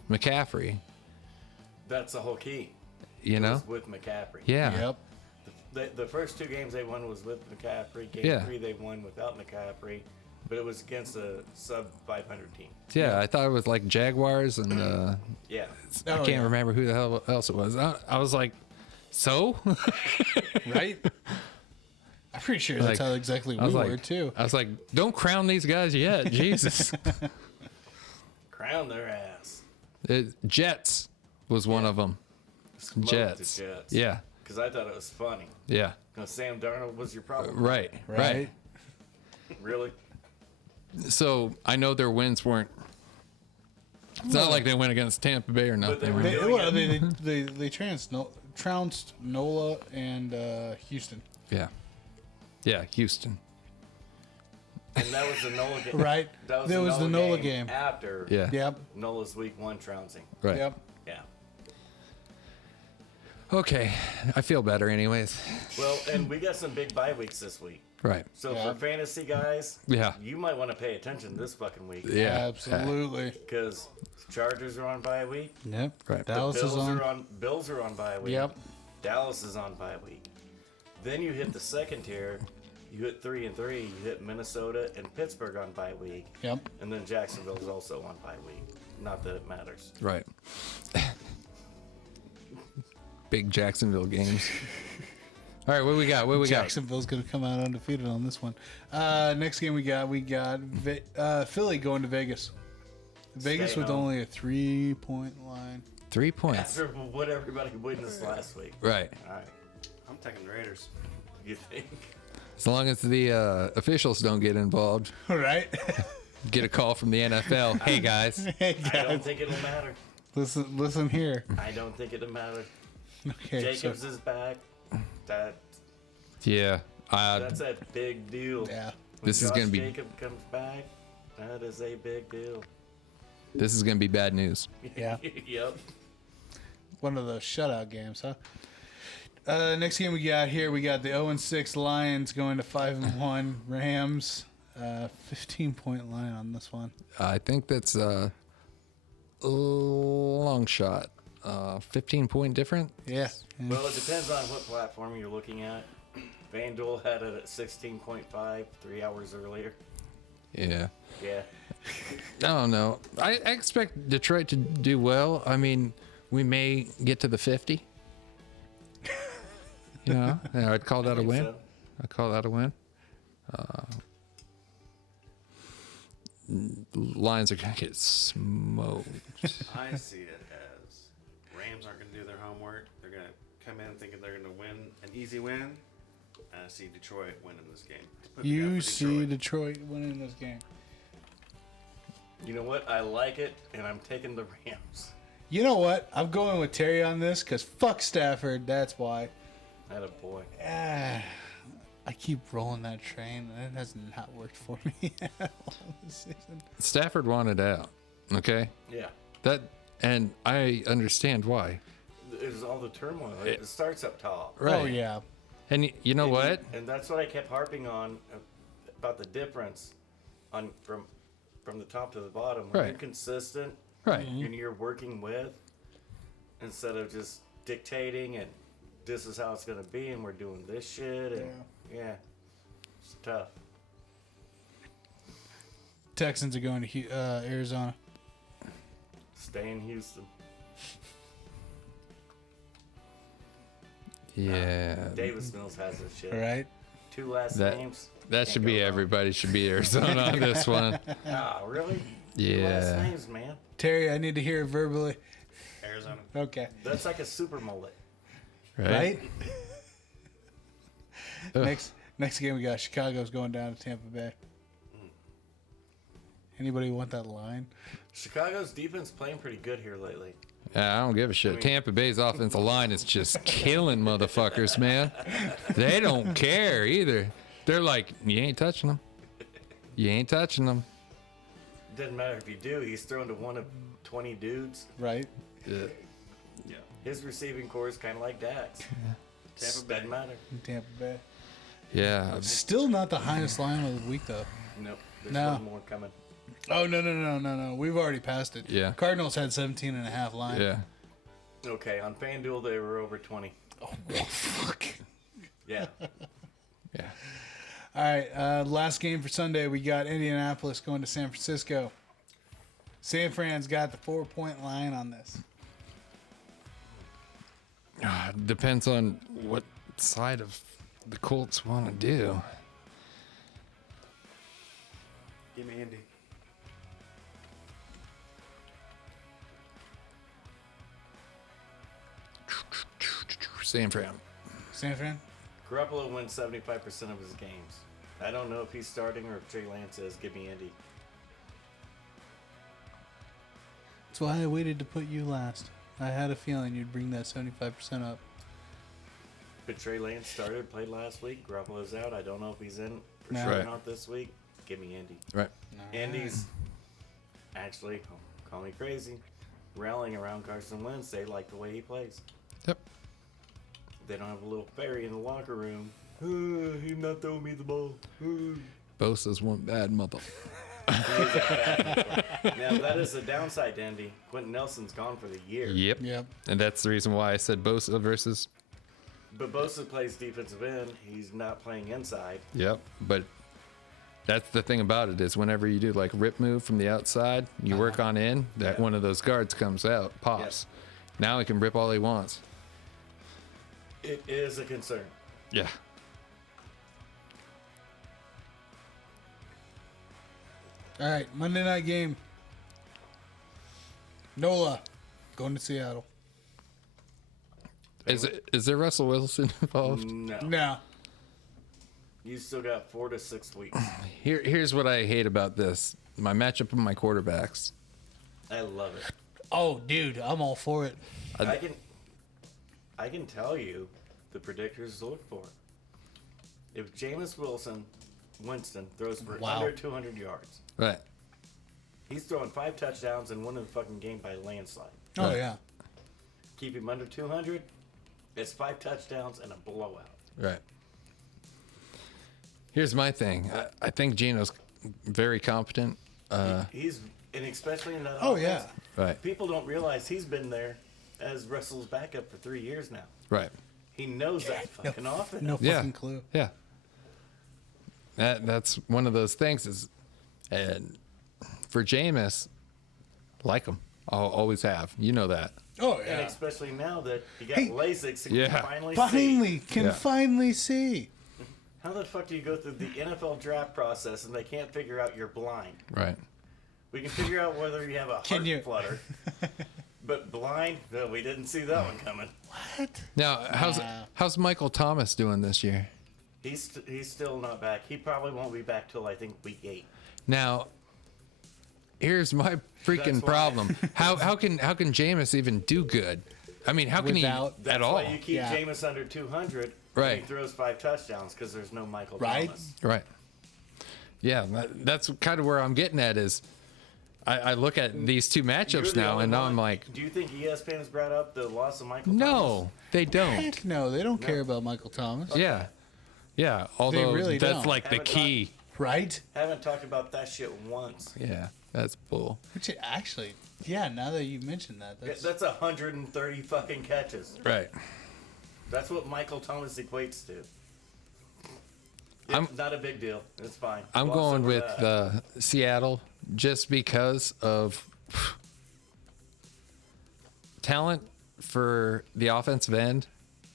McCaffrey. That's the whole key. You It know? was with McCaffrey. Yeah. Yep. The first two games they won was with McCaffrey. Game Yeah. 3 they won without McCaffrey, but it was against a sub 500 team. Yeah, I thought it was like Jaguars and Yeah. I Oh, can't yeah. remember who the hell else it was. I was like, so? Right? I'm pretty sure Like, that's how exactly I we was were, like, too. I was like, don't crown these guys yet. Jesus. Crown their ass. Jets was one of them. Smoked Jets. the Jets. Yeah. Because I thought it was funny. Yeah. Now, Sam Darnold was your problem. Right. Right. Really? So I know their wins weren't. It's not like they went against Tampa Bay or But they nothing. were right? doing They trounced NOLA and Houston. Yeah. Yeah, Houston. And that was the NOLA game. Right. That There was the NOLA game. after Yeah. Yep. NOLA's week 1 trouncing. Right. Yep. Yeah. Okay. I feel better anyways. Well, and we got some big bye weeks this week. Right. So Yeah. for fantasy guys, Yeah. you might want to pay attention this fucking week. Yeah. Absolutely. Because Chargers are on bye week. Yep. Right. Dallas is on. Bills are on bye week. Yep. Dallas is on bye week. Then you hit the second tier. You hit 3 and 3. You hit Minnesota and Pittsburgh on bye week. Yep. And then Jacksonville is also on bye week. Not that it matters. Right. Big Jacksonville games. All right, what we got? What we got? Jacksonville's going to come out undefeated on this one. Next game we got Philly going to Vegas. Vegas Stay with home. only a 3-point line. 3 points. After what everybody witnessed last week. Right. All right. I'm taking the Raiders. You think? As long as the officials don't get involved, Right? get a call from the NFL. Hey guys. Hey, I don't guys. think it'll matter. Listen here. I don't think it'll matter. Okay, Jacobs is back. Yeah. That's a big deal. yeah. When This is Josh gonna be- Jacob comes back, that is a big deal. This is gonna be bad news. Yeah. Yep. One of those shutout games, huh? Next game we got here, we got the 0-6 Lions going to 5-1 Rams. 15-point line on this one. I think that's a long shot. 15-point difference. Yeah. Well, it depends on what platform you're looking at. FanDuel had it at 16.5 3 hours earlier. Yeah. Yeah. I don't know. I expect Detroit to do well. I mean, we may get to the 50. You know, yeah, I'd call that a think win. so. I'd call that a win. Lions are gonna get smoked. I see it as Rams aren't going to do their homework. They're going to come in thinking they're going to win an easy win. And I see Detroit winning this game. Put me down You for see Detroit winning this game. You know what? I like it, and I'm taking the Rams. You know what? I'm going with Terry on this because fuck Stafford. That's why. That a boy. I keep rolling that train, and it has not worked for me at all this season. Stafford wanted out. Okay, Yeah. that, and I understand why. There's all the turmoil. It starts up top. Right. Oh, yeah. And you know what? And that's what I kept harping on about the difference on from the top to the bottom. When Right. you're consistent Right. and you're working with, instead of just dictating and this is how it's gonna be and we're doing this shit and yeah, it's tough. Texans are going to Arizona. Stay in Houston. Yeah. Davis Mills has this shit. All right. 2 last That names. that Can't should go be wrong. everybody should be Arizona on this one. Ah, really? 2 last Yeah. names, man. Terry, I need to hear it verbally. Arizona. Okay. That's like a super mullet. Right? Ugh. Next game we got Chicago's going down to Tampa Bay. Anybody want that line? Chicago's defense playing pretty good here lately. Yeah, I don't give a shit. Tampa Bay's offensive line is just killing motherfuckers, man. They don't care either. They're like, you ain't touching them. You ain't touching them. Doesn't matter if you do. He's thrown to one of 20 dudes. Right? Yeah. His receiving core is kind of like Dak's. Tampa Bay. Doesn't matter. In Tampa Bay. Yeah. Still not the highest line of the week, though. Nope. There's No. one more coming. Oh, no. We've already passed it. Yeah. Cardinals had 17.5 line. Yeah. Okay, on FanDuel they were over 20. Oh, fuck. Yeah. Yeah. All right, last game for Sunday, we got Indianapolis going to San Francisco. San Fran's got the 4-point line on this. Depends on what side of the Colts want to do. Give me Indy. San Fran. San Fran? Garoppolo wins 75% of his games. I don't know if he's starting or if Trey Lance is. Give me Indy. That's why I waited to put you last. I had a feeling you'd bring that 75% up. But Trey Lance started, played last week. Garoppolo's out. I don't know if he's in for No. sure or Right. not this week. Give me Indy. Right. Indy's actually, call me crazy, rallying around Carson Wentz. They like the way he plays. Yep. They don't have a little fairy in the locker room. He's not throwing me the ball. Bosa's one bad mother. Now, that is the downside to Indy. Quentin Nelson's gone for the year. Yep. Yep. And that's the reason why I said Bosa versus. But Bosa plays defensive end. He's not playing inside. Yep. But that's the thing about it is whenever you do like rip move from the outside, you work on in, that one of those guards comes out, pops. Now he can rip all he wants. It is a concern. Yeah. All right, Monday night game. Nola going to Seattle. Is there Russell Wilson involved? No. No. You still got 4 to 6 weeks. Here's what I hate about this. My matchup of my quarterbacks. I love it. Oh, dude, I'm all for it. I can tell you the predictors to look for. If Jameis Winston throws for Wow. under 200 yards, Right. he's throwing 5 touchdowns and winning the fucking game by landslide. Oh, Right. yeah. Keep him under 200, it's 5 touchdowns and a blowout. Right. Here's my thing. I think Gino's very competent. He's, and especially in that Oh, offense, yeah. Right. people don't realize he's been there as Russell's backup for 3 years now. Right. He knows that fucking offense. No Yeah. fucking clue. Yeah. That's one of those things is, and for Jameis, like him. I'll always have. You know that. Oh, And yeah. especially now that he got Hey. LASIK and Yeah. can finally Finally, see. can Yeah. finally see. How the fuck do you go through the NFL draft process and they can't figure out you're blind? Right. We can figure out whether you have a Can heart you- flutter. But blind? No, we didn't see that one coming. What? Now, how's Michael Thomas doing this year? He's still not back. He probably won't be back till I think week 8. Now, here's my freaking That's why- problem. How can Jameis even do good? I mean, how can Without- he That's at all? why you keep Yeah. Jameis under 200. Right. He throws 5 touchdowns because there's no Michael Right. Thomas. Right. Yeah, that's kind of where I'm getting at is I look at these two You're matchups the now only and now one. I'm like, Do you think ESPN has brought up the loss of Michael Thomas? no, they don't. Heck no, they don't care about Michael Thomas. Yeah. Yeah, although really that's don't. like the Haven't key. Right? Haven't talked about that shit once. Yeah, that's bull. Which actually, yeah, now that you mentioned that, That's 130 fucking catches. Right. That's what Michael Thomas equates to. I'm- Not a big deal. It's fine. I'm Gloss going over with that. Seattle just because of talent for the offensive end.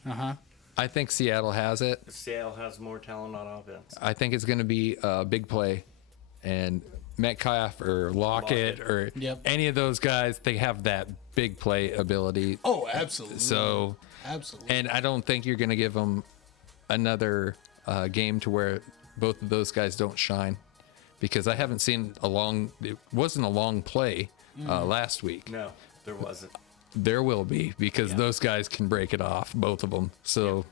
Uh-huh. I think Seattle has it. Seattle has more talent on offense. I think it's going to be a big play. And Metcalf or Lockett or Yep. any of those guys, they have that big play ability. Oh, absolutely. So, Absolutely. and I don't think you're going to give them another game to where both of those guys don't shine, because I haven't seen it wasn't a long play last week. No, there wasn't. There will be, because those guys can break it off, both of them. So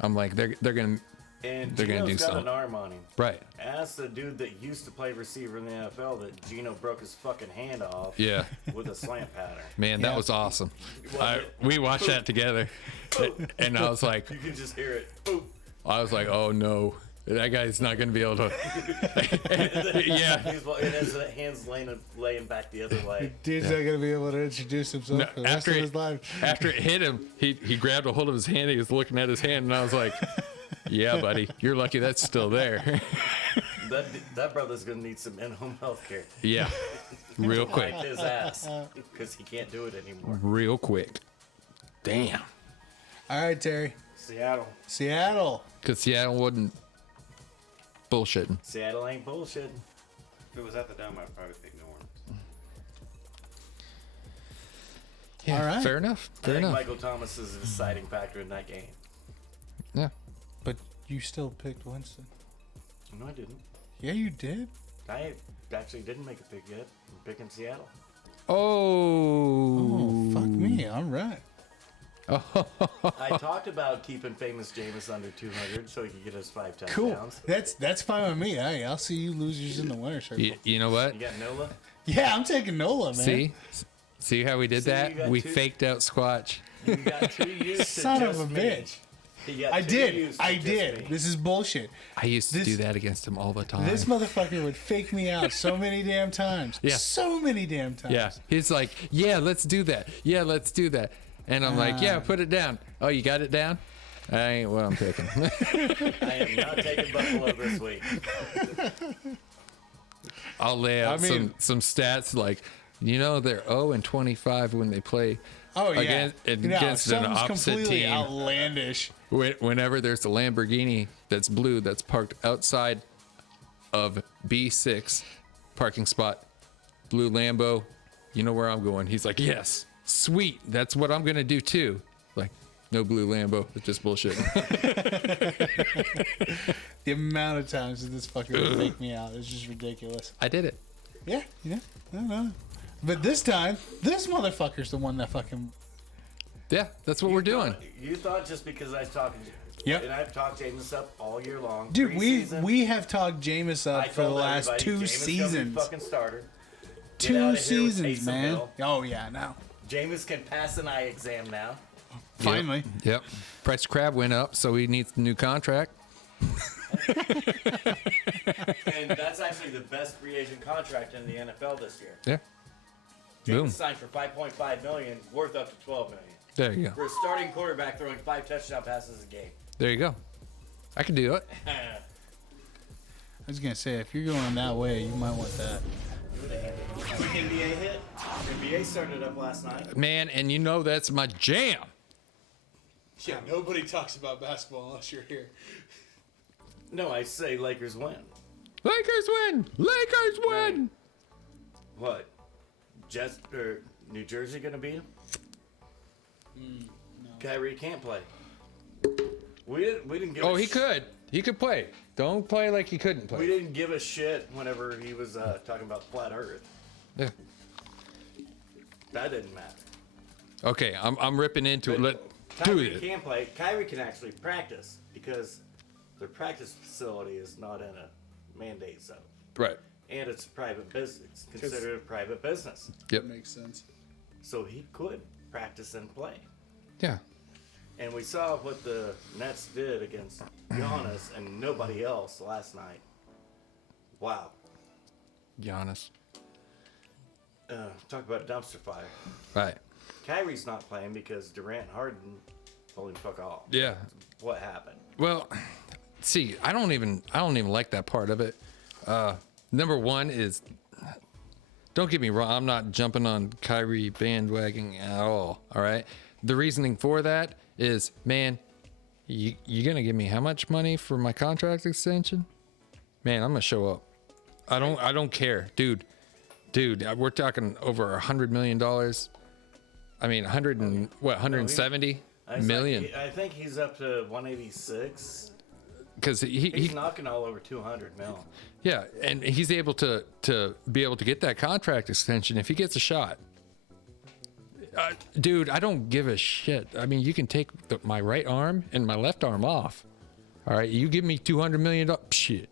I'm like, they're going to, And They're gonna Gino's do got something. an arm on him. right. Ask the dude that used to play receiver in the NFL that Gino broke his fucking hand off Yeah. with a slant pattern. Man, that Yeah. was awesome. Was it? We watched that together, and I was like, You can just hear it. Boom. oh no, that guy's not going to be able to. Yeah. And his hands laying back the other way. Dude's not going to be able to introduce himself No, for the rest of his life. after it hit him, he grabbed a hold of his hand. He was looking at his hand, and I was like, "Yeah, buddy, you're lucky that's still there." That brother's gonna need some in-home health care. Yeah, real quick, Wipe his ass because he can't do it anymore. real quick. Damn, All right, Terry. Seattle. Seattle. because Seattle wasn't bullshitting. Seattle ain't bullshitting. If it was at the Dome, I'd probably pick New Orleans. Yeah, All right. fair enough. I Fair think enough. Michael Thomas is a deciding factor in that game. Yeah, But you still picked Winston. No, I didn't. Yeah, you did. I actually didn't make a pick yet. I'm picking Seattle. Oh, fuck me. All right. I talked about keeping famous Jameis under 200 so he could get us 5 Cool. touchdowns. That's fine with me. I'll see you losers in the winner circle. you know what? You got Nola? Yeah, I'm taking Nola, man. See how we did See, you that? got We two- faked out Squatch. You got 2 years to Son of just a me. bitch. He got I 2 did. years to I just did. me. This is bullshit. I used to This- do that against him all the time. This motherfucker would fake me out so many damn times. Yeah. So many damn times. Yeah, he's like, yeah, let's do that. Yeah, let's do that. And I'm like, yeah, put it down. Oh, you got it down? That ain't what I'm picking. I am not taking Buffalo this week. I'll lay out I mean- some stats like, they're 0-25 when they play Oh, yeah. against an something's opposite completely team. outlandish. Whenever there's a Lamborghini that's blue that's parked outside of B6 parking spot, blue Lambo, you know where I'm going. He's like, yes, sweet. That's what I'm going to do too. Like, no blue Lambo. It's just bullshit. The amount of times that this fucker would fake me out is just ridiculous. I did it. Yeah, I don't know. But this time, this motherfucker's the one that fucking. Yeah, that's what we're doing. You thought just because I talked, Yep. and I've talked Jameis up all year long. Dude, Preseason, we have talked Jameis I up for the told last everybody, 2 Jameis gonna be seasons. fucking starter. Get out 2 of here with seasons, Taysom man. Hill. Oh, yeah, now. Jameis can pass an eye exam now. Finally. Yep. Price of crab went up, so he needs a new contract. And that's actually the best free agent contract in the NFL this year. Yeah. Jameis Boom. signed for $5.5 million, worth up to $12 million. There you go. For a starting quarterback throwing 5 touchdown passes a game. There you go. I can do it. I was going to say, if you're going that way, you might want that. Quick NBA hit. NBA started up last night. Man, and that's my jam. Yeah, nobody talks about basketball unless you're here. No, I say Lakers win. Lakers win! Lakers win! What? Jets or New Jersey gonna beat him? No. Kyrie can't play. We didn't give. Oh, a he could. He could play. Don't play like he couldn't We play. didn't give a shit whenever he was talking about flat Earth. Yeah. That didn't matter. Okay, I'm ripping into it. Do Kyrie it. can play. Kyrie can actually practice because their practice facility is not in a mandate zone, Right. and it's a private business. It's considered a private business, Yep. Makes sense. so he could practice and play. Yeah. And we saw what the Nets did against Giannis and nobody else last night. Wow. Giannis. Talk about dumpster fire. Right. Kyrie's not playing because Durant and Harden told him fuck off. Yeah. What happened? Well, see, I don't even like that part of it. Number one is, don't get me wrong, I'm not jumping on Kyrie bandwagon at all. All right. The reasoning for that is, man, you gonna give me how much money for my contract extension? Man, I'm gonna show up. I don't care, dude. We're talking over $100 million. I mean, 170 million. I think he's up to 186. Because He's knocking all over 200 mil. yeah, and he's able to be able to get that contract extension if he gets a shot. Dude, I don't give a shit. I mean, you can take my right arm and my left arm off. All right, you give me $200 million. Shit,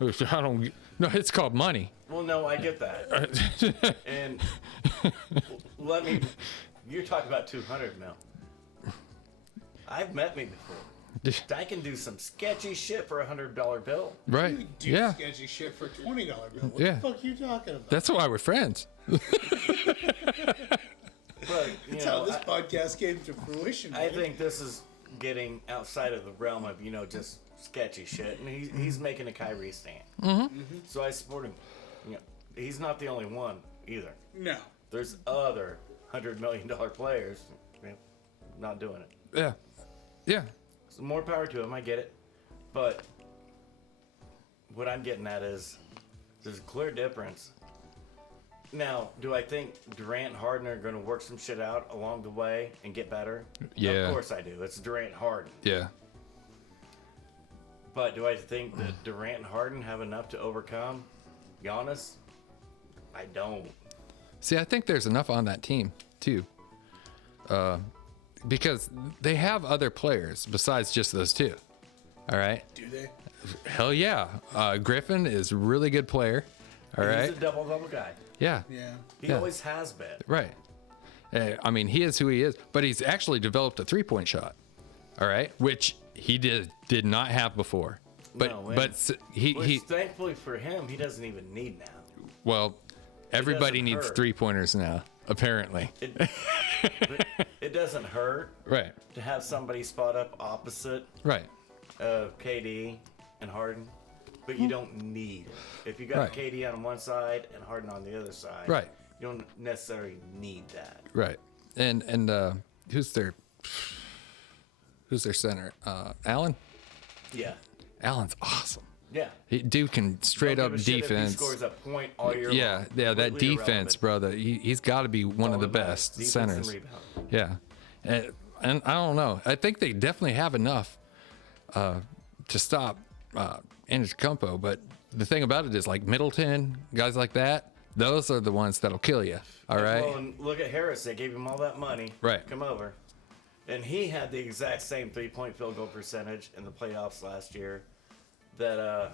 I don't. No, it's called money. Well, no, I get that. And let me. You're talking about 200 mil. I've met me before. I can do some sketchy shit for $100 bill. Right? You do Yeah. sketchy shit for $20 bill. What Yeah. the fuck are you talking about? That's why we're friends. But That's how this podcast came to fruition. I man. think this is getting outside of the realm of just sketchy shit, and he's making a Kyrie stand. So I support him. He's not the only one either. No. There's other $100 million players not doing it. Yeah. Yeah. So more power to him. I get it, but what I'm getting at is there's a clear difference. Now, do I think Durant and Harden are going to work some shit out along the way and get better? Yeah. Of course I do. It's Durant and Harden. Yeah. But do I think that Durant and Harden have enough to overcome Giannis? I don't. See, I think there's enough on that team too, because they have other players besides just those two. All right. Do they? Hell yeah. Griffin is a really good player. All right. He's a double-double guy. Yeah. Yeah. He Yeah. always has been. Right. I mean, he is who he is, but he's actually developed a 3-point shot. All right, which he did not have before. But No, and- but he Which, thankfully for him, he doesn't even need now. well, everybody doesn't needs hurt. 3-pointers now, apparently. It doesn't hurt Right. to have somebody spot up opposite Right. of KD and Harden, but you don't need it. If you got Right. KD on one side and Harden on the other side, Right. you don't necessarily need that. Right. And who's their center? Allen? Yeah. Allen's awesome. Yeah. Dude can straight Don't up give a shit if defense. He scores a point all year Yeah, long. yeah, that Completely defense, irrelevant. brother. He's got to be one of All the that matters. best Defense centers. and rebound. Yeah, and I don't know. I think they definitely have enough to stop Antetokounmpo. But the thing about it is, like Middleton, guys like that, those are the ones that'll kill you. All right. Well, and look at Harris. They gave him all that money. Right. Come over. And he had the exact same 3-point field goal percentage in the playoffs last year that,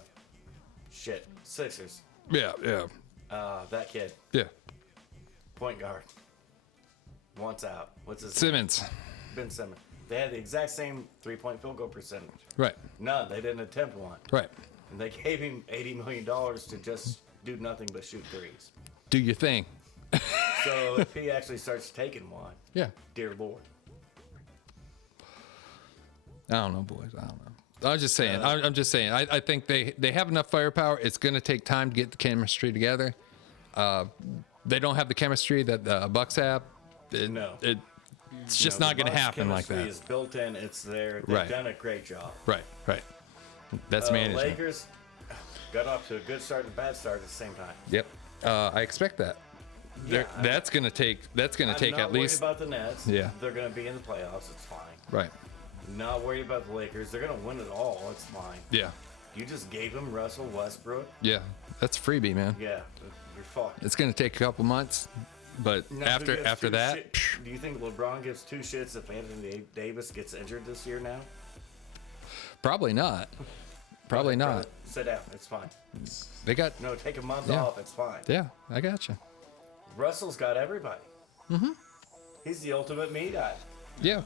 Sixers. Yeah, yeah, That kid, yeah. point guard, wants out. What's his name? Simmons. Ben Simmons. They had the exact same 3-point field goal percentage. Right, None. They didn't attempt one. right. And they gave him $80 million to just do nothing but shoot threes. Do your thing. So if he actually starts taking one, Yeah. dear Lord. I don't know, boys. I don't know. I'm just saying. I'm just saying. I think they have enough firepower. It's going to take time to get the chemistry together. They don't have the chemistry that the Bucks have. No. It's just No, not the going to Bucks' happen like chemistry that. is built in. It's there. They've Right. done a great job. Right, right. That's management. Lakers got off to a good start and a bad start at the same time. Yep. I expect that. Yeah, That's going to take. That's going to take I'm not at least. worried about the Nets. Yeah. They're going to be in the playoffs. It's fine. Right. Not worried about the Lakers. They're going to win it all. It's fine. Yeah. You just gave them Russell Westbrook. Yeah. That's a freebie, man. Yeah, you're fucked. It's going to take a couple months, but Now, who after gives two that, shit- do you think LeBron gives two shits if Anthony Davis gets injured this year now? probably not. Probably not. Sit down. It's fine. They got. No, take a month Yeah. off. It's fine. Yeah, I got you. Russell's got everybody. Mm-hmm. He's the ultimate meat eye. Yeah.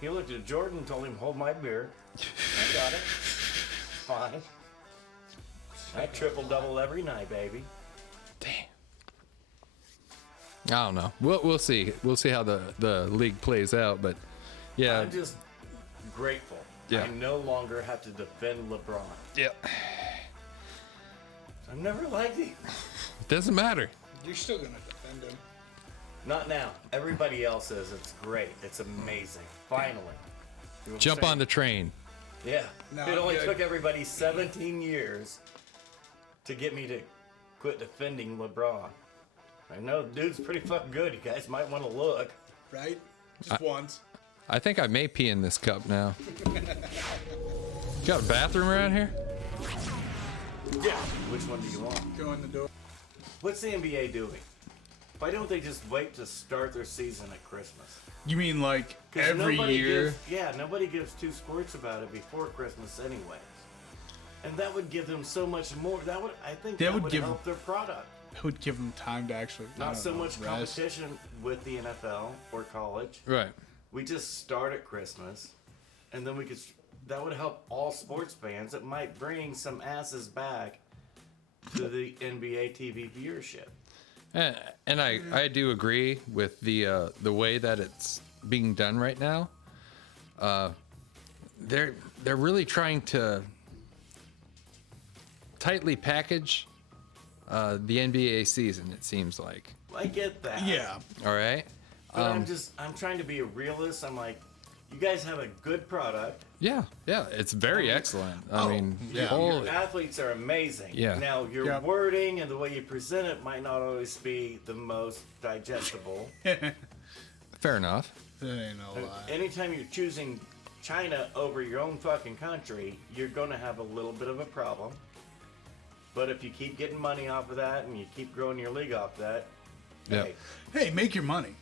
He looked at Jordan and told him, hold my beer. I got it. Fine. I triple-double every night, baby. Damn. I don't know. We'll see. We'll see how the league plays out. But yeah, I'm just grateful. Yeah. I no longer have to defend LeBron. Yep. I've never liked him. Doesn't matter. You're still gonna defend him. Not now. Everybody else says it's great. It's amazing. Finally. You know what I'm Jump saying? on the train. Yeah. No, it only I'm good. took everybody 17 years to get me to quit defending LeBron. I know dude's pretty fucking good. You guys might want to look. Right? Just once. I think I may pee in this cup now. Got a bathroom around here? Yeah. Which one do you want? Go in the door. What's the NBA doing? Why don't they just wait to start their season at Christmas? You mean like 'Cause every nobody year? nobody gives two squirts about it before Christmas anyway. And that would give them so much more. I think that would give- help their product. It would give them time to actually. I Not don't so know, much rest. competition with the NFL or college. Right. We just start at Christmas, and then that would help all sports fans. It might bring some asses back to the NBA TV viewership. And I do agree with the way that it's being done right now. They're really trying to tightly package the NBA season. It seems like. I get that. Yeah. All right. But I'm trying to be a realist. I'm like, you guys have a good product. Yeah. It's very excellent. I mean, yeah. holy- Your athletes are amazing. Yeah. Now, your Yep. wording and the way you present it might not always be the most digestible. fair enough. That ain't no lie. Anytime you're choosing China over your own fucking country, you're going to have a little bit of a problem. But if you keep getting money off of that and you keep growing your league off that, Yep. hey, Hey, make your money.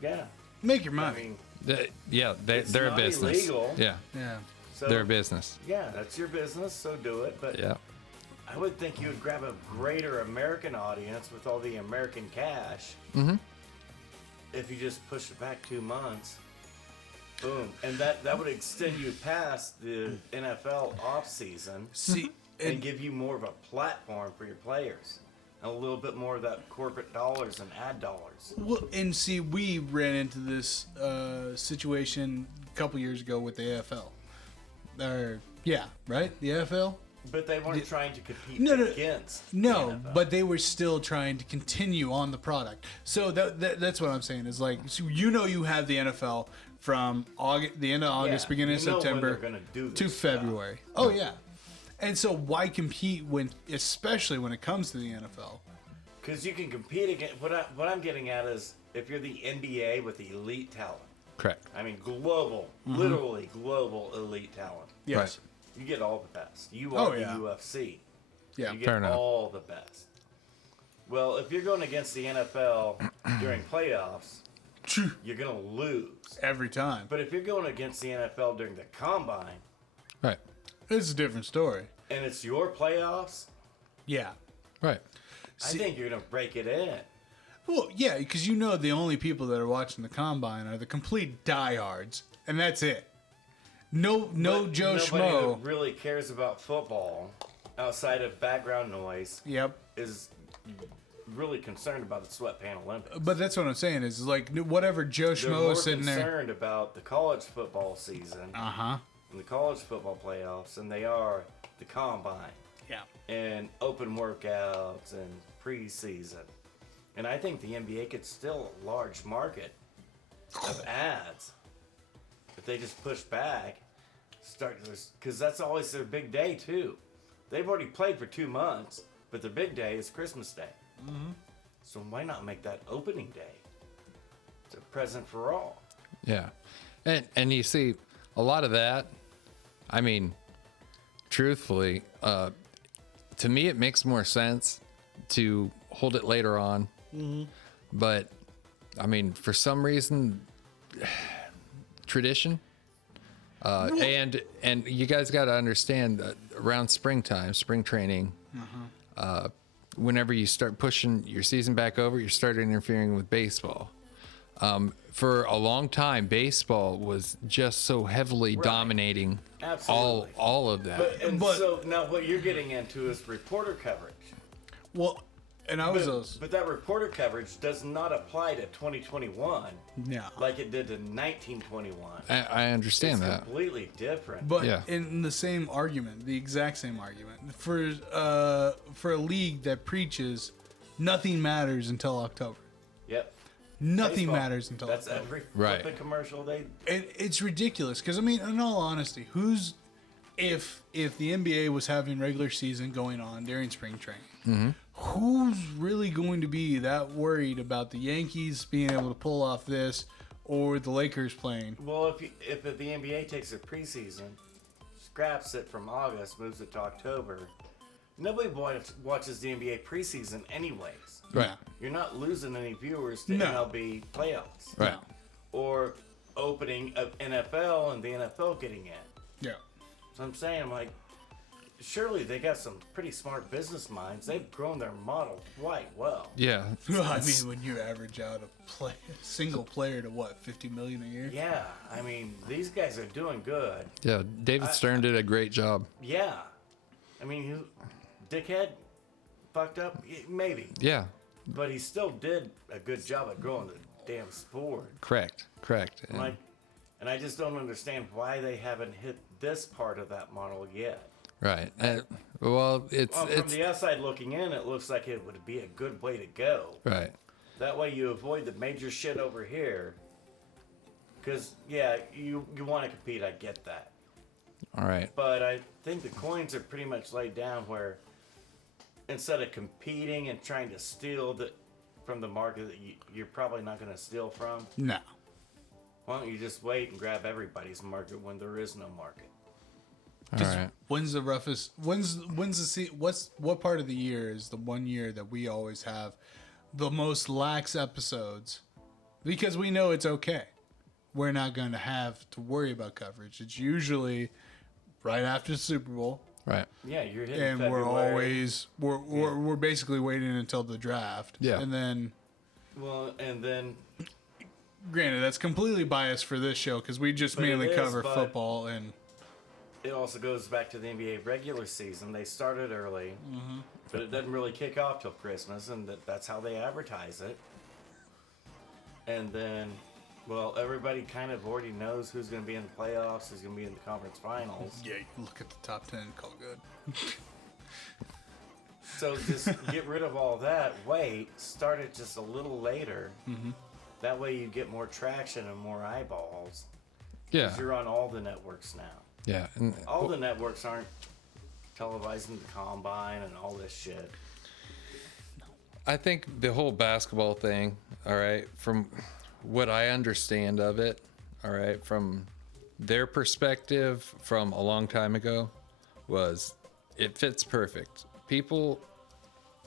yeah. Make your I money. mean, They're a not business. illegal. Yeah, Yeah. so they're a business. yeah, that's your business, so do it. But Yeah. I would think you would grab a greater American audience with all the American cash. If you just push it back 2 months, boom, and that would extend you past the NFL off season See, and give you more of a platform for your players, and a little bit more of that corporate dollars and ad dollars. well, and see, we ran into this situation a couple years ago with the AFL. Yeah, right? The AFL? But they weren't trying to compete No. against. the No, NFL. but they were still trying to continue on the product. So that's what I'm saying is like, so you have the NFL from August, the end of August, Yeah, beginning of you know when September they're gonna do to this stuff. February. Oh yeah, and so why compete especially when it comes to the NFL? Because you can compete against. What I'm getting at is if you're the NBA with the elite talent. Correct. I mean, global, literally global elite talent. Yes. You get all the best. You Oh, are the yeah. UFC. Yeah. You get Fair enough. all the best. Well, if you're going against the NFL during playoffs, you're going to lose. Every time. But if you're going against the NFL during the combine Right. It's a different story. and it's your playoffs, Yeah. Right. I think you're going to break it in. Well, yeah, because the only people that are watching the combine are the complete diehards, and that's it. No But Joe nobody Schmo. that really cares about football outside of background noise Yep. is really concerned about the Sweatpant Olympics. But that's what I'm saying is like whatever Joe They're Schmo more is sitting there. concerned about the college football season Uh-huh. and the college football playoffs than they are the combine Yeah. and open workouts and preseason. And I think the NBA could still a large market of ads if they just push back, because that's always their big day too. They've already played for 2 months, but their big day is Christmas Day. So why not make that opening day? It's a present for all. Yeah. And you see a lot of that. I mean, truthfully, to me, it makes more sense to hold it later on. But I mean, for some reason, tradition. And you guys got to understand that around springtime, spring training, whenever you start pushing your season back over, you start interfering with baseball. for a long time, baseball was just so heavily dominating Absolutely. all of that. But so now what you're getting into is reporter coverage. Well, and I was But that reporter coverage does not apply to 2021 like it did to 1921. I understand It's that. completely different. But Yeah. in the same argument, the exact same argument, for a league that preaches nothing matters until October. Yep. Nothing Baseball, matters until That's October. every Right. flipping commercial they. And it's ridiculous because I mean, in all honesty, if the NBA was having regular season going on during spring training, who's really going to be that worried about the Yankees being able to pull off this or the Lakers playing? Well, if the NBA takes a preseason, scraps it from August, moves it to October, nobody watches the NBA preseason anyways. Right. You're not losing any viewers to No. MLB playoffs. Right. Or opening of NFL and the NFL getting in. Yeah. So I'm saying, like, surely they got some pretty smart business minds. They've grown their model quite well. Yeah. I mean, when you average out a single player to what, 50 million a year? Yeah, I mean, these guys are doing good. Yeah. David Stern did a great job. Yeah. I mean, dickhead fucked up? Maybe. Yeah. But he still did a good job at growing the damn sport. Correct. And- And I just don't understand why they haven't hit this part of that model yet. right. Well, it's From the outside looking in, it looks like it would be a good way to go. right. That way you avoid the major shit over here. Because, yeah, you want to compete, I get that. All right. But I think the coins are pretty much laid down where instead of competing and trying to steal from the market that you're probably not going to steal from, No. why don't you just wait and grab everybody's market when there is no market? All right. When's the roughest? When's the what part of the year is the one year that we always have the most lax episodes? Because we know it's okay. We're not going to have to worry about coverage. It's usually right after the Super Bowl, Right. Yeah, you're hitting and February. we're basically waiting until the draft. Yeah. And then, Well, and then granted, that's completely biased for this show because we just But it mainly is, cover but- football and. it also goes back to the NBA regular season. They started early, but it doesn't really kick off till Christmas, and that's how they advertise it. And then, well, everybody kind of already knows who's going to be in the playoffs, who's going to be in the conference finals. Yeah, you look at the top 10 and call good. So just get rid of all that. Wait, start it just a little later. That way you get more traction and more eyeballs. Yeah. 'Cause you're on all the networks now. Yeah. And All the networks aren't televising the combine and all this shit. I think the whole basketball thing, all right, from what I understand of it, all right, from their perspective from a long time ago, was it fits perfect. People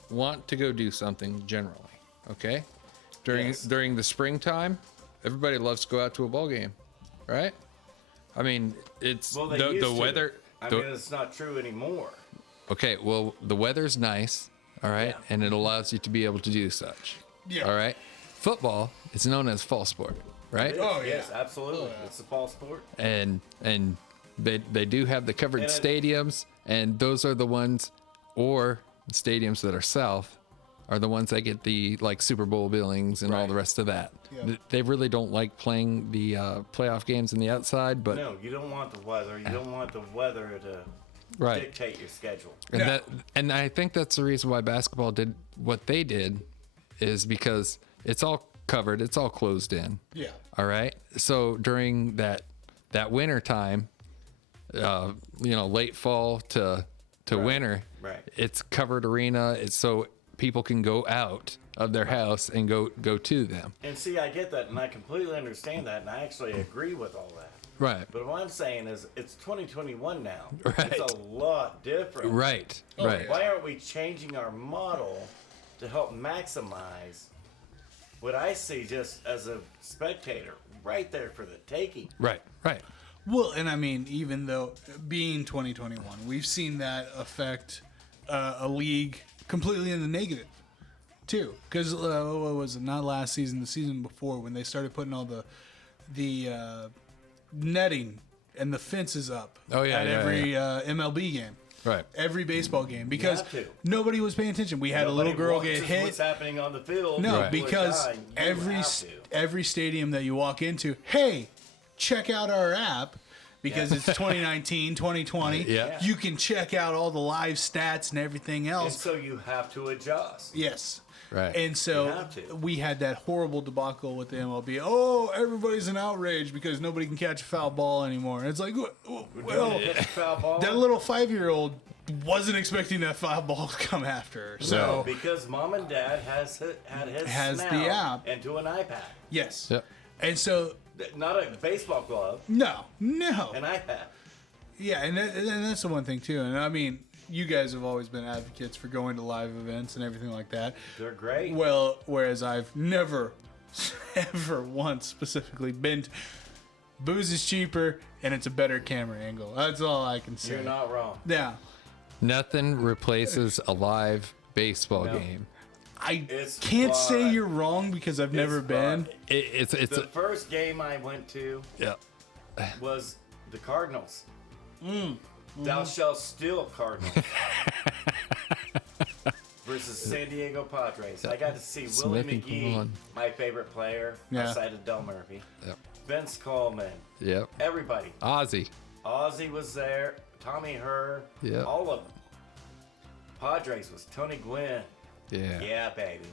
want to go do something generally, okay? Yes. During the springtime, everybody loves to go out to a ball game, right? I mean, it's Well, they the used to. weather. I mean, it's not true anymore. Okay, well, the weather's nice, all right, Yeah. and it allows you to be able to do such. Yeah. All right. Football is known as fall sport, right? Oh, Yes, yeah. absolutely. It's a fall sport. And they do have the covered And it- stadiums, and those are the ones, or stadiums that are south, are the ones that get the like Super Bowl billings and all the rest of that. Yeah. They really don't like playing the playoff games in the outside, but No, you don't want the weather. You don't want the weather to right. dictate your schedule. And Yeah. and I think that's the reason why basketball did what they did, is because it's all covered, it's all closed in. Yeah. All right. So during that winter time, late fall to winter, Right. it's covered arena. It's so people can go out of their house and go to them. And see, I get that, and I completely understand that, and I actually agree with all that. Right. But what I'm saying is, it's 2021 now. Right. It's a lot different. Right. Oh, right. yeah. Why aren't we changing our model to help maximize what I see just as a spectator right there for the taking? Right. Right. Well, and I mean, even though being 2021, we've seen that affect a league completely in the negative. too, because what was it? Not last season, the season before, when they started putting all the netting and the fences up. Oh, yeah, at yeah, every MLB game. Right. Every baseball game, because have to. nobody was paying attention. We had a little girl get watches hit. What's happening on the field? No, Right. because You every have to. every stadium that you walk into, hey, check out our app because it's 2019, 2020. Yeah. You can check out all the live stats and everything And else. so you have to adjust. Yes. Right. And so You have to. we had that horrible debacle with the MLB. Oh, everybody's in outrage because nobody can catch a foul ball anymore. It's like, well, Foul ball. that little 5-year-old wasn't expecting that foul ball to come after her. So, Because mom and dad had his Has the snout app. into an iPad. yes. Yep. And so, Not a baseball glove, no. an iPad. Yeah, and that's the one thing, too. And I mean, you guys have always been advocates for going to live events and everything like that. They're great. Well, whereas I've never, ever once specifically been to, booze is cheaper and it's a better camera angle. That's all I can say. You're not wrong. Yeah. Nothing replaces a live baseball No. game. I It's can't say fun. you're wrong because I've never It's been. fun. It's The first game I went to yeah. was the Cardinals. Thou shalt steal Cardinals. versus San Diego Padres. I got to see Willie Smithy, come McGee, on. my favorite player, Yeah. outside of Del Murphy. Yep. Vince Coleman, Yep. everybody. Ozzy. Ozzy was there, Tommy Herr, Yeah. all of them. Padres was Tony Gwynn. Yeah. Yeah, baby.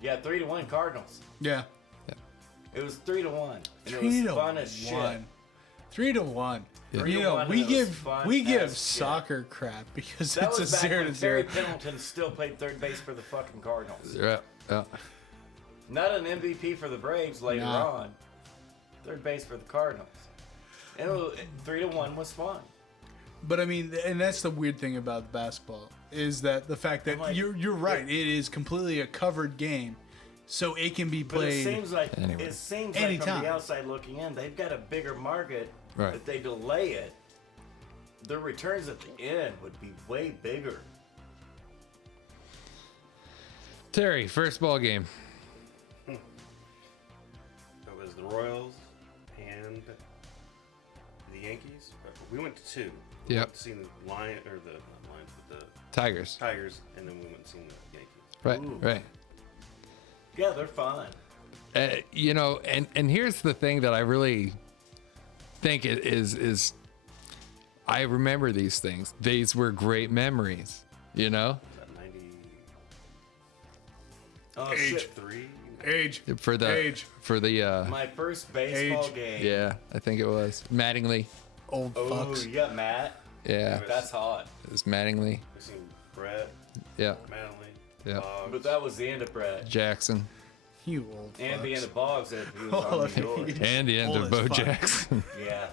Yeah, 3-1 Cardinals. Yeah. It was 3-1. And 3 it to was fun as shit. 1. 3 to 1. Yeah. 3 You to know, 1, we and it was give fun we give as shit. soccer crap because That it's a was back 0 when to Terry 0. Pendleton still played third base for the fucking Cardinals. Yeah. Yeah. Not an MVP for the Braves later Nah. on. Third base for the Cardinals. And 3-1 was fun. But I mean, and that's the weird thing about basketball is that the fact that like, you're right. It is completely a covered game, so it can be But played. it seems like Anyway. like Anytime. from the outside looking in, they've got a bigger market. Right. If they delay it, their returns at the end would be way bigger. Terry, first ball game. It was the Royals and the Yankees. But we went to two. We Yep. went to see the Lion or the not Lions, but the Tigers. Tigers, and then we went and seen the Yankees. Right. Ooh. Right. Yeah, they're fun. You know, and here's the thing that I really think it is I remember these things. These were great memories, you know, Was that 93? Oh, shit. Age. for the My first baseball Age. game. yeah, I think it was Mattingly. Old Oh, fucks. you got Matt? Yeah, That's hot. it was Mattingly. We seen Brett, Yeah, Manley, Yeah. Boggs. But that was the end of Brett. Jackson, You old fucks. And the end of Boggs that he was Oh, on New York. and the end Old of as Bo fuck. Jackson. Yeah.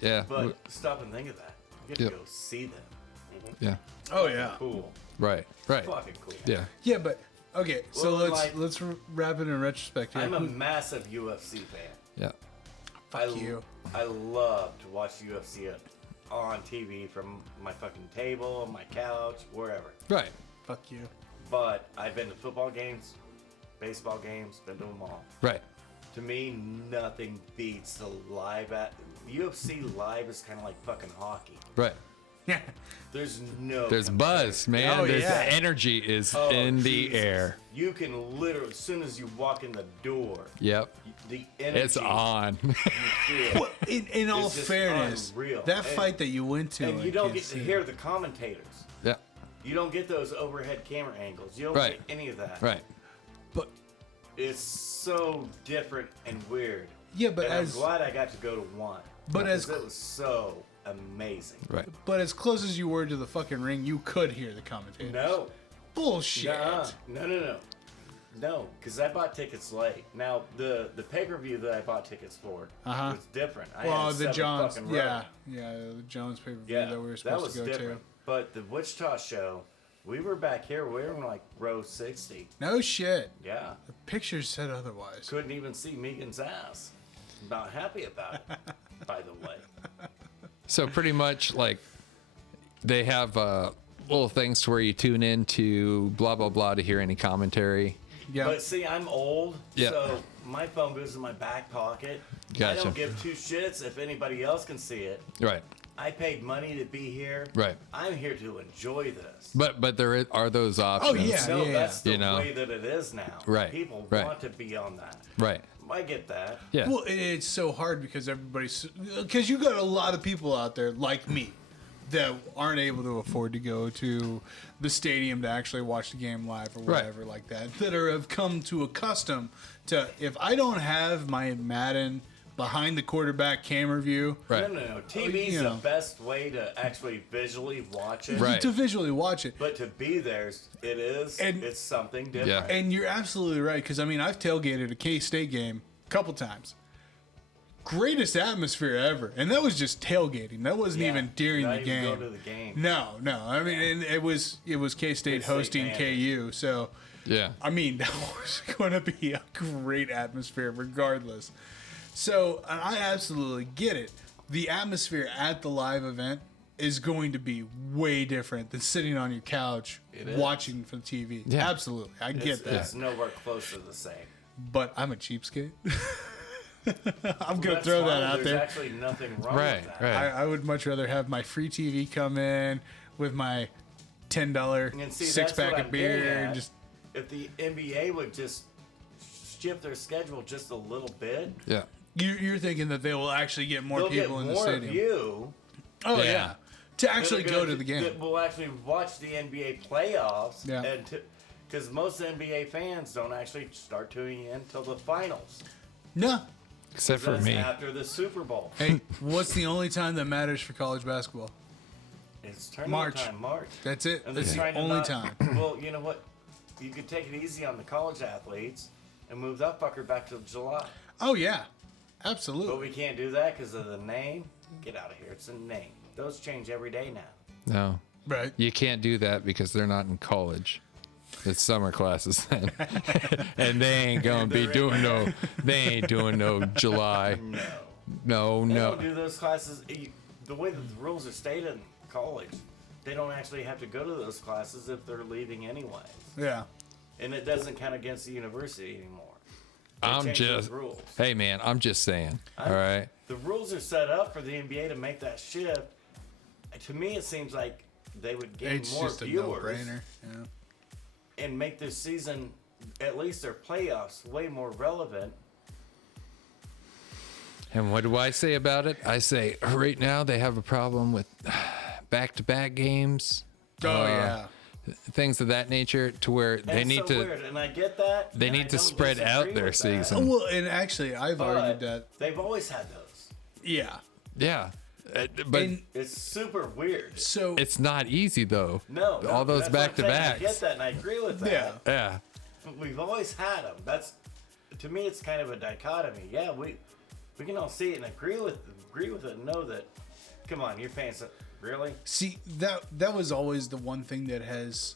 Yeah, But stop and think of that. You get Yep. to go see them. yeah, Oh yeah. Cool. right, right. Fucking cool. Yeah, Yeah, but okay. So Well, let's like- let's wrap it in retrospect here. I'm a massive UFC fan. yeah, Fuck you. I love to watch UFC on TV from my fucking table, my couch, wherever. right. Fuck you. But I've been to football games, baseball games, been to them all. Right. To me, nothing beats the live at UFC live is kind of like fucking hockey. Right. Yeah. There's no. There's buzz, man. Oh, There's yeah. energy is Oh, in the Jesus. air. You can literally, as soon as you walk in the door, Yep. the energy It's on. you feel. Well, in all It's just fairness, unreal. that And- fight that you went to, And I you don't can't get to see. hear the commentators. Yeah. You don't get those overhead camera angles. You don't Right. get any of that. Right. But It's so different and weird. yeah, but And as I'm glad I got to go to one. But as- because it was so amazing. Right. but as close as you were to the fucking ring, you could hear the commentators. No. Bullshit. Nuh-uh. No, because I bought tickets late. Now the pay-per-view that I bought tickets for Uh-huh. was different. I Well, had the seven Jones, fucking rows. yeah, the Jones pay per view Yeah, that we were that supposed was to go different. But the Wichita show, we were back here. We were in like row 60. to. No shit. Yeah. The pictures said otherwise. Couldn't even see Megan's ass. Not happy about it, by the way. So pretty much like they have little things to where you tune in to blah blah blah to hear any commentary. Yeah. But see, I'm old, Yeah. so my phone goes in my back pocket. I Gotcha. don't give two shits if anybody else can see it. Right. I paid money to be here. Right. I'm here to enjoy this. But there are those options. yeah. No, that's the You know. way that it is now. Right, People right. want to be on that. Right. I get that. Yeah. Well, it's so hard because because you got a lot of people out there like me that aren't able to afford to go to the stadium to actually watch the game live or Right. whatever like that have come to accustom to, if I don't have my Madden behind the quarterback camera view, Right. No. TV's You know. the best way to actually visually watch it. Right. to visually watch it. But to be there, it's something different. Yeah. And you're absolutely right, because I mean, I've tailgated a K-State game a couple times. Greatest atmosphere ever, and that was just tailgating. That wasn't Yeah, even during not the even game. go to the game. No. I mean, and it was K-State K-State hosting man. KU, so Yeah. I mean, that was going to be a great atmosphere regardless. So I absolutely get it. The atmosphere at the live event is going to be way different than sitting on your couch It is. watching from TV. Yeah. Absolutely. I get that. It's nowhere close to the same. But I'm a cheapskate. I'm going to That's throw fine. that out There's there. actually nothing wrong Right. with that. Right. I would much rather have my free TV come in with my $10 And see, six that's what pack I'm of beer getting and at. just If the NBA would just shift their schedule just a little bit, Yeah. you're thinking that they will actually get more they'll people get in the more of stadium. you Oh Yeah. yeah. To actually that are go gonna- to the game. That will actually watch the NBA playoffs. Yeah. And because most NBA fans don't actually start tuning in until the finals. No. Except for That's me. after the Super Bowl. Hey, what's the only time that matters for college basketball? It's tournament March. time, March. That's it. And they're That's the trying to only not- time. Well, you know what? You could take it easy on the college athletes and move that fucker back to July. Oh yeah. But Absolutely. we can't do that because of the name. Get out of here. It's a name. Those change every day now. No. Right. You can't do that because they're not in college. It's summer classes then. And they ain't gonna be doing no July. No. They No. don't do those classes. The way that the rules are stated in college, they don't actually have to go to those classes if they're leaving anyway. Yeah. And it doesn't count against the university anymore. They I'm changed those just rules. Hey man, I'm just saying. All right. The rules are set up for the NBA to make that shift. To me, it seems like they would gain It's more just a viewers no-brainer. Yeah. and make this season, at least their playoffs, way more relevant. And what do I say about it? I say right now they have a problem with back-to-back games. Oh yeah. Things of that nature to where they And need it's to so weird, and I get that. they and I need to don't spread out disagree their with that, season. Well, and actually, I've argued But that. they've always had those. Yeah. Yeah. But And It's super weird. so it's not easy though. No, All those that's what I'm saying. I back-to-backs. get that, and I agree with that. yeah. Yeah. But we've always had them. That's, to me, it's kind of a dichotomy. Yeah, we can all see it and agree with it and know that. Come on, you're paying really. See, that was always the one thing that has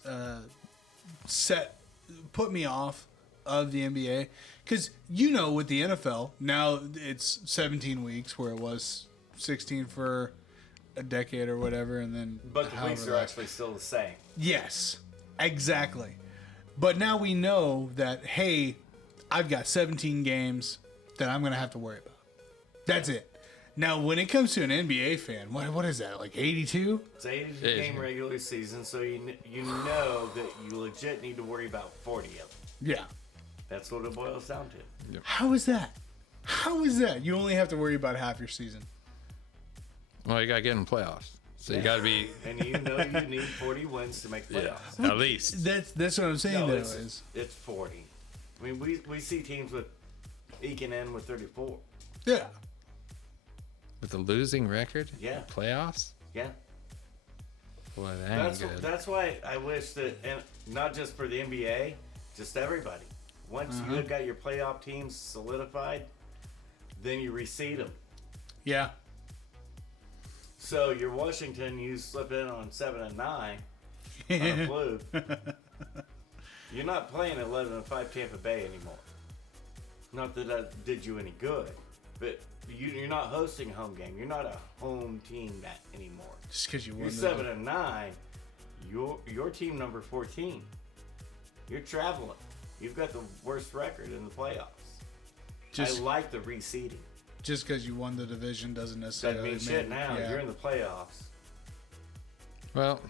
put me off of the NBA, because with the NFL now it's 17 weeks where it was 16 for a decade or whatever, and then But the weeks however are long. actually still the same. Yes, exactly. But now we know that, hey, I've got 17 games that I'm going to have to worry about. That's it. Now, when it comes to an NBA fan, what is that, like 82? It's 82 game regular season, so you know that you legit need to worry about 40 of them. Yeah. That's what it boils down to. How is that? How is that? You only have to worry about half your season. Well, you gotta get in playoffs. So you gotta be And you need 40 wins to make playoffs. at least. That's what I'm saying, No, though, it's, is it's 40. I mean, we see teams with eking in with 34. yeah. With a losing record? Yeah. Playoffs? Yeah. Boy, that ain't good. That's why I wish that, and not just for the NBA, just everybody. Once Uh-huh. you've got your playoff teams solidified, then you reseed them. Yeah. So your Washington, you slip in on 7 and 9 on a fluke. You're not playing 11-5 Tampa Bay anymore. Not that that did you any good, but you're not hosting a home game. You're not a home team anymore. Just because you You're won. 7 and 9. Your team number 14. You're traveling. You've got the worst record in the playoffs. Just- I like the reseeding. Just because you won the division doesn't necessarily Doesn't mean shit now. Yeah. You're in the playoffs. Well,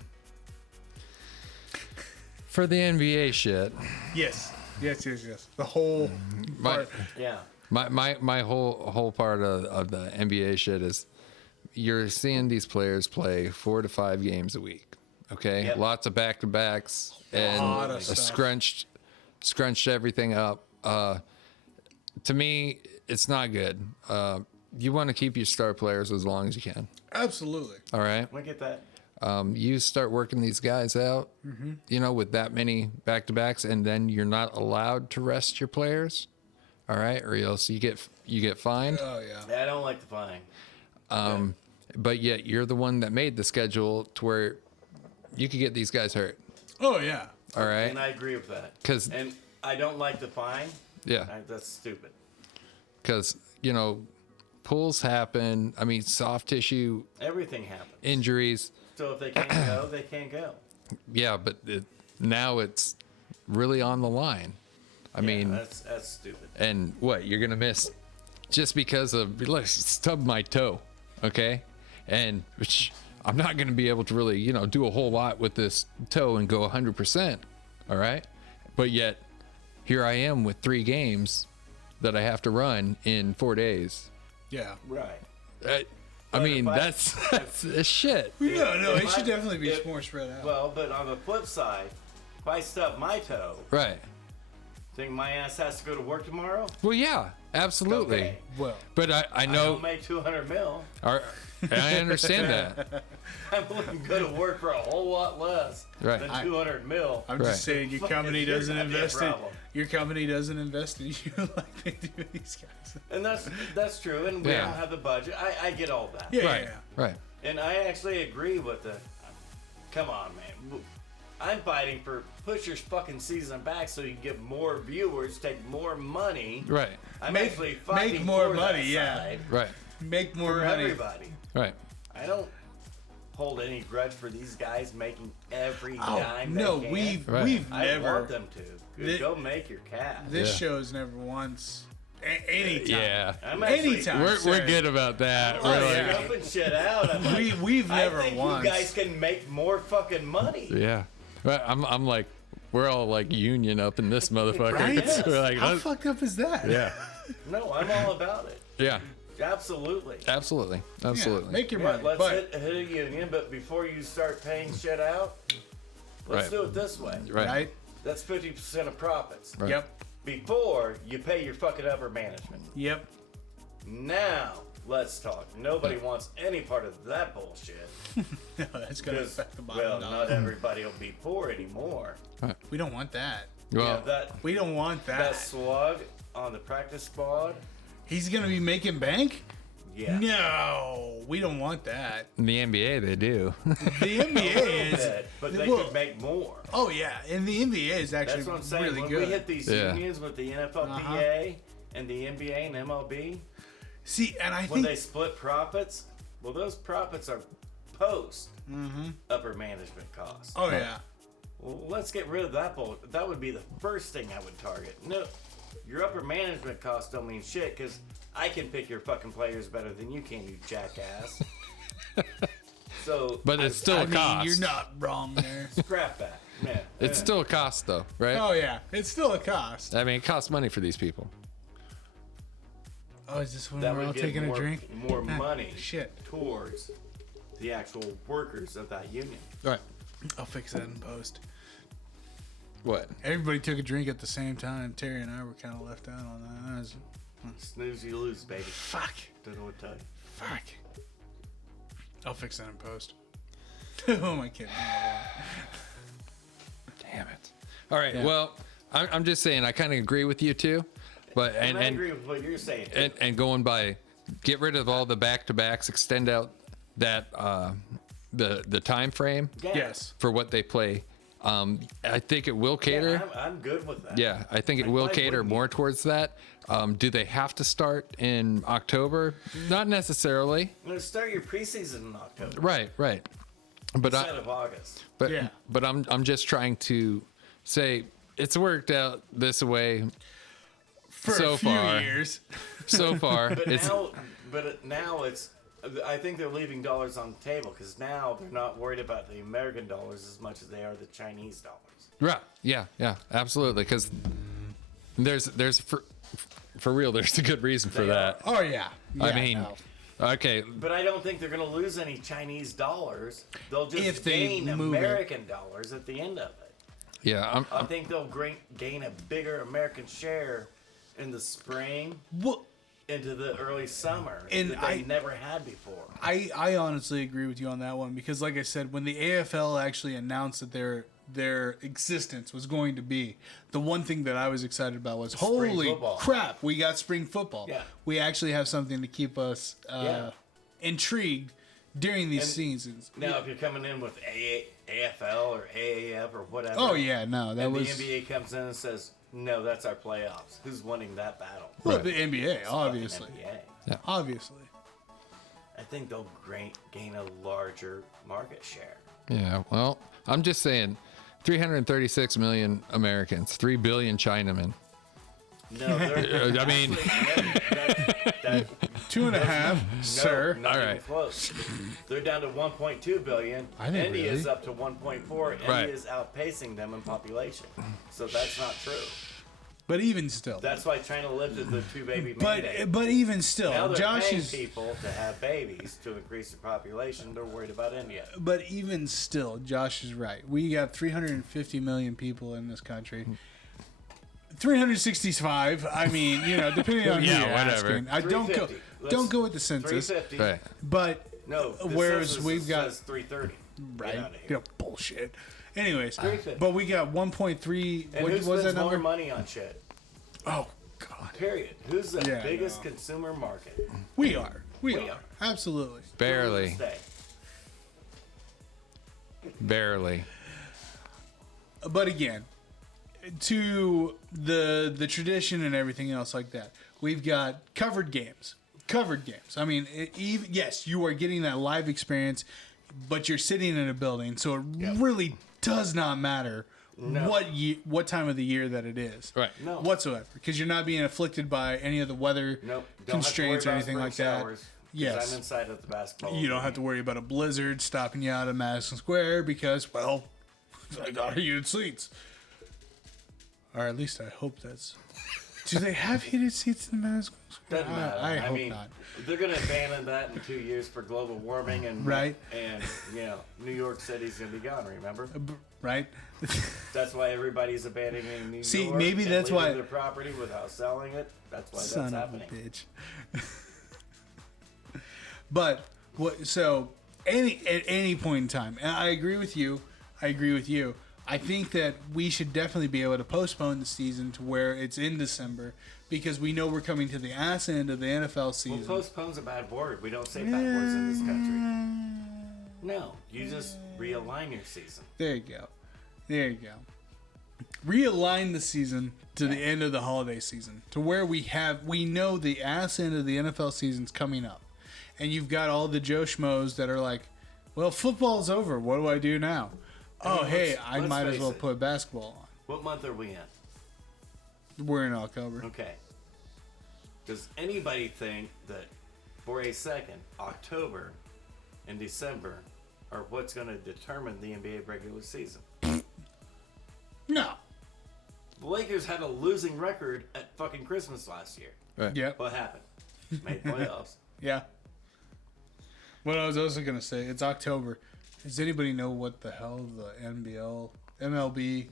for the NBA shit, Yes. The whole part. Yeah. my whole part of the NBA shit is you're seeing these players play 4 to 5 games a week. Okay, Yep. lots of back-to-backs and Lot of stuff. scrunched everything up. To me, it's not good. You want to keep your star players as long as you can. Absolutely. All right. Look at that. You start working these guys out, you know, with that many back-to-backs, and then you're not allowed to rest your players. All right, or else you get fined. Oh yeah. I don't like the flying. But yet you're the one that made the schedule to where you could get these guys hurt. Oh yeah. All right. And I agree with that. 'Cause- and I don't like the fine. Yeah. That's stupid. Because, you know, pulls happen. I mean, soft tissue Everything happens. injuries. So if they can't go, they can't go. Yeah, but now it's really on the line. I mean, that's stupid. and what, you're going to miss just because of, let's stub my toe, okay? And which I'm not going to be able to really, you know, do a whole lot with this toe and go 100%, all right? But yet, here I am with 3 games that I have to run in 4 days. Yeah. Right. I mean, if I- that's shit. No, If it should I- definitely be if- more spread out. Well, but on the flip side, if I stub my toe, Right. think my ass has to go to work tomorrow? Well, yeah, absolutely. Okay. Well, But I I know, don't make 200 mil. I understand that. I'm looking to go to work for a whole lot less Right. than 200 mil. I'm Right. just saying your Fucking company your doesn't goddamn invest in problem. your company doesn't invest in you like they do these guys. And that's true, and we Yeah. don't have the budget. I get all that. Yeah, Right, yeah. right. And I actually agree with the. Come on, man. I'm fighting for push your fucking season back so you can get more viewers, take more money. Right, I'm Make- actually fighting make more for money, that yeah. side right, Make more for money. everybody. right. I don't hold any grudge for these guys making every Oh dime no, they can. Right. we've I never. want them to. Thi- Go make your cash. This Yeah. show's never once. Anytime. Yeah. I'm actually, Anytime. We're sir. good about that. I'm We're like like, jumping shit out. I'm like, We've never I think once. you guys can make more fucking money. yeah. But I'm like, we're all like union up in this motherfucker. Right? We're like, How let's- fucked up is that? yeah, No, I'm all about it. yeah, Absolutely. absolutely, Yeah, absolutely. make your Yeah, money. let's But hit a union, but before you start paying shit out, let's Right. do it this way. right, right? That's 50% of profits. Right. Yep. Before you pay your fucking upper management. Yep. Now, let's talk. Nobody wants any part of that bullshit. No, that's gonna Because, affect the bottom well, dollar. not everybody will be poor anymore. We don't want that. Well, Yeah, We don't want that that. slug on the practice squad, He's gonna be making bank? yeah. No, we don't want that. in the NBA they do. The NBA is. Bit, but they well, could make more. Oh yeah, and the NBA is actually That's what I'm saying. really When good. we hit these Yeah. unions with the NFLPA Uh-huh. and the NBA and MLB, See, and I when think they split profits, well, those profits are post upper management costs. oh yeah, Well, let's get rid of that bull. That would be the first thing I would target. No, your upper management costs don't mean shit because I can pick your fucking players better than you can, you jackass. So, But it's still I a mean cost. you're not wrong there. scrap that. Yeah. It's still a cost though, right? Oh yeah, it's still a cost. I mean, it costs money for these people. Oh, is this when That we're would all give taking more, a drink? more Ah, money Shit, towards the actual workers of that union. Right. I'll fix that in post. What? Everybody took a drink at the same time. Terry and I were kind of left out on that. That was- Snooze, you lose, baby. fuck, Don't know what to tell you. fuck. I'll fix that in post. Who am I kidding? Damn it. All right. Yeah. Well, I'm just saying I kind of agree with you too, but And I and agree with what you're saying. and going by, get rid of all the back-to-backs, extend out that the time frame Yes. for what they play. I think it will cater. Yeah, I'm good with that. Yeah, I think it Like, will why cater wouldn't more towards that. Do they have to start in October? Not necessarily. Let's start your preseason in October. Right, right. But instead of August. But Yeah. but I'm just trying to say it's worked out this way For so a few far. years. So far. But It's now it's. I think they're leaving dollars on the table because now they're not worried about the American dollars as much as they are the Chinese dollars. right. Yeah, absolutely. Because there's for real. There's a good reason for They that. Oh, yeah. I Yeah, mean, no. okay, But I don't think they're going to lose any Chinese dollars. They'll just If they gain move it. American dollars at the end of it. yeah. I think they'll gain a bigger American share in the spring Well, into the early summer And that they never had before. I honestly agree with you on that one because, like I said, when the AFL actually announced that their existence was going to be, the one thing that I was excited about was, holy football. crap, we got spring football. Yeah. We actually have something to keep us Yeah. intrigued during these And seasons. Now, if you're coming in with AFL or AAF or whatever, Oh, yeah, no, that and was... the NBA comes in and says, "No, that's our playoffs." Who's winning that battle? Well, Right. the NBA, It's fucking obviously. NBA. Obviously. I think they'll gain a larger market share. Yeah, well, I'm just saying 336 million Americans, 3 billion Chinamen. No, they're. I mean, that, 2.5, sir. not All even right. close. They're down to 1.2 billion. I think India's really. up to 1.4. Right. India's outpacing them in population. So that's not true. But even still. That's why China lifted the two baby mandate. But even still, Now they're Josh paying is... people to have babies to increase the population. They're worried about India. But even still, Josh is right. We got 350 million people in this country. 365. I mean, depending on who Yeah, you're whatever. asking. I don't go 350. don't go with the census. 350. right. But No. the whereas census we've got says 330. right, Get out of here. bullshit. Anyways, 350. but we got 1.3. And What who was spends that more number? money on shit? Oh God, Period. Who's the Yeah, biggest no. consumer market? we are. We We are are. absolutely. Barely. Stay. Barely. But again, to the tradition and everything else like that, we've got covered games. I mean, yes, you are getting that live experience, but you're sitting in a building, so it really does not matter what time of the year that it is, Right. No. whatsoever, because you're not being afflicted by any of the weather Nope. Don't constraints or have to anything worry about like spring that. showers, 'cause Yes. I'm inside of the basketball. You don't have to worry about a blizzard stopping you out of Madison Square because, well, I got heated seats. Or at least I hope that's. Do they have heated seats in Madison Square? Doesn't matter. I hope mean, not. they're going to abandon that in 2 years for global warming and Right. And New York City's going to be gone. Remember? Right? That's why everybody's abandoning New See, York. maybe and that's leaving why- their property without selling it. That's why Son that's of happening. a bitch. But what? So at any point in time, and I agree with you. I think that we should definitely be able to postpone the season to where it's in December because we know we're coming to the ass end of the NFL Well, season. postpone's a bad word. We don't say bad words in this country. No, you just realign your season. There you go. Realign the season to the end of the holiday season to where we know the ass end of the NFL season's coming up. And you've got all the Joe Schmoes that are like, well, football's over. What do I do now? I mean, Hey, I let's might as face well it. put basketball What month are we in? on. We're in October. Okay. Does anybody think that for a second, October and December are what's going to determine the NBA regular season? No. The Lakers had a losing record at fucking Christmas last year. Right. Yep. What happened? Made playoffs. Yeah. What I was also going to say, it's October. Does anybody know what the hell the MLB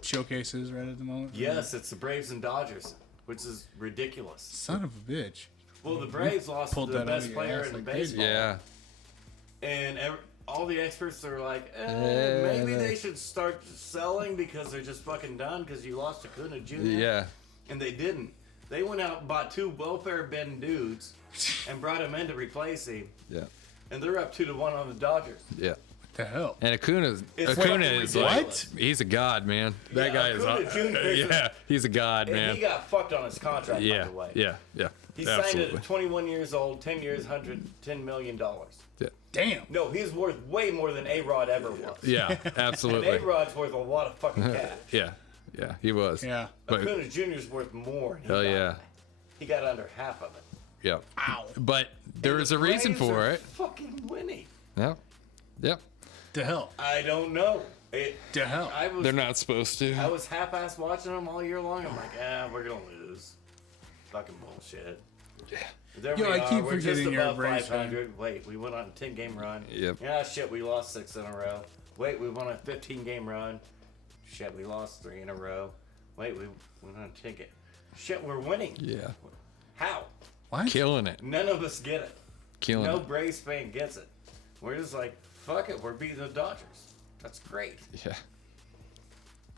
showcase is right at the moment? Yes, it's the Braves and Dodgers, which is ridiculous. Son of a bitch. Well, the Braves lost pulled the that out of best your player ass in like crazy. baseball. Yeah. And all the experts are like, Eh, maybe they should start selling because they're just fucking done because you lost Acuna Jr. Yeah. And they didn't. They went out and bought two welfare-bend dudes and brought him in to replace him. Yeah. And they're up 2-1 on the Dodgers. Yeah. What the hell? And Acuna It's is fucking like, ridiculous. he's a god, man. That Yeah, guy is, Acuna Jr. is yeah, he's a god, And man. he got fucked on his contract, Yeah, by the way. yeah, yeah. He signed it Absolutely. at 21 years old, 10 years, $110 million. Yeah. Damn. No, he's worth way more than A-Rod ever was. Yeah, And absolutely. A-Rod's worth a lot of fucking cash. Yeah, he was. Yeah. But, Acuna Jr.'s worth more. and hell yeah. He got under half of it. Yeah. Ow. But there was a reason Braves for are it. Fucking winning. Yep. Yep. To hell. I don't know. To hell. They're not supposed to. I was half-ass watching them all year long. I'm like, we're gonna lose. Fucking bullshit. Yeah. There Yo, we I are. keep We're just forgetting you're a above Braves fan. 500. Wait, we went on a 10-game run. Yep. Yeah, shit, we lost 6 in a row. Wait, we won a 15-game run. Shit, we lost 3 in a row. Wait, we went on a 10-game. Shit, we're winning. Yeah. How? What? Killing it. None of us get it. Killing No it. Braves fan gets it. We're just like, fuck it, we're beating the Dodgers. That's great. Yeah.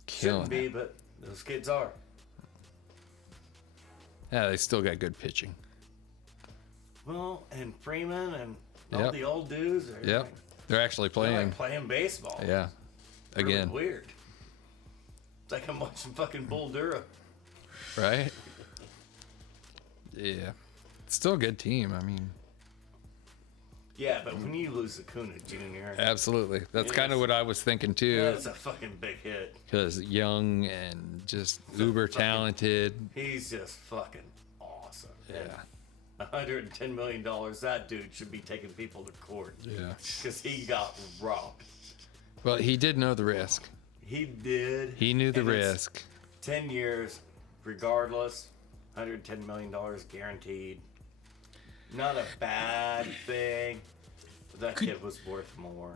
Shouldn't Killing be, it. but those kids are. Yeah, they still got good pitching. Well, and Freeman and all Yep. the old dudes are Yep. They're actually they're playing. like playing baseball. Yeah. Really Again. weird. It's like I'm watching fucking Bull Durham. Right? Yeah. It's still a good team. I mean, Yeah, but when you lose Acuna Jr., absolutely. That's kind of Yes. what I was thinking too. that's a fucking big hit. Because young and just uber talented. He's just fucking awesome. Yeah. $110 million. That dude should be taking people to court. Yeah. Because he got robbed. Well, he did know the risk. He did. He knew the And it's risk. 10 years, regardless. $110 million guaranteed. Not a bad thing. But that kid was worth more.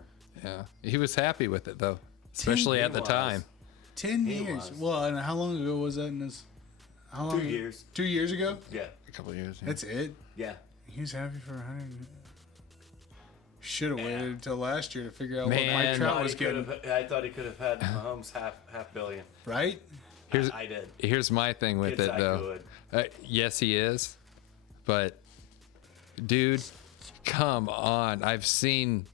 Yeah. He was happy with it though, especially at the was. time. 10 He years. was. Well, and how long ago was that in this? How long? 2 years. 2 years ago? Yeah. A couple of years. Yeah. That's it? Yeah. He was happy for 100. Should have waited until last year to figure out Man. what Mike Trout Thought was he could getting. have- I thought he could have had Mahomes half billion. Right? Here's I did. here's my thing with Kid's it that though. good. Yes, he is, but dude, come on! I've seen,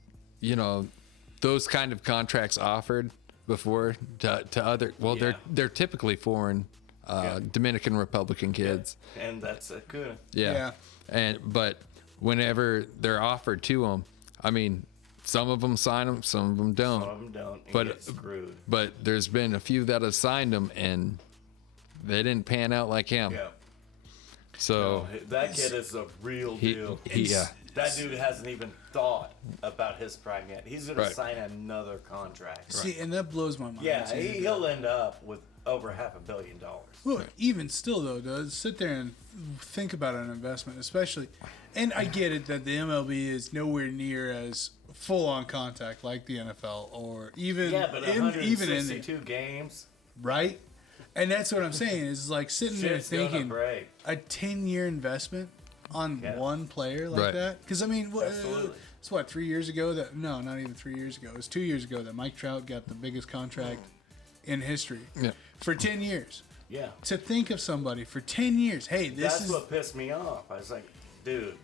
those kind of contracts offered before to other. Well, Yeah. they're typically foreign, Dominican Republican kids. And that's Acuna. Yeah. But whenever they're offered to them, I mean, some of them sign them, some of them don't. Some of them don't and But- get screwed. But there's been a few that have signed them and they didn't pan out like him. Yeah. So That kid is a real he, deal. yeah, That dude hasn't even thought about his prime yet. He's going Right. to sign another contract. See, and that blows my mind. Yeah, too. he'll end up with over $500 million. Look, even still though, does sit there and think about an investment, especially. And I get it that the MLB is nowhere near as full on contact like the NFL or even Yeah, but even in the 162 games. right. And that's what I'm saying is like sitting there Shit's gonna thinking break. a 10-year investment on Yeah. one player like Right. that. Because I mean, Absolutely. it's what 3 years ago that no, not even 3 years ago. It was 2 years ago that Mike Trout got the biggest contract in history Yeah. for 10 years. Yeah. To think of somebody for 10 years, hey, this That's is what pissed me off. I was like, dude,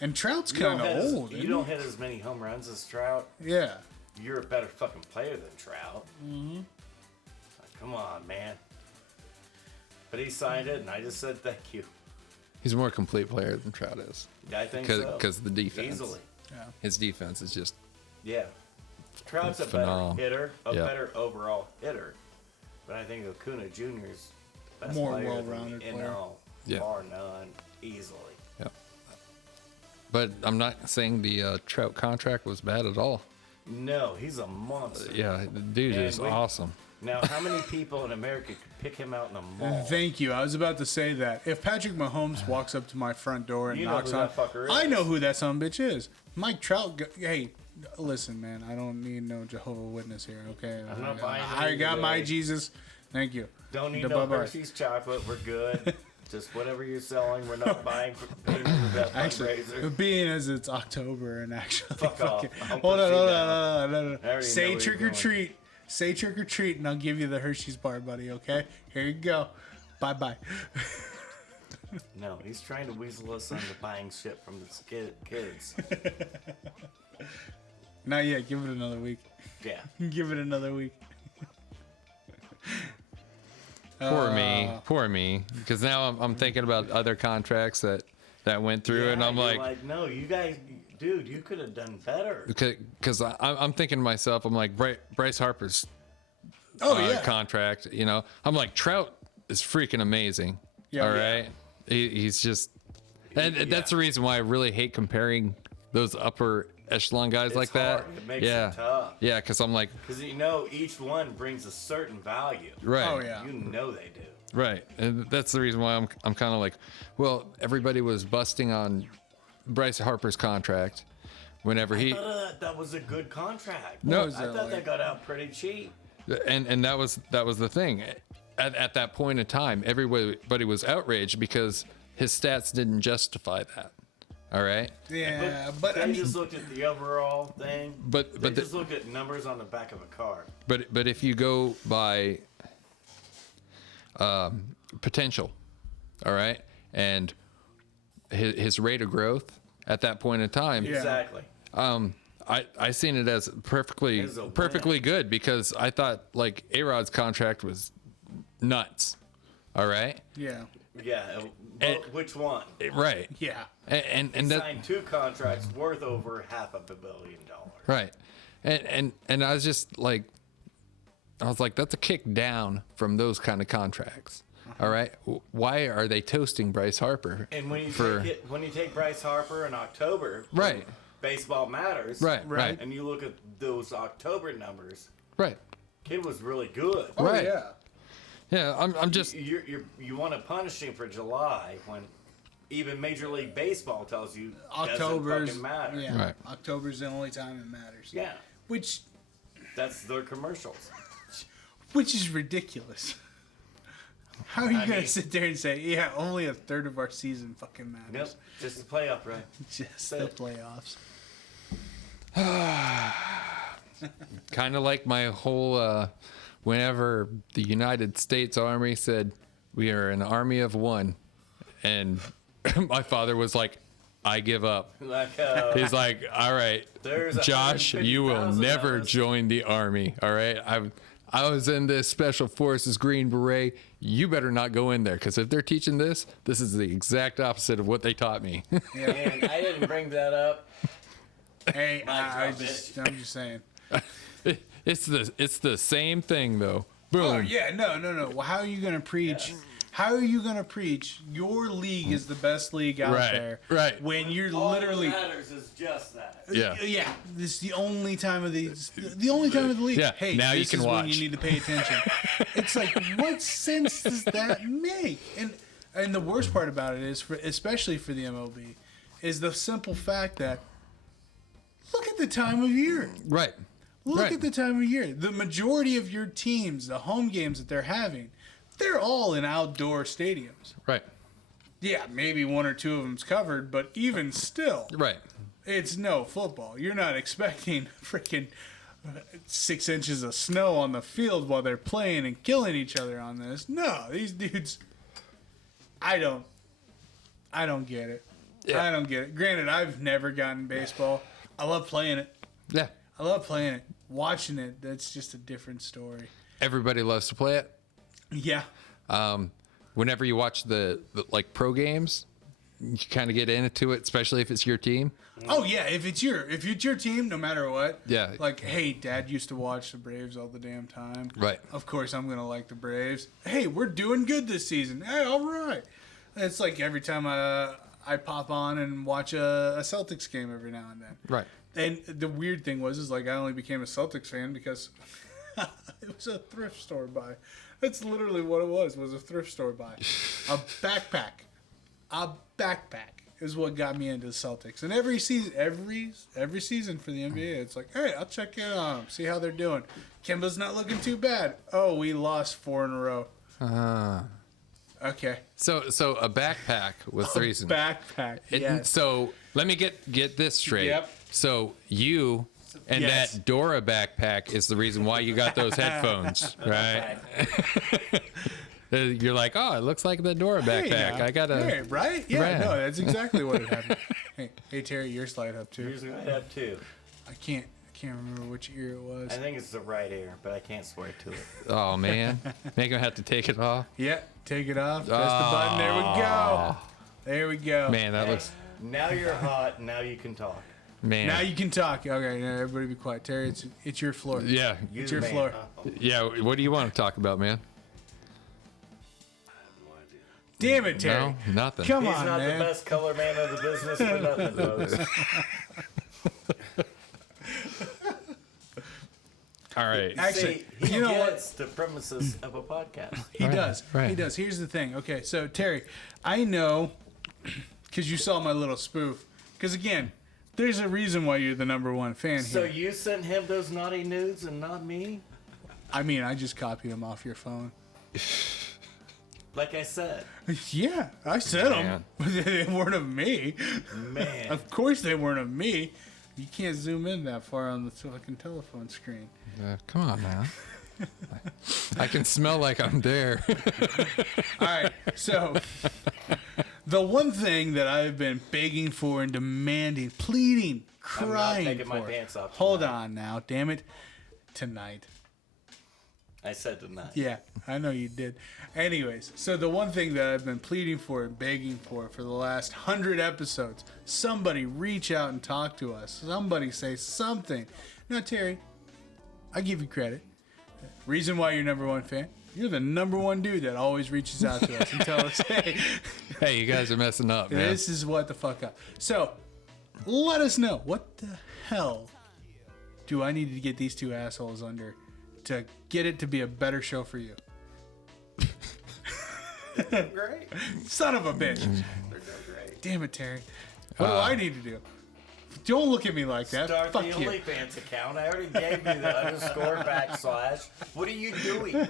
and Trout's you don't, kind of hit as, old. you isn't don't he? hit as many home runs as Trout. Yeah. You're a better fucking player than Trout. Mm-hmm. Like, come on, man. But he signed it, and I just said thank you. he's a more complete player than Trout is I think so. because the defense. Easily. Yeah. His defense is just Yeah. Trout's a Phenomenal. better hitter, a Yeah. better overall hitter. But I think Acuna Jr. is the best More player well-rounded in player. NL, Yeah. bar none, easily. yeah. But I'm not saying the Trout contract was bad at all. No, he's a monster. Yeah, the dude And is we- awesome. Now, how many people in America could pick him out in a mall? Thank you. I was about to say that. If Patrick Mahomes walks up to my front door and You know knocks who on, that fucker is. I know who that son of a bitch is. Mike Trout. Hey, listen, man. I don't need no Jehovah Witness here. Okay. I'm not buying I it got my today. Jesus. Thank you. Don't need The no Bubba. Hershey's chocolate. We're good. Just whatever you're selling, we're not buying for that Actually, fundraiser. being as it's October and actually, Fuck off. fucking- I'll hold put on, you hold down. on, hold on, hold I on. already know Say where trick you're or going. treat. Say trick or treat, and I'll give you the Hershey's bar, buddy. Okay. Here you go. Bye bye. No, he's trying to weasel us into buying shit from the kids. Not yet. Give it another week. Yeah. Give it another week. Poor me, because now I'm thinking about other contracts that went through, and Yeah, I'm you're like, no, you guys, dude, you could have done better. Because I'm thinking to myself, I'm like, Bryce Harper's contract, you know, I'm like, Trout is freaking amazing. Yeah. All right. He's just, and that's the reason why I really hate comparing those upper echelon guys It's like hard. that. It makes yeah. it tough. Yeah. Because I'm like, Because you know each one brings a certain value. right. Oh yeah. You know they do. Right. And that's the reason why I'm kind of like, well, everybody was busting on Bryce Harper's contract whenever he, I thought that was a good contract. No. I thought that got out pretty cheap. and that was the thing. At that point in time, everybody was outraged because his stats didn't justify that. All right. Yeah, but they I mean, just looked at the overall thing. But they just looked at numbers on the back of a card. But if you go by potential, all right, and his rate of growth at that point in time, Yeah. Exactly. I seen it as perfectly good because I thought like A-Rod's contract was nuts. All right. yeah, Yeah. Which one? Right. yeah. And He that signed 2 contracts worth over $500 million. right. And I was just like, that's a kick down from those kind of contracts. All right. Why are they toasting Bryce Harper? And when you for when you take Bryce Harper in October, Right. when Baseball matters, right. And you look at those October numbers, right. kid was really good. Oh Right. yeah. Yeah. I'm just You want to punish him for July when even Major League Baseball tells you October's doesn't fucking matter. Yeah, Right. October's the only time it matters. Yeah, Which that's their commercials. is ridiculous. How are you I gonna mean- sit there and say, yeah, only a third of our season fucking Yep, matters? just the playoff, right? Just the playoffs. kind of like my whole whenever the United States Army said we are an army of one, and my father was like, I give up. Like, He's like, all right, there's Josh, you will 150,000 never of us. join the army. All right. I was in this special forces Green Beret. You better not go in there, because if they're teaching this is the exact opposite of what they taught me. And I didn't bring that up. Hey, drop I'm just saying. It's the same thing though. Boom. Oh yeah, no. Well, how are you gonna preach? Yes. How are you gonna preach your league is the best league out Right, there? right. When you're All literally that matters is just that. Yeah. Yeah, this is the only time of the only time of the league. Yeah, Hey, now you this can is when watch. you need to pay attention. It's like, what sense does that make? And the worst part about it is, especially for the MLB, is the simple fact that look at the time of year. Right. Look Right. at the time of year. The majority of your teams, the home games that they're having, they're all in outdoor stadiums. Right. Yeah, maybe 1 or 2 of them's covered, but even still, Right. it's no football. You're not expecting freaking 6 inches of snow on the field while they're playing and killing each other on this. No, these dudes. I don't get it. Yeah. I don't get it. Granted, I've never gotten baseball. I love playing it. Yeah. I love playing it. Watching it, that's just a different story. Everybody loves to play it. Yeah. Whenever you watch the like pro games, you kind of get into it, especially if it's your team. Oh yeah, if it's your team, no matter what. Yeah. Like, hey, Dad used to watch the Braves all the damn time. Right. Of course, I'm gonna like the Braves. Hey, we're doing good this season. Hey, all right. It's like every time I pop on and watch a Celtics game every now and then. Right. And the weird thing was I only became a Celtics fan because it was a thrift store buy. That's literally what it was a thrift store buy. A backpack. A backpack is what got me into the Celtics. And every season for the NBA, it's like, hey, I'll check in on them, see how they're doing. Kemba's not looking too bad. Oh, we lost 4 in a row. Okay. So a backpack was the reason. Backpack. Yes. So let me get this straight. Yep. So you and Yes. that Dora backpack is the reason why you got those headphones, right? You're like, oh, it looks like the Dora backpack. now. I gotta. Hey, right? Yeah, Right. no, that's exactly what had happened. Hey, Terry, your slide up too. Usually I have 2. I can't remember which ear it was. I think it's the right ear, but I can't swear to it. Oh man, make him have to take it off. Yeah, take it off. Press the button. There we go. There we go. Man, that Hey, looks. now you're hot. Now you can talk. Man. Now you can talk. Okay, now everybody be quiet. Terry, it's your floor. Yeah. It's your man. floor. Yeah. What do you want to talk about, man? I have no idea. Damn it, Terry. No, nothing. Come He's on, not man. the best color man of the business for nothing, folks. All right. Actually, See, he you know what? gets the premises of a podcast. He does. right. He does. Here's the thing. Okay, so Terry, I know because you saw my little spoof. Because again, there's a reason why you're the #1 fan So here. you sent him those naughty nudes and not me? I mean, I just copied them off your phone. Like I said, Yeah, I sent them, Man. but they weren't of me. man. Of course, they weren't of me. You can't zoom in that far on the fucking telephone screen. Come on, man. I can smell like I'm there. All right, so the one thing that I've been begging for and demanding, pleading, I'm not crying taking for. my pants off Hold tonight. on now, damn it. Tonight. I said tonight. Yeah, I know you did. Anyways, so the one thing that I've been pleading for and begging for the last 100 episodes, somebody reach out and talk to us. Somebody say something. Now, Terry, I give you credit. Reason why you're #1 fan, you're the #1 dude that always reaches out to us and tell us, hey, Hey, you guys are messing up, man. this is what the fuck up. So, let us know, what the hell do I need to get these two assholes under to get it to be a better show for you? Great. Son of a bitch. They're doing great. Damn it, Terry. What do I need to do? Don't look at me like that. Start Fuck the you. OnlyFans account. I already gave you the _ What are you doing?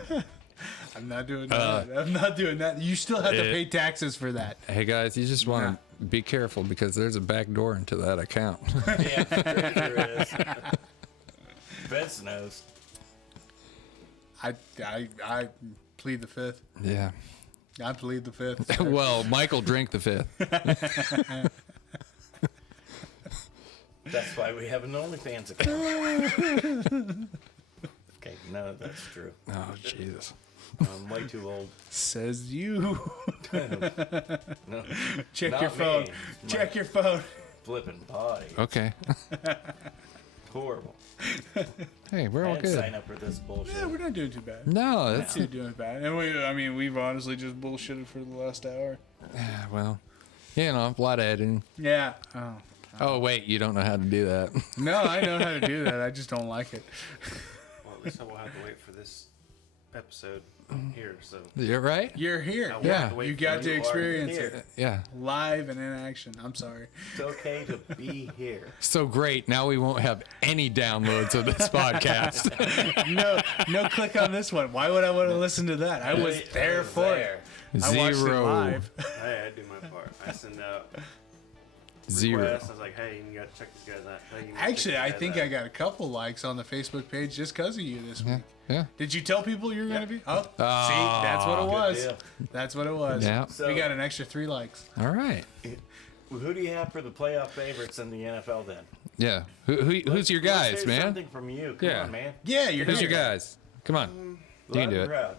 I'm not doing that. I'm not doing that. You still have to It- pay taxes for that. Hey, guys, you just want to be careful because there's a back door into that account. Yeah, there is. Vince knows. I plead the fifth. Yeah. I plead the fifth. Well, Michael drank the fifth. That's why we have an OnlyFans account. Okay, none of that's true. Oh, Jesus. I'm way too old. Says you. No, Check Not your phone. me. Check your phone. flipping body. Okay. Horrible. Hey, we're I all didn't good. sign up for this bullshit. Yeah, we're not doing too bad. No, that's Not doing bad. And we've honestly just bullshitted for the last hour. well, you know, a lot of editing. Yeah. Oh. Oh, wait, you don't know how to do that. No, I know how to do that. I just don't like it. Well, at least I will have to wait for this episode here. So You're right? You're here. I will Yeah. have to wait You for got to You are experience here. it Yeah. live and in action. I'm sorry. It's okay to be here. So great. Now we won't have any downloads of this podcast. No click on this one. Why would I want to listen to that? I was there for it. I watched it Zero. live. Hey, I do my part. I send out Zero. requests. I was like, hey, you got to check these guys out. Hey, you gotta check Actually, these I guys think out. I got a couple likes on the Facebook page just because of you this week. Yeah. Did you tell people you were going to be? Oh, Ah, see, that's what it was. deal. That's what it was. Yeah. So, We got an extra 3 likes. All right. who do you have for the playoff favorites in the NFL then? Yeah. Who's your Let's guys, hear man? Something from you. Come Yeah. on, man. Yeah, you're Who's here. your guys? Come on. You can do it. Proud.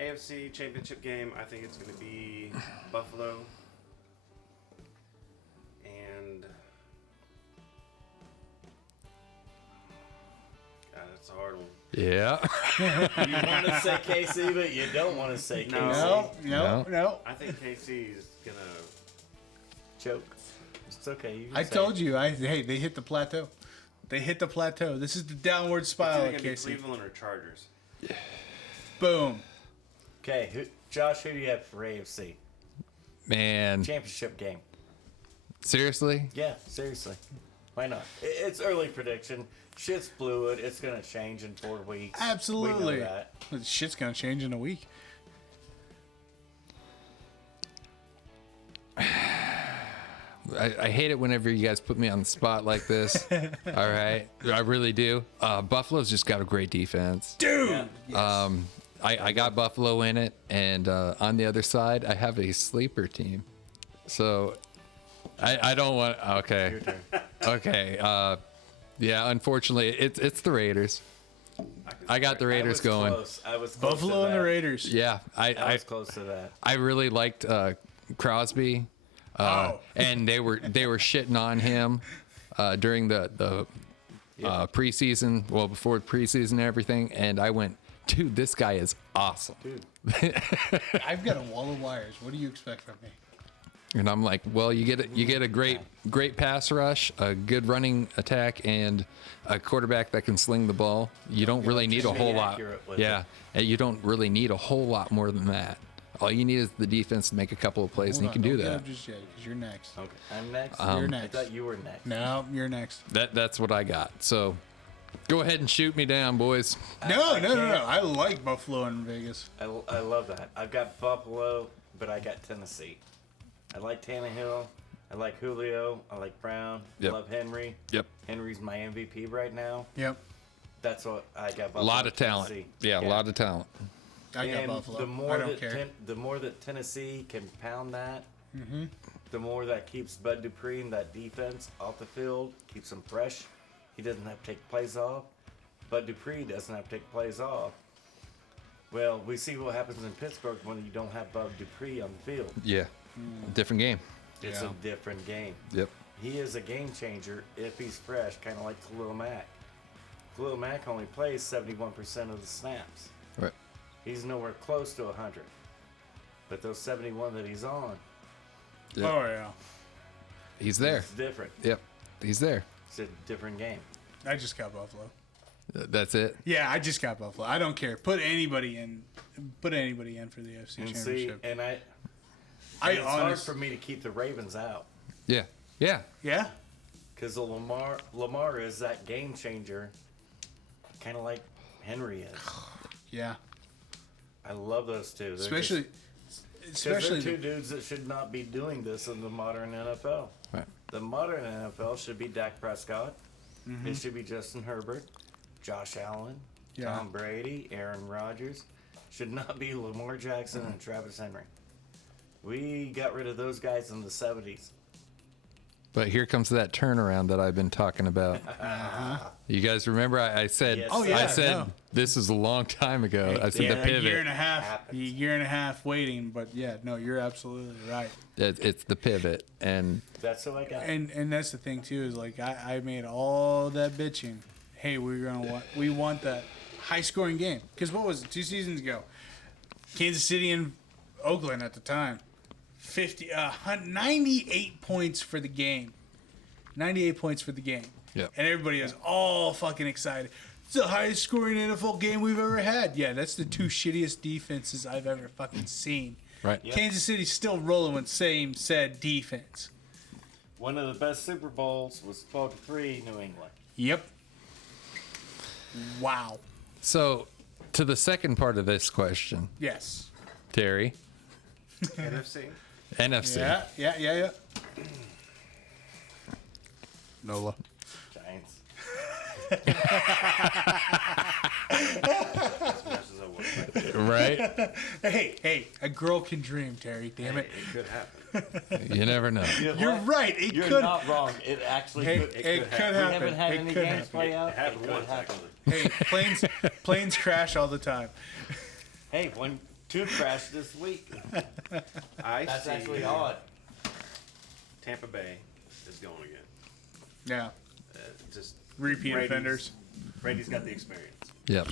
AFC Championship game, I think it's going to be Buffalo and God, that's a hard one. Yeah. You want to say KC, but you don't want to say No. KC. No. I think KC is going to Joke. It's okay. You can I say told it. you. Hey, they hit the plateau. They hit the plateau. This is the downward it's spiral either at going to be KC. Cleveland or Chargers. Boom. Okay, Josh, who do you have for AFC Man. championship game? Seriously? Yeah, seriously. Why not? It's early prediction. Shit's fluid. It's gonna change in 4 weeks. Absolutely. We know that. This shit's going to change in a week. I hate it whenever you guys put me on the spot like this. All right. I really do. Buffalo's just got a great defense. Dude! I got Buffalo in it, and on the other side, I have a sleeper team. So I don't want. Okay. Your turn. Okay. Yeah. Unfortunately, it's the Raiders. I got the Raiders going. I was close Buffalo to and the that. Raiders. Yeah. I I was close to that. I really liked Crosby. And they were shitting on him during the preseason, well, before preseason and everything. And I went, dude, this guy is awesome. Dude, I've got a wall of wires. What do you expect from me? And I'm like, well, you get a great pass rush, a good running attack, and a quarterback that can sling the ball. You don't really need a whole lot. Yeah, and you don't really need a whole lot more than that. All you need is the defense to make a couple of plays, and you can do Don't get that. up just yet, because you're next. okay. I'm next. You're I next. thought you were next. No, you're next. That's what I got. So go ahead and shoot me down, boys. No. can't. I like Buffalo and Vegas. I love that. I've got Buffalo, but I got Tennessee. I like Tannehill. I like Julio. I like Brown. Yep. I love Henry. Yep. Henry's my MVP right now. Yep. That's what I got. A Buffalo, lot of talent. Tennessee. Yeah, a lot of talent. I got And Buffalo. the more I don't that care. the more that Tennessee can pound that, the more that keeps Bud Dupree and that defense off the field, keeps him fresh. He doesn't have to take plays off. Bud Dupree doesn't have to take plays off. Well, we see what happens in Pittsburgh when you don't have Bud Dupree on the field. Yeah, different game. It's Yeah. a different game. Yep. He is a game changer if he's fresh, kind of like Khalil Mack. Khalil Mack only plays 71% of the snaps. Right. He's nowhere close to 100. But those 71 that he's on, Yep. Oh, yeah. He's there. it's different. Yep. He's there. It's a different game. I just got Buffalo. That's it. Yeah, I just got Buffalo. I don't care. Put anybody in. Put anybody in for the AFC And see, Championship. and I it's hard honestly. for me to keep the Ravens out. Yeah. Yeah. Yeah. Because Lamar is that game changer, kind of like Henry is. Yeah. I love those two. They're Especially. just, 'cause they're two the- dudes that should not be doing this in the modern NFL. Right. The modern NFL should be Dak Prescott. It should be Justin Herbert, Josh Allen, Yeah. Tom Brady, Aaron Rodgers. Should not be Lamar Jackson and Travis Henry. We got rid of those guys in the 70s. But here comes that turnaround that I've been talking about. You guys remember I said Yes. Oh, yeah, I said no. this is a long time ago. I said Yeah, the a year and pivot. a half. Happens. A year and a half waiting, but yeah, no, you're absolutely right. It's the pivot, and That's who I got. And that's the thing too is like I made all that bitching. Hey, we want that high scoring game because what was it 2 seasons ago? Kansas City and Oakland at the time, 98 points for the game. 98 points for the game. Yep. And everybody is all fucking excited. It's the highest scoring NFL game we've ever had. Yeah, that's the two shittiest defenses I've ever fucking seen. right. Yep. Kansas City's still rolling with same said defense. One of the best Super Bowls was 12-3 New England. Yep. Wow. So to the second part of this question, Yes. Terry, NFC. NFC. Yeah. Nola. Giants. As much as I would. Right? Hey, a girl can dream, Terry. Damn it. It could happen. You never know. You're right. It You're could. not wrong. It actually Hey, could. it could We happen. haven't had It any could games happen. play out. It happened It could once, happen. actually. Hey, planes crash all the time. Hey, two crashed this week. I That's see actually odd. Tampa Bay is going again. Yeah. Just Repeat Brady's- offenders. Brady's got the experience. Yep.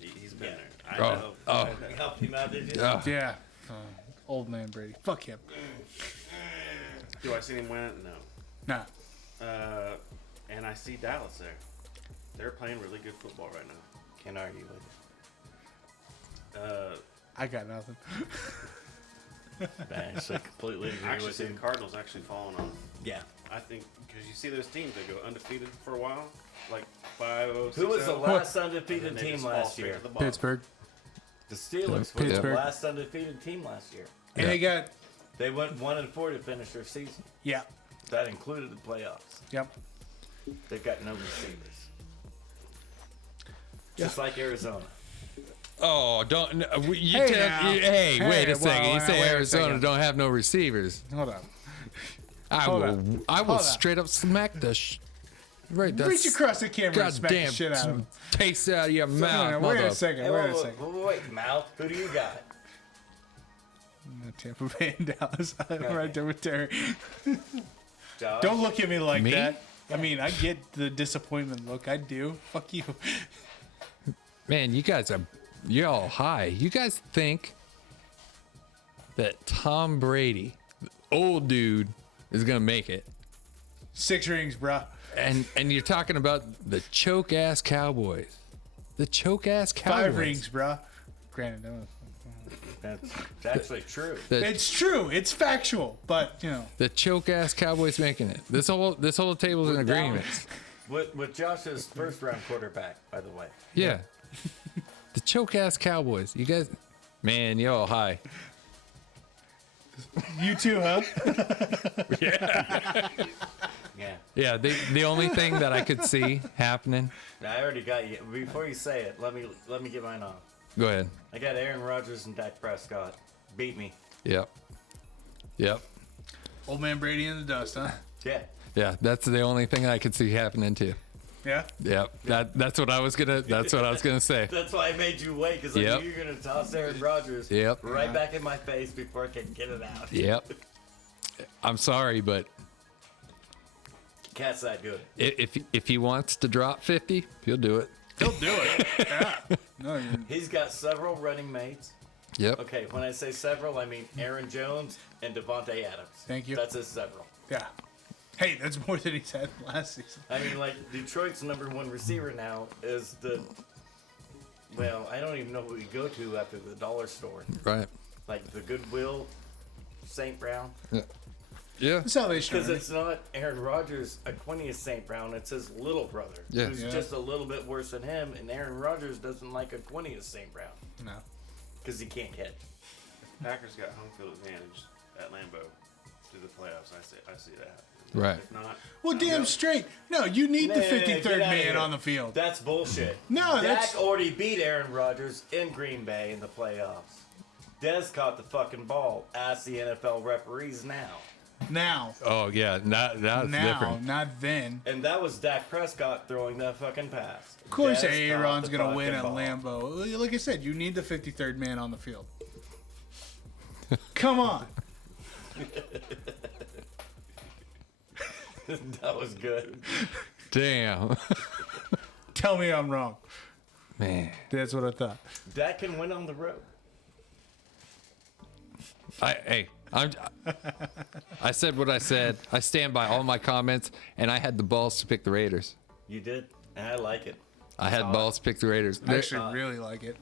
He's been Yeah. there. I Oh. know. Oh. You helped him out, did you? Oh. Yeah. Old man Brady. Fuck him. Do I see him win it? No. Nah. And I see Dallas there. They're playing really good football right now. Can't argue with I got nothing. you. I actually completely I agree actually with see you. the Cardinals actually falling off. Yeah. I think because you see those teams that go undefeated for a while, like 5-0. Who was the 6-0, last and undefeated then they team just fall last straight year? to the bottom. Pittsburgh. The Steelers were the Pittsburgh. last undefeated team last year. And they got. They went 1-4 to finish their season. Yeah. That included the playoffs. Yep. They've got no receivers. Just like Arizona. Oh, don't. You Hey, tell, now. hey, wait a Hey, second. You well, say wait a Arizona second. don't have no receivers. Hold on. I Hold will. on. I will Hold on. straight up smack the. Right. That's, Reach across the camera and smack the goddamn shit out of him. taste out of your mouth, Wait mother. a second. Hey, Wait a second. wait, mouth. Who do you got? Tampa Bay and Dallas. I'm right there with Terry. Josh, Don't look at me like Me? that. I mean, I get the disappointment look. I do. Fuck you. Man, you're all high. You guys think that Tom Brady, the old dude, is gonna make it? 6 rings, bro. And you're talking about the choke ass Cowboys. The choke ass Cowboys. 5 rings, bro. Granted, that was- that's actually true. it's true. It's factual, but you know. The choke ass Cowboys making it. This whole table's in agreement. With Josh's first round quarterback, by the way. Yeah. The choke ass Cowboys. You guys, man, you're all high. You too, huh? Yeah. Yeah. The only thing that I could see happening. I already got you. Before you say it, let me get mine off. Go ahead. I got Aaron Rodgers and Dak Prescott. Beat me. Yep. Old man Brady in the dust, huh? Yeah. Yeah. That's the only thing I could see happening too. Yeah. Yep. That's what I was gonna say. That's why I made you wait, because Yep. I knew you were going to toss Aaron Rodgers right back in my face before I could get it out. Yep. I'm sorry, but Cat's that good. if he wants to drop 50, he'll do it. He'll do it. Yeah. No, He's got several running mates. Yep. Okay, when I say several, I mean Aaron Jones and Devonta Adams. Thank you. That's his several. yeah. Hey, that's more than he's had last season. I mean, like, Detroit's #1 receiver now is well, I don't even know who we go to after the dollar store. Right. Like the Goodwill, St. Brown. Yeah. Salvation Because Army. it's not Aaron Rodgers, Aquinius St. Brown, it's his little brother. Yeah. Who's Yeah. just a little bit worse than him, and Aaron Rodgers doesn't like Aquinius St. Brown. No. Because he can't catch. Packers got home field advantage at Lambeau to the playoffs. I see that. Right. If not, Well, damn straight. No, you need the Nah, 53rd get outta man here. on the field. That's bullshit. No, Dak that's- already beat Aaron Rodgers in Green Bay in the playoffs. Dez caught the fucking ball. Ask the NFL referees now. Now. Oh yeah. That's Now, different. not then. And that was Dak Prescott throwing that fucking pass. Of course, Dez Aaron's caught the going to win at fucking ball. Lambeau. Like I said, you need the 53rd man on the field. Come on. That was good. Damn. Tell me I'm wrong. Man. That's what I thought. Dak can win on the road. I said what I said. I stand by all my comments, and I had the balls to pick the Raiders. You did, and I like it. I had balls to pick the Raiders. I actually really like it.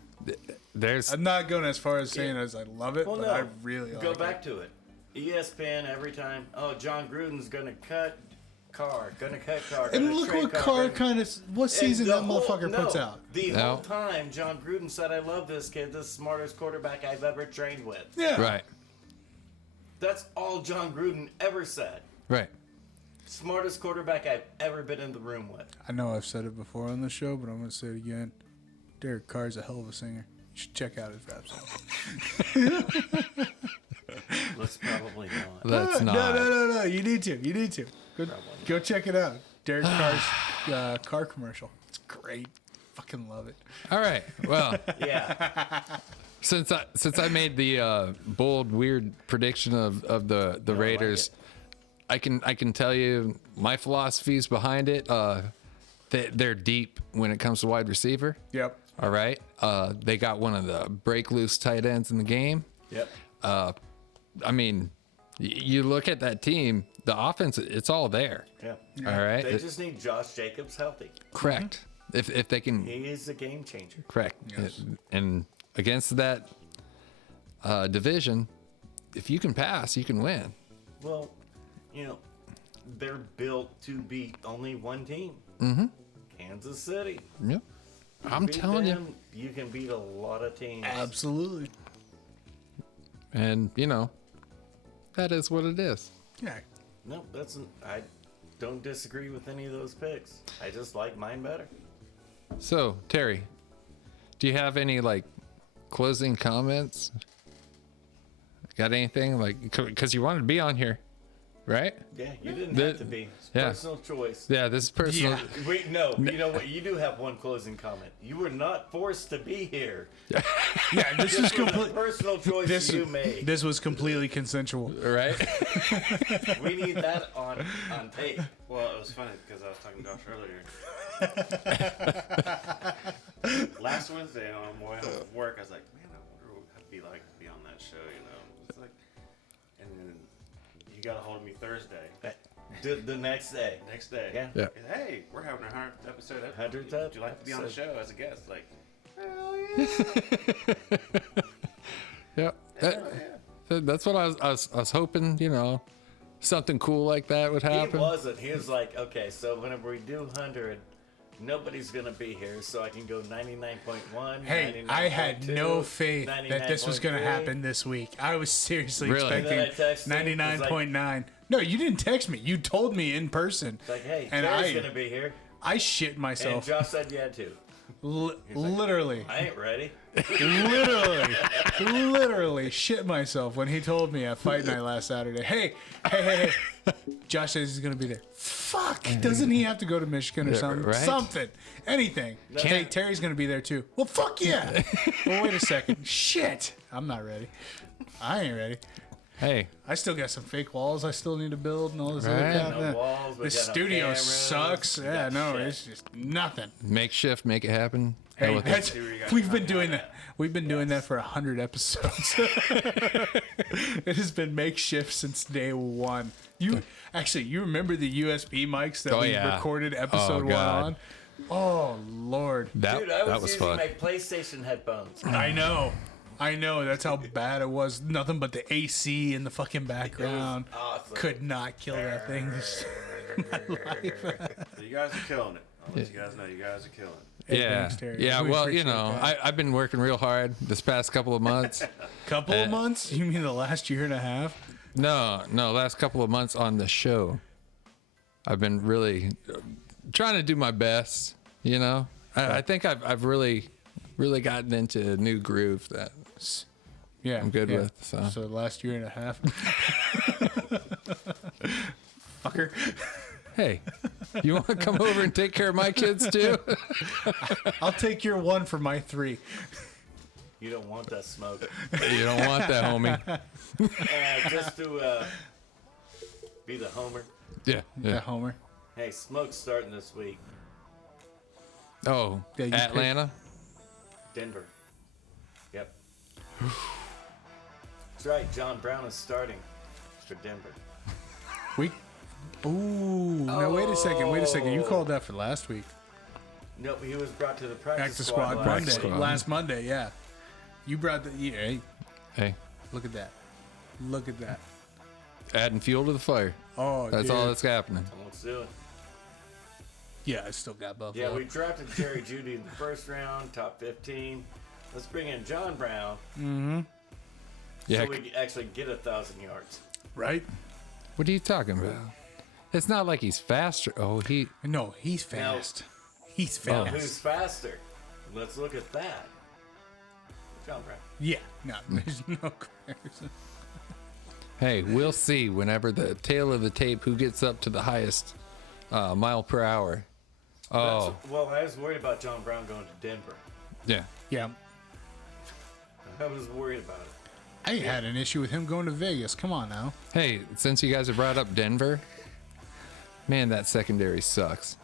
There's I'm not going as far as saying as I love it, Well, but no. I really like Go it. back to it. ESPN every time. Oh, John Gruden's gonna cut Carr. Gonna cut Carr. And gonna look trade what Carr gonna- kind of, what season And that motherfucker puts out. The No. whole time, John Gruden said, "I love this kid. This is the smartest quarterback I've ever trained with." Yeah. right. That's all John Gruden ever said. Right. Smartest quarterback I've ever been in the room with. I know I've said it before on the show, but I'm going to say it again. Derek Carr's a hell of a singer. You should check out his rap song. Let's probably not. That's not. No. You need to. Go check it out. Derek Carr's car commercial. It's great. Fucking love it. All right. Well, Yeah. since I made the bold, weird prediction of the like Raiders, I can tell you my philosophies behind it. They're deep when it comes to wide receiver. Yep. All right. They got one of the break loose tight ends in the game. Yep. I mean, you look at that team, the offense, it's all there. Yeah. All right. They just need Josh Jacobs healthy. Correct. If they can. He is a game changer. Correct. And against that division, if you can pass, you can win. Well, they're built to beat only one team. Mm-hmm. Kansas City. Yep. I'm Beat telling you. them, you can beat a lot of teams. Absolutely. And, that is what it is. Yeah. No, I don't disagree with any of those picks. I just like mine better. So, Terry, do you have any, closing comments? Got anything? Because you wanted to be on here. right? Yeah, you didn't The- have to be. It's yeah. personal choice. Yeah, this is personal. Yeah. Wait, no. You know what? You do have one closing comment. You were not forced to be here. Yeah, this was This was a complete. personal choice you made. This was completely consensual. Right? We need that on tape. Well, it was funny because I was talking to Josh earlier. Last Wednesday on my way home from work, I was like, man, I wonder what it'd be like to be on that show, you know? It's like, and then you got a hold of me Thursday. The next day. Next day. Yeah. Yeah. And, hey, we're having our 100th episode. 100th Would you like to be on the show as a guest? Like, hell yeah. Yeah. That's what I was hoping, you know, something cool like that would He happen. wasn't. He was like, okay, so whenever we do 100, nobody's going to be here, so I can go 99.1, Hey, I had no faith that this was going to 99.3. happen this week. I was seriously Really? expecting And then I texted him, 99.9. No, you didn't text me. You told me in person. It's like, hey, And Terry's I- going to be here. I shit And myself. Josh said yeah, too. Literally. I ain't ready. literally shit myself when he told me at Fight Night last Saturday. Hey. Josh says he's gonna be there. Fuck! Doesn't he have to go to Michigan or something? right. Something. Anything. Hey, Terry's gonna be there too. Well, fuck yeah. Well, wait a second. Shit. I'm not ready. I ain't ready. Hey, I still got some fake walls I still need to build and all this other Right. crap. No walls. We This got no studio cameras, sucks. we Yeah, got no, shit. it's just nothing. makeshift, make it happen. Hell Hey, with it. that's, See where you guys we've are been coming doing out that. We've been doing that for 100 episodes. It has been makeshift since day one. You remember the USB mics that Oh, we yeah. recorded episode Oh, one God. on? Oh Lord, That, Dude, I that was was using fun. my PlayStation headphones. I know. That's how bad it was. Nothing but the AC in the fucking background awesome. could not kill that thing. So you guys are killing it. I'll let you guys know you guys are killing it. Hey, Yeah, thanks, Terry. yeah. We Well, appreciate you know, that. I've been working real hard this past couple of months. Couple of months? You mean the last year and a half? No, last couple of months on the show. I've been really trying to do my best. You know, I think I've really gotten into a new groove that Yeah, I'm good with. So. So last year and a half. Fucker. Hey, you want to come over and take care of my kids too? I'll take your one for my three. You don't want that smoke. You don't want that, homie. Just to be the homer. Yeah, Yeah, yeah. Homer. Hey, smoke's starting this week. Oh, Yeah, you Atlanta. Denver. Yep. That's right. John Brown is starting for Denver. Ooh. Now wait a second. You called that for last week. No, he was brought to the practice Practice squad last Monday. week. Last Monday, yeah. You brought the. Yeah, hey, Hey, look at that. Look at that. adding fuel to the fire. Oh, That's dude. all that's happening. Let's do it. Yeah, I still got Buffalo. Yeah, we drafted Jerry Judy in the first round, top 15. Let's bring in John Brown Yeah. so we can actually get 1,000 yards. Right? What are you talking about? It's not like he's faster. Oh, No, he's fast. He's Now, fast. who's faster? Let's look at that. John Brown. Yeah, no, there's no comparison. Hey, we'll see whenever the tail of the tape who gets up to the highest mile per hour. Oh, Well, I was worried about John Brown going to Denver. yeah. Yeah, I was worried about it. I had an issue with him going to Vegas. Come on now. Hey, since you guys have brought up Denver, man, that secondary sucks.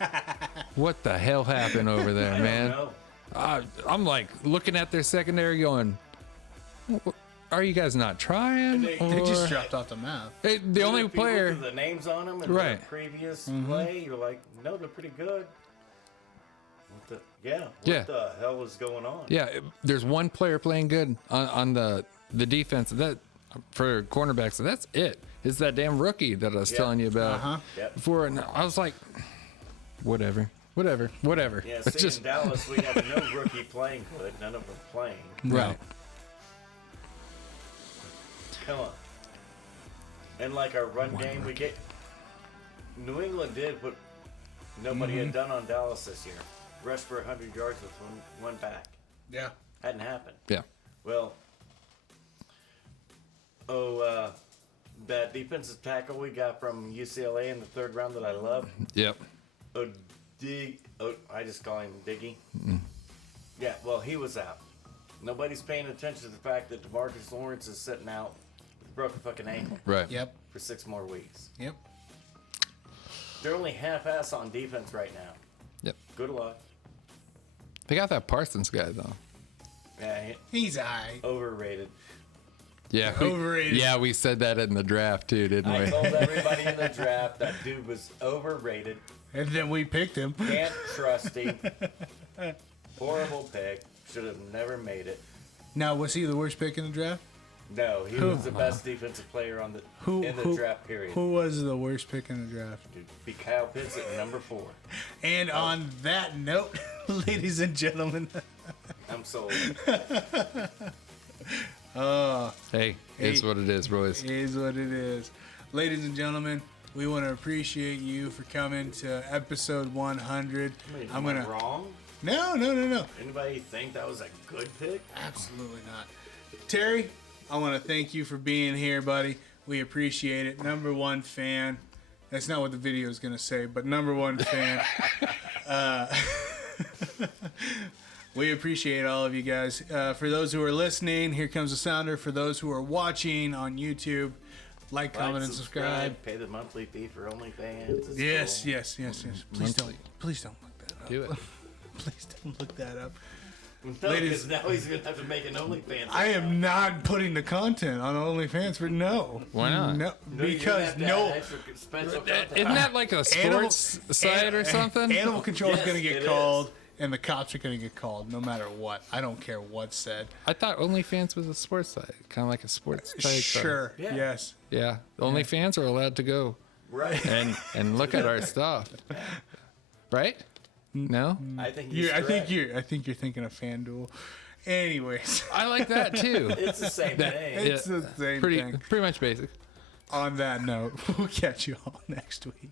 What the hell happened over there, I man? don't know. I'm like looking at their secondary going, are you guys not trying? They They just Or- dropped off the map. Hey, the only If you look player. at the names on them and Right. the previous play, you're like, no, they're pretty good. What the hell was going on? Yeah, there's one player playing good on the defense. That for cornerbacks, that's it. It's that damn rookie that I was telling you about Uh-huh. Yep. before, and I was like, whatever. Yeah, It's see, in Dallas, we have no rookie playing good. None of them playing. right. Come on. And like our run game, we get. New England did what nobody had done on Dallas this year. Rush for 100 yards with one back. Yeah. Hadn't happened. Yeah. Well, that defensive tackle we got from UCLA in the 3rd round that I love. Yep. I just call him Diggy. Yeah, well, he was out. Nobody's paying attention to the fact that DeMarcus Lawrence is sitting out with a broken fucking ankle Right. Yep. for 6 more weeks. Yep. They're only half-ass on defense right now. Yep. Good luck. They got that Parsons guy though. Yeah, He's alright. overrated. Yeah. Overrated. Yeah, we said that in the draft too, didn't I we? told everybody in the draft that dude was overrated. And then we picked him. Can't trust him. Horrible pick. Should have never made it. Now, was he the worst pick in the draft? No, he was the best defensive player on the in the draft period. Who was the worst pick in the draft? Dude, be Kyle Pitts at number 4. And on that note, ladies and gentlemen, I'm sold. Hey, it's what it is, boys. it is what it is. Ladies and gentlemen, we want to appreciate you for coming to episode 100. Wait, I'm am I gonna. wrong? No. Anybody think that was a good pick? Absolutely not. Terry, I want to thank you for being here, buddy. We appreciate it. Number 1 fan. That's not what the video is going to say, but number 1 fan. We appreciate all of you guys. For those who are listening, here comes the sounder. For those who are watching on YouTube, like, comment, and subscribe. Pay the monthly fee for OnlyFans. It's Yes. cool. Please don't look that up. Do it. Please don't look that up. No, Ladies- 'cause now he's gonna have to make an OnlyFans. I am not putting the content on OnlyFans for no. Why not? No, No, you're gonna because have to no. add extra special content. Isn't that like a sports site or something? Animal control is Yes, going to it get called, and the cops are going to get called no matter what. I don't care what's said. I thought OnlyFans was a sports site, kind of like a sports site. Sure. Yeah. Yes. Yeah. OnlyFans are allowed to go Right. and look at our stuff. Right? No? I think he's I think correct. you're thinking of FanDuel. Anyways, I like that too. It's the same thing. it's the same pretty thing. pretty much basic. On that note, we'll catch you all next week.